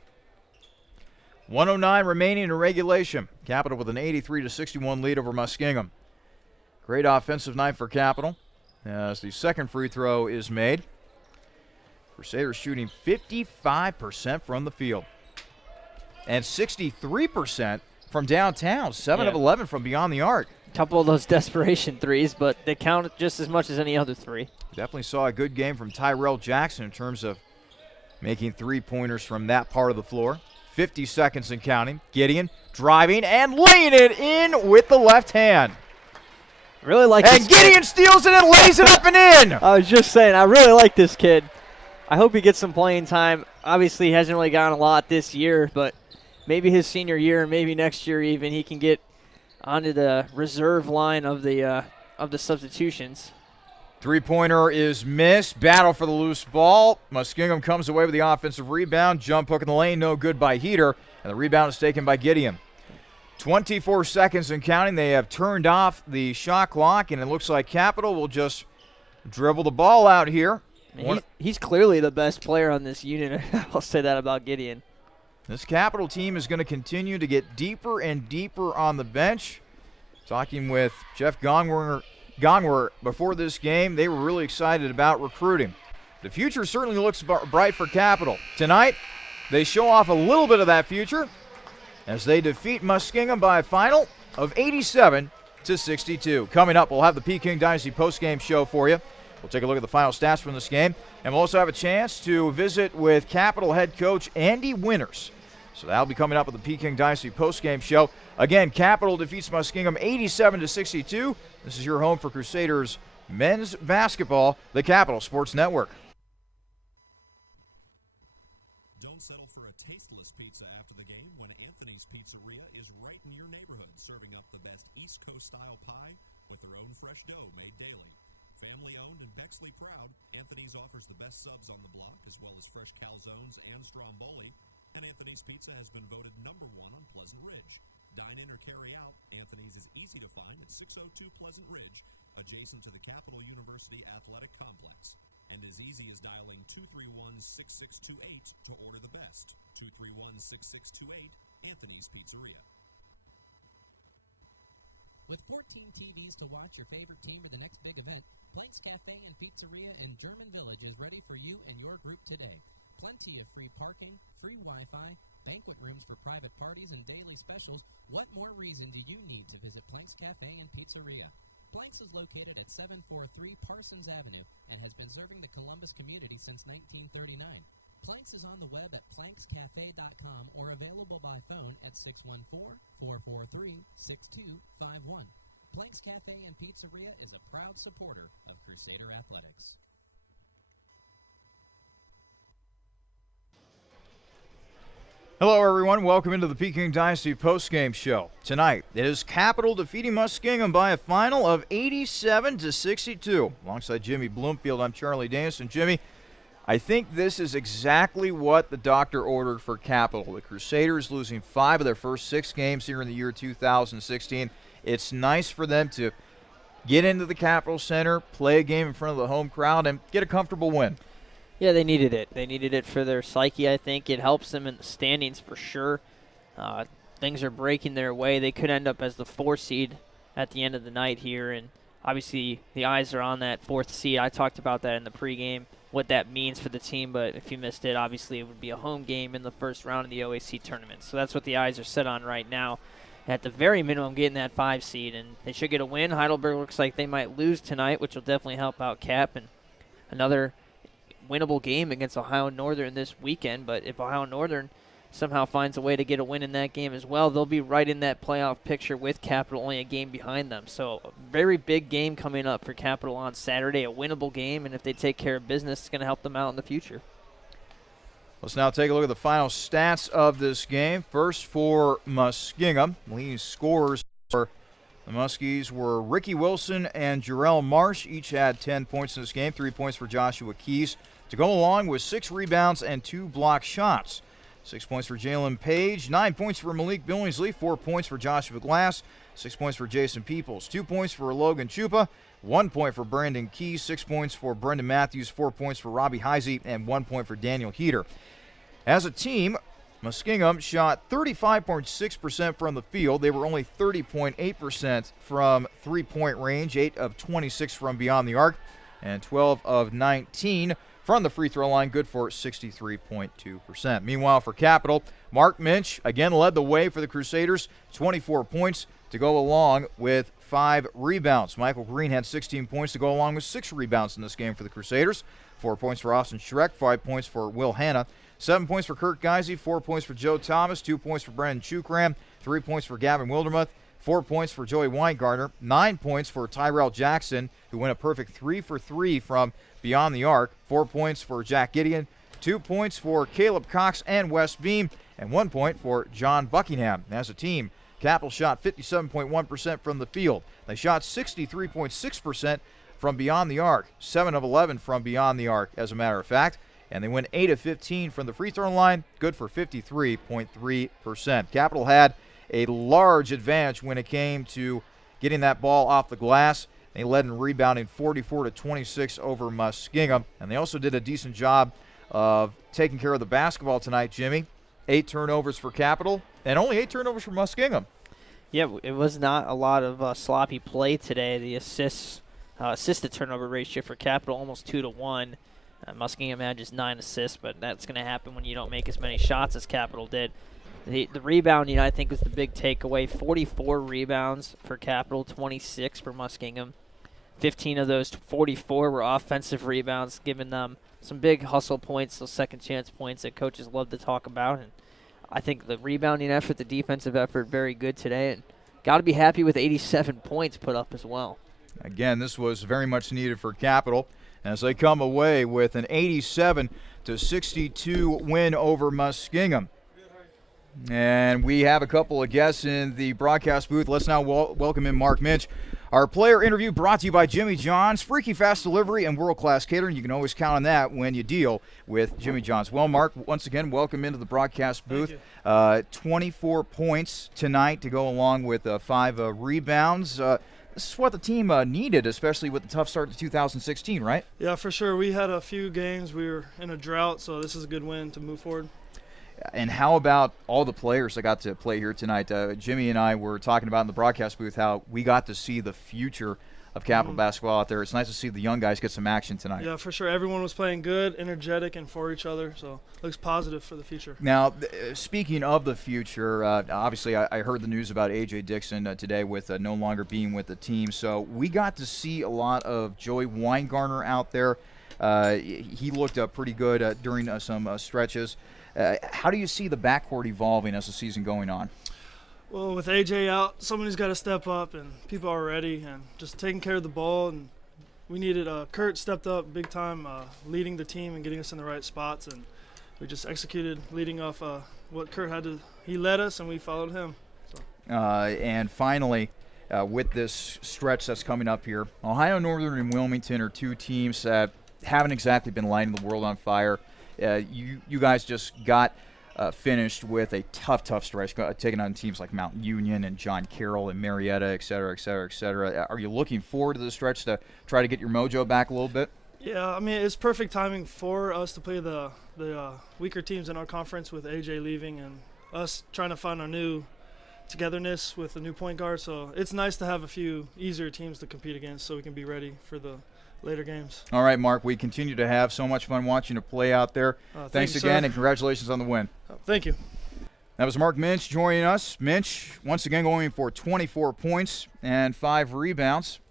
109 remaining in regulation. Capital with an 83-61 lead over Muskingum. Great offensive night for Capital as the second free throw is made. Crusaders shooting 55% from the field and 63% from downtown, 7 of 11 from beyond the arc. A couple of those desperation threes, but they count just as much as any other three. Definitely saw a good game from Tyrell Jackson in terms of making three-pointers from that part of the floor. 50 seconds and counting. Gideon driving and laying it in with the left hand. Really like and this Gideon kid. Steals it and lays it up and in. I was just saying, I really like this kid. I hope he gets some playing time. Obviously, he hasn't really gotten a lot this year, but maybe his senior year, maybe next year even, he can get onto the reserve line of the substitutions. Three-pointer is missed. Battle for the loose ball. Muskingum comes away with the offensive rebound. Jump hook in the lane, no good by Heater. And the rebound is taken by Gideon. 24 seconds and counting. They have turned off the shot clock, and it looks like Capital will just dribble the ball out here. He's clearly the best player on this unit. I'll say that about Gideon. This Capital team is going to continue to get deeper and deeper on the bench. Talking with Jeff Gongwer before this game, they were really excited about recruiting. The future certainly looks bright for Capital. Tonight, they show off a little bit of that future as they defeat Muskingum by a final of 87-62. Coming up, we'll have the Peking Dynasty postgame show for you. We'll take a look at the final stats from this game, and we'll also have a chance to visit with Capital head coach Andy Winters. So that'll be coming up with the Peking Dynasty postgame show. Again, Capital defeats Muskingum 87-62. This is your home for Crusaders men's basketball, the Capital Sports Network. Don't settle for a tasteless pizza after the game when Anthony's Pizzeria is right in your neighborhood, serving up the best East Coast-style pie with their own fresh dough made daily. Family-owned and Bexley proud, Anthony's offers the best subs on the block, as well as fresh calzones and stromboli, and Anthony's Pizza has been voted #1 on Pleasant Ridge. Dine in or carry out, Anthony's is easy to find at 602 Pleasant Ridge, adjacent to the Capital University Athletic Complex, and as easy as dialing 231-6628 to order the best. 231-6628, Anthony's Pizzeria. With 14 TVs to watch your favorite team or the next big event, Planks Cafe and Pizzeria in German Village is ready for you and your group today. Plenty of free parking, free Wi-Fi, banquet rooms for private parties, and daily specials. What more reason do you need to visit Planks Cafe and Pizzeria? Planks is located at 743 Parsons Avenue and has been serving the Columbus community since 1939. Planks is on the web at plankscafe.com or available by phone at 614-443-6251. Planks Cafe and Pizzeria is a proud supporter of Crusader Athletics. Hello, everyone. Welcome into the Peking Dynasty postgame show. Tonight, it is Capital defeating Muskingum by a final of 87-62. Alongside Jimmy Bloomfield, I'm Charlie Danielson. Jimmy, I think this is exactly what the doctor ordered for Capital. The Crusaders losing 5 of their first 6 games here in the year 2016. It's nice for them to get into the Capital Center, play a game in front of the home crowd, and get a comfortable win. Yeah, they needed it. They needed it for their psyche, I think. It helps them in the standings for sure. Things are breaking their way. They could end up as the 4th seed at the end of the night here, and obviously the eyes are on that 4th seed. I talked about that in the pregame, what that means for the team, but if you missed it, obviously it would be a home game in the first round of the OAC tournament. So that's what the eyes are set on right now. At the very minimum, getting that 5 seed, and they should get a win. Heidelberg looks like they might lose tonight, which will definitely help out Cap, and another winnable game against Ohio Northern this weekend. But if Ohio Northern somehow finds a way to get a win in that game as well, they'll be right in that playoff picture with Capital, only a game behind them. So a very big game coming up for Capital on Saturday, a winnable game, and if they take care of business, it's going to help them out in the future. Let's now take a look at the final stats of this game. First for Muskingum, leading scorers for the Muskies were Ricky Wilson and Jarrell Marsh. Each had 10 points in this game, 3 points for Joshua Keys, to go along with 6 rebounds and 2 block shots. 6 points for Jalen Page, 9 points for Malik Billingsley, 4 points for Joshua Glass, 6 points for Jason Peoples, 2 points for Logan Chupa, 1 point for Brandon Keys, 6 points for Brendan Matthews, 4 points for Robbie Heisey, and 1 point for Daniel Heater. As a team, Muskingum shot 35.6% from the field. They were only 30.8% from three-point range, 8 of 26 from beyond the arc, and 12 of 19 from the free throw line, good for 63.2%. Meanwhile, for Capital, Mark Minch again led the way for the Crusaders, 24 points to go along with 5 rebounds. Michael Green had 16 points to go along with 6 rebounds in this game for the Crusaders. 4 points for Austin Schreck, 5 points for Will Hanna, 7 points for Kurt Geisey, 4 points for Joe Thomas, 2 points for Brendan Chukram, 3 points for Gavin Wildermuth, 4 points for Joey Weingartner, 9 points for Tyrell Jackson, who went a perfect 3 for 3 from beyond the arc, 4 points for Jack Gideon, 2 points for Caleb Cox and Wes Beam, and 1 point for John Buckingham. As a team, Capital shot 57.1% from the field. They shot 63.6% from beyond the arc, 7 of 11 from beyond the arc, as a matter of fact. And they went 8 of 15 from the free throw line, good for 53.3%. Capital had a large advantage when it came to getting that ball off the glass. They led in rebounding 44-26 over Muskingum. And they also did a decent job of taking care of the basketball tonight, Jimmy. 8 turnovers for Capital and only 8 turnovers for Muskingum. Yeah, it was not a lot of sloppy play today. The assist-to-turnover ratio for Capital almost 2-1. Muskingum had just 9 assists, but that's going to happen when you don't make as many shots as Capital did. The rebounding, I think, was the big takeaway. 44 rebounds for Capital, 26 for Muskingum. 15 of those 44 were offensive rebounds, giving them some big hustle points, those second-chance points that coaches love to talk about. And I think the rebounding effort, the defensive effort, very good today. And got to be happy with 87 points put up as well. Again, this was very much needed for Capital as they come away with an 87-62 win over Muskingum. And we have a couple of guests in the broadcast booth. Let's now welcome in Mark Minch. Our player interview brought to you by Jimmy John's, freaky fast delivery and world-class catering. You can always count on that when you deal with Jimmy John's. Well, Mark, once again, welcome into the broadcast booth. 24 points tonight to go along with 5 rebounds. This is what the team needed, especially with the tough start to 2016, right? Yeah, for sure. We had a few games. We were in a drought, so this is a good win to move forward. And how about all the players that got to play here tonight? Jimmy and I were talking about in the broadcast booth how we got to see the future of Capital basketball out there. It's nice to see the young guys get some action tonight. Yeah, for sure. Everyone was playing good, energetic, and for each other, so looks positive for the future. Now, speaking of the future, obviously I heard the news about A.J. Dixon today with no longer being with the team, so we got to see a lot of Joey Weingartner out there. He looked pretty good during some stretches. How do you see the backcourt evolving as the season going on? Well, with AJ out, somebody's got to step up, and people are ready, and just taking care of the ball. And we needed Kurt stepped up big time, leading the team and getting us in the right spots, and we just executed, leading off what Kurt had to. He led us, and we followed him. So. And finally, with this stretch that's coming up here, Ohio Northern and Wilmington are 2 teams that haven't exactly been lighting the world on fire. You guys just got finished with a tough stretch, taking on teams like Mount Union and John Carroll and Marietta, et cetera, et cetera, et cetera. Are you looking forward to the stretch to try to get your mojo back a little bit? Yeah, I mean, it's perfect timing for us to play the weaker teams in our conference with AJ leaving and us trying to find our new togetherness with a new point guard. So it's nice to have a few easier teams to compete against so we can be ready for the later games. All right, Mark, we continue to have so much fun watching you play out there. Thanks again, and congratulations on the win. Thank you. That was Mark Minch joining us. Minch, once again, going for 24 points and 5 rebounds.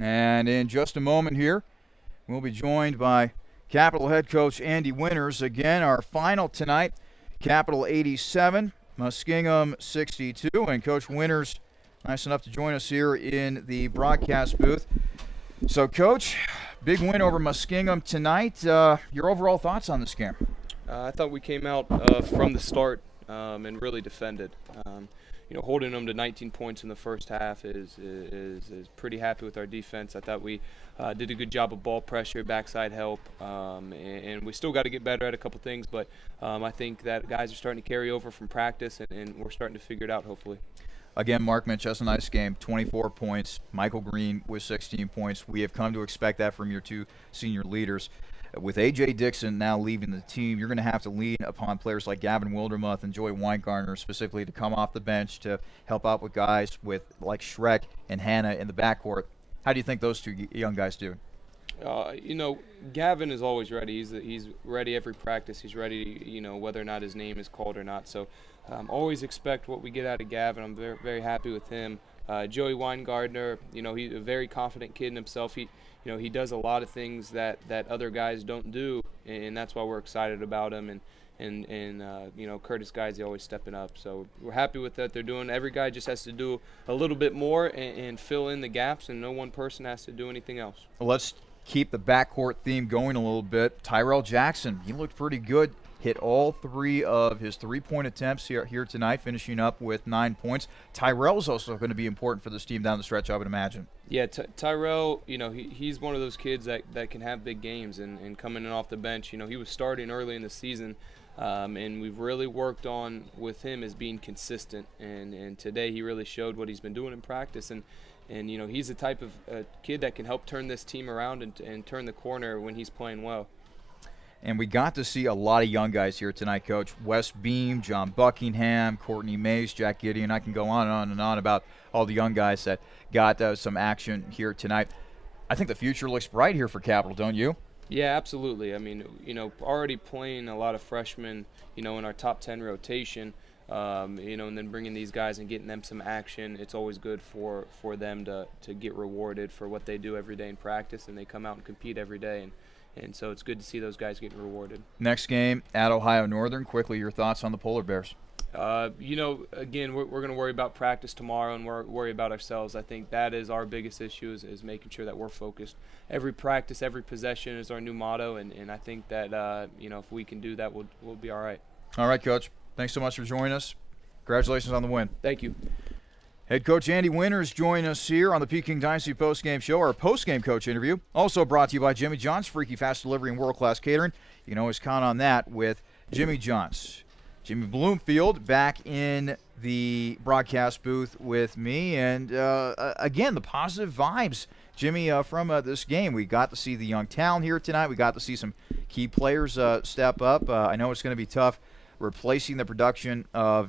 And in just a moment here, we'll be joined by Capital head coach Andy Winters. Again, our final tonight, Capital 87, Muskingum 62. And Coach Winters, nice enough to join us here in the broadcast booth. So, Coach, big win over Muskingum tonight. Your overall thoughts on this game? I thought we came out from the start and really defended. Holding them to 19 points in the first half is pretty happy with our defense. I thought we did a good job of ball pressure, backside help, and we still got to get better at a couple things. But I think that guys are starting to carry over from practice, and we're starting to figure it out, hopefully. Again, Mark Minch has a nice game, 24 points. Michael Green with 16 points. We have come to expect that from your 2 senior leaders. with A.J. Dixon now leaving the team, you're going to have to lean upon players like Gavin Wildermuth and Joey Weingartner specifically to come off the bench to help out with guys with like Shrek and Hannah in the backcourt. How do you think those two young guys do? Gavin is always ready. He's ready every practice. He's ready, whether or not his name is called or not. So always expect what we get out of Gavin. I'm very, very happy with him. Joey Weingartner, he's a very confident kid in himself. He does a lot of things that other guys don't do, and that's why we're excited about him. And Curtis Guy's always stepping up. So we're happy with what they're doing. Every guy just has to do a little bit more and fill in the gaps, and no one person has to do anything else. Let's keep the backcourt theme going a little bit. Tyrell Jackson, he looked pretty good. Hit all 3 of his 3-point attempts here tonight, finishing up with 9 points. Tyrell's also going to be important for this team down the stretch, I would imagine. Yeah, Tyrell, he's one of those kids that can have big games, and coming in off the bench, he was starting early in the season, and we've really worked on with him as being consistent, and today he really showed what he's been doing in practice, and he's the type of kid that can help turn this team around and turn the corner when he's playing well. And we got to see a lot of young guys here tonight, Coach. Wes Beam, John Buckingham, Courtney Mays, Jack Gideon. I can go on and on and on about all the young guys that got some action here tonight. I think the future looks bright here for Capital, don't you? Yeah, absolutely. I mean, already playing a lot of freshmen, in our top 10 rotation, and then bringing these guys and getting them some action. It's always good for them to get rewarded for what they do every day in practice, and they come out and compete every day. And so it's good to see those guys getting rewarded. Next game at Ohio Northern. Quickly, your thoughts on the Polar Bears? Again, we're going to worry about practice tomorrow and worry about ourselves. I think that is our biggest issue is making sure that we're focused. Every practice, every possession is our new motto, and I think that, if we can do that, we'll be all right. All right, Coach. Thanks so much for joining us. Congratulations on the win. Thank you. Head coach Andy Winters joined us here on the Peking Dynasty postgame show, our postgame coach interview. Also brought to you by Jimmy John's, freaky fast delivery and world-class catering. You can always count on that with Jimmy John's. Jimmy Bloomfield back in the broadcast booth with me. And, again, the positive vibes, Jimmy, from this game. We got to see the young talent here tonight. We got to see some key players step up. I know it's going to be tough replacing the production of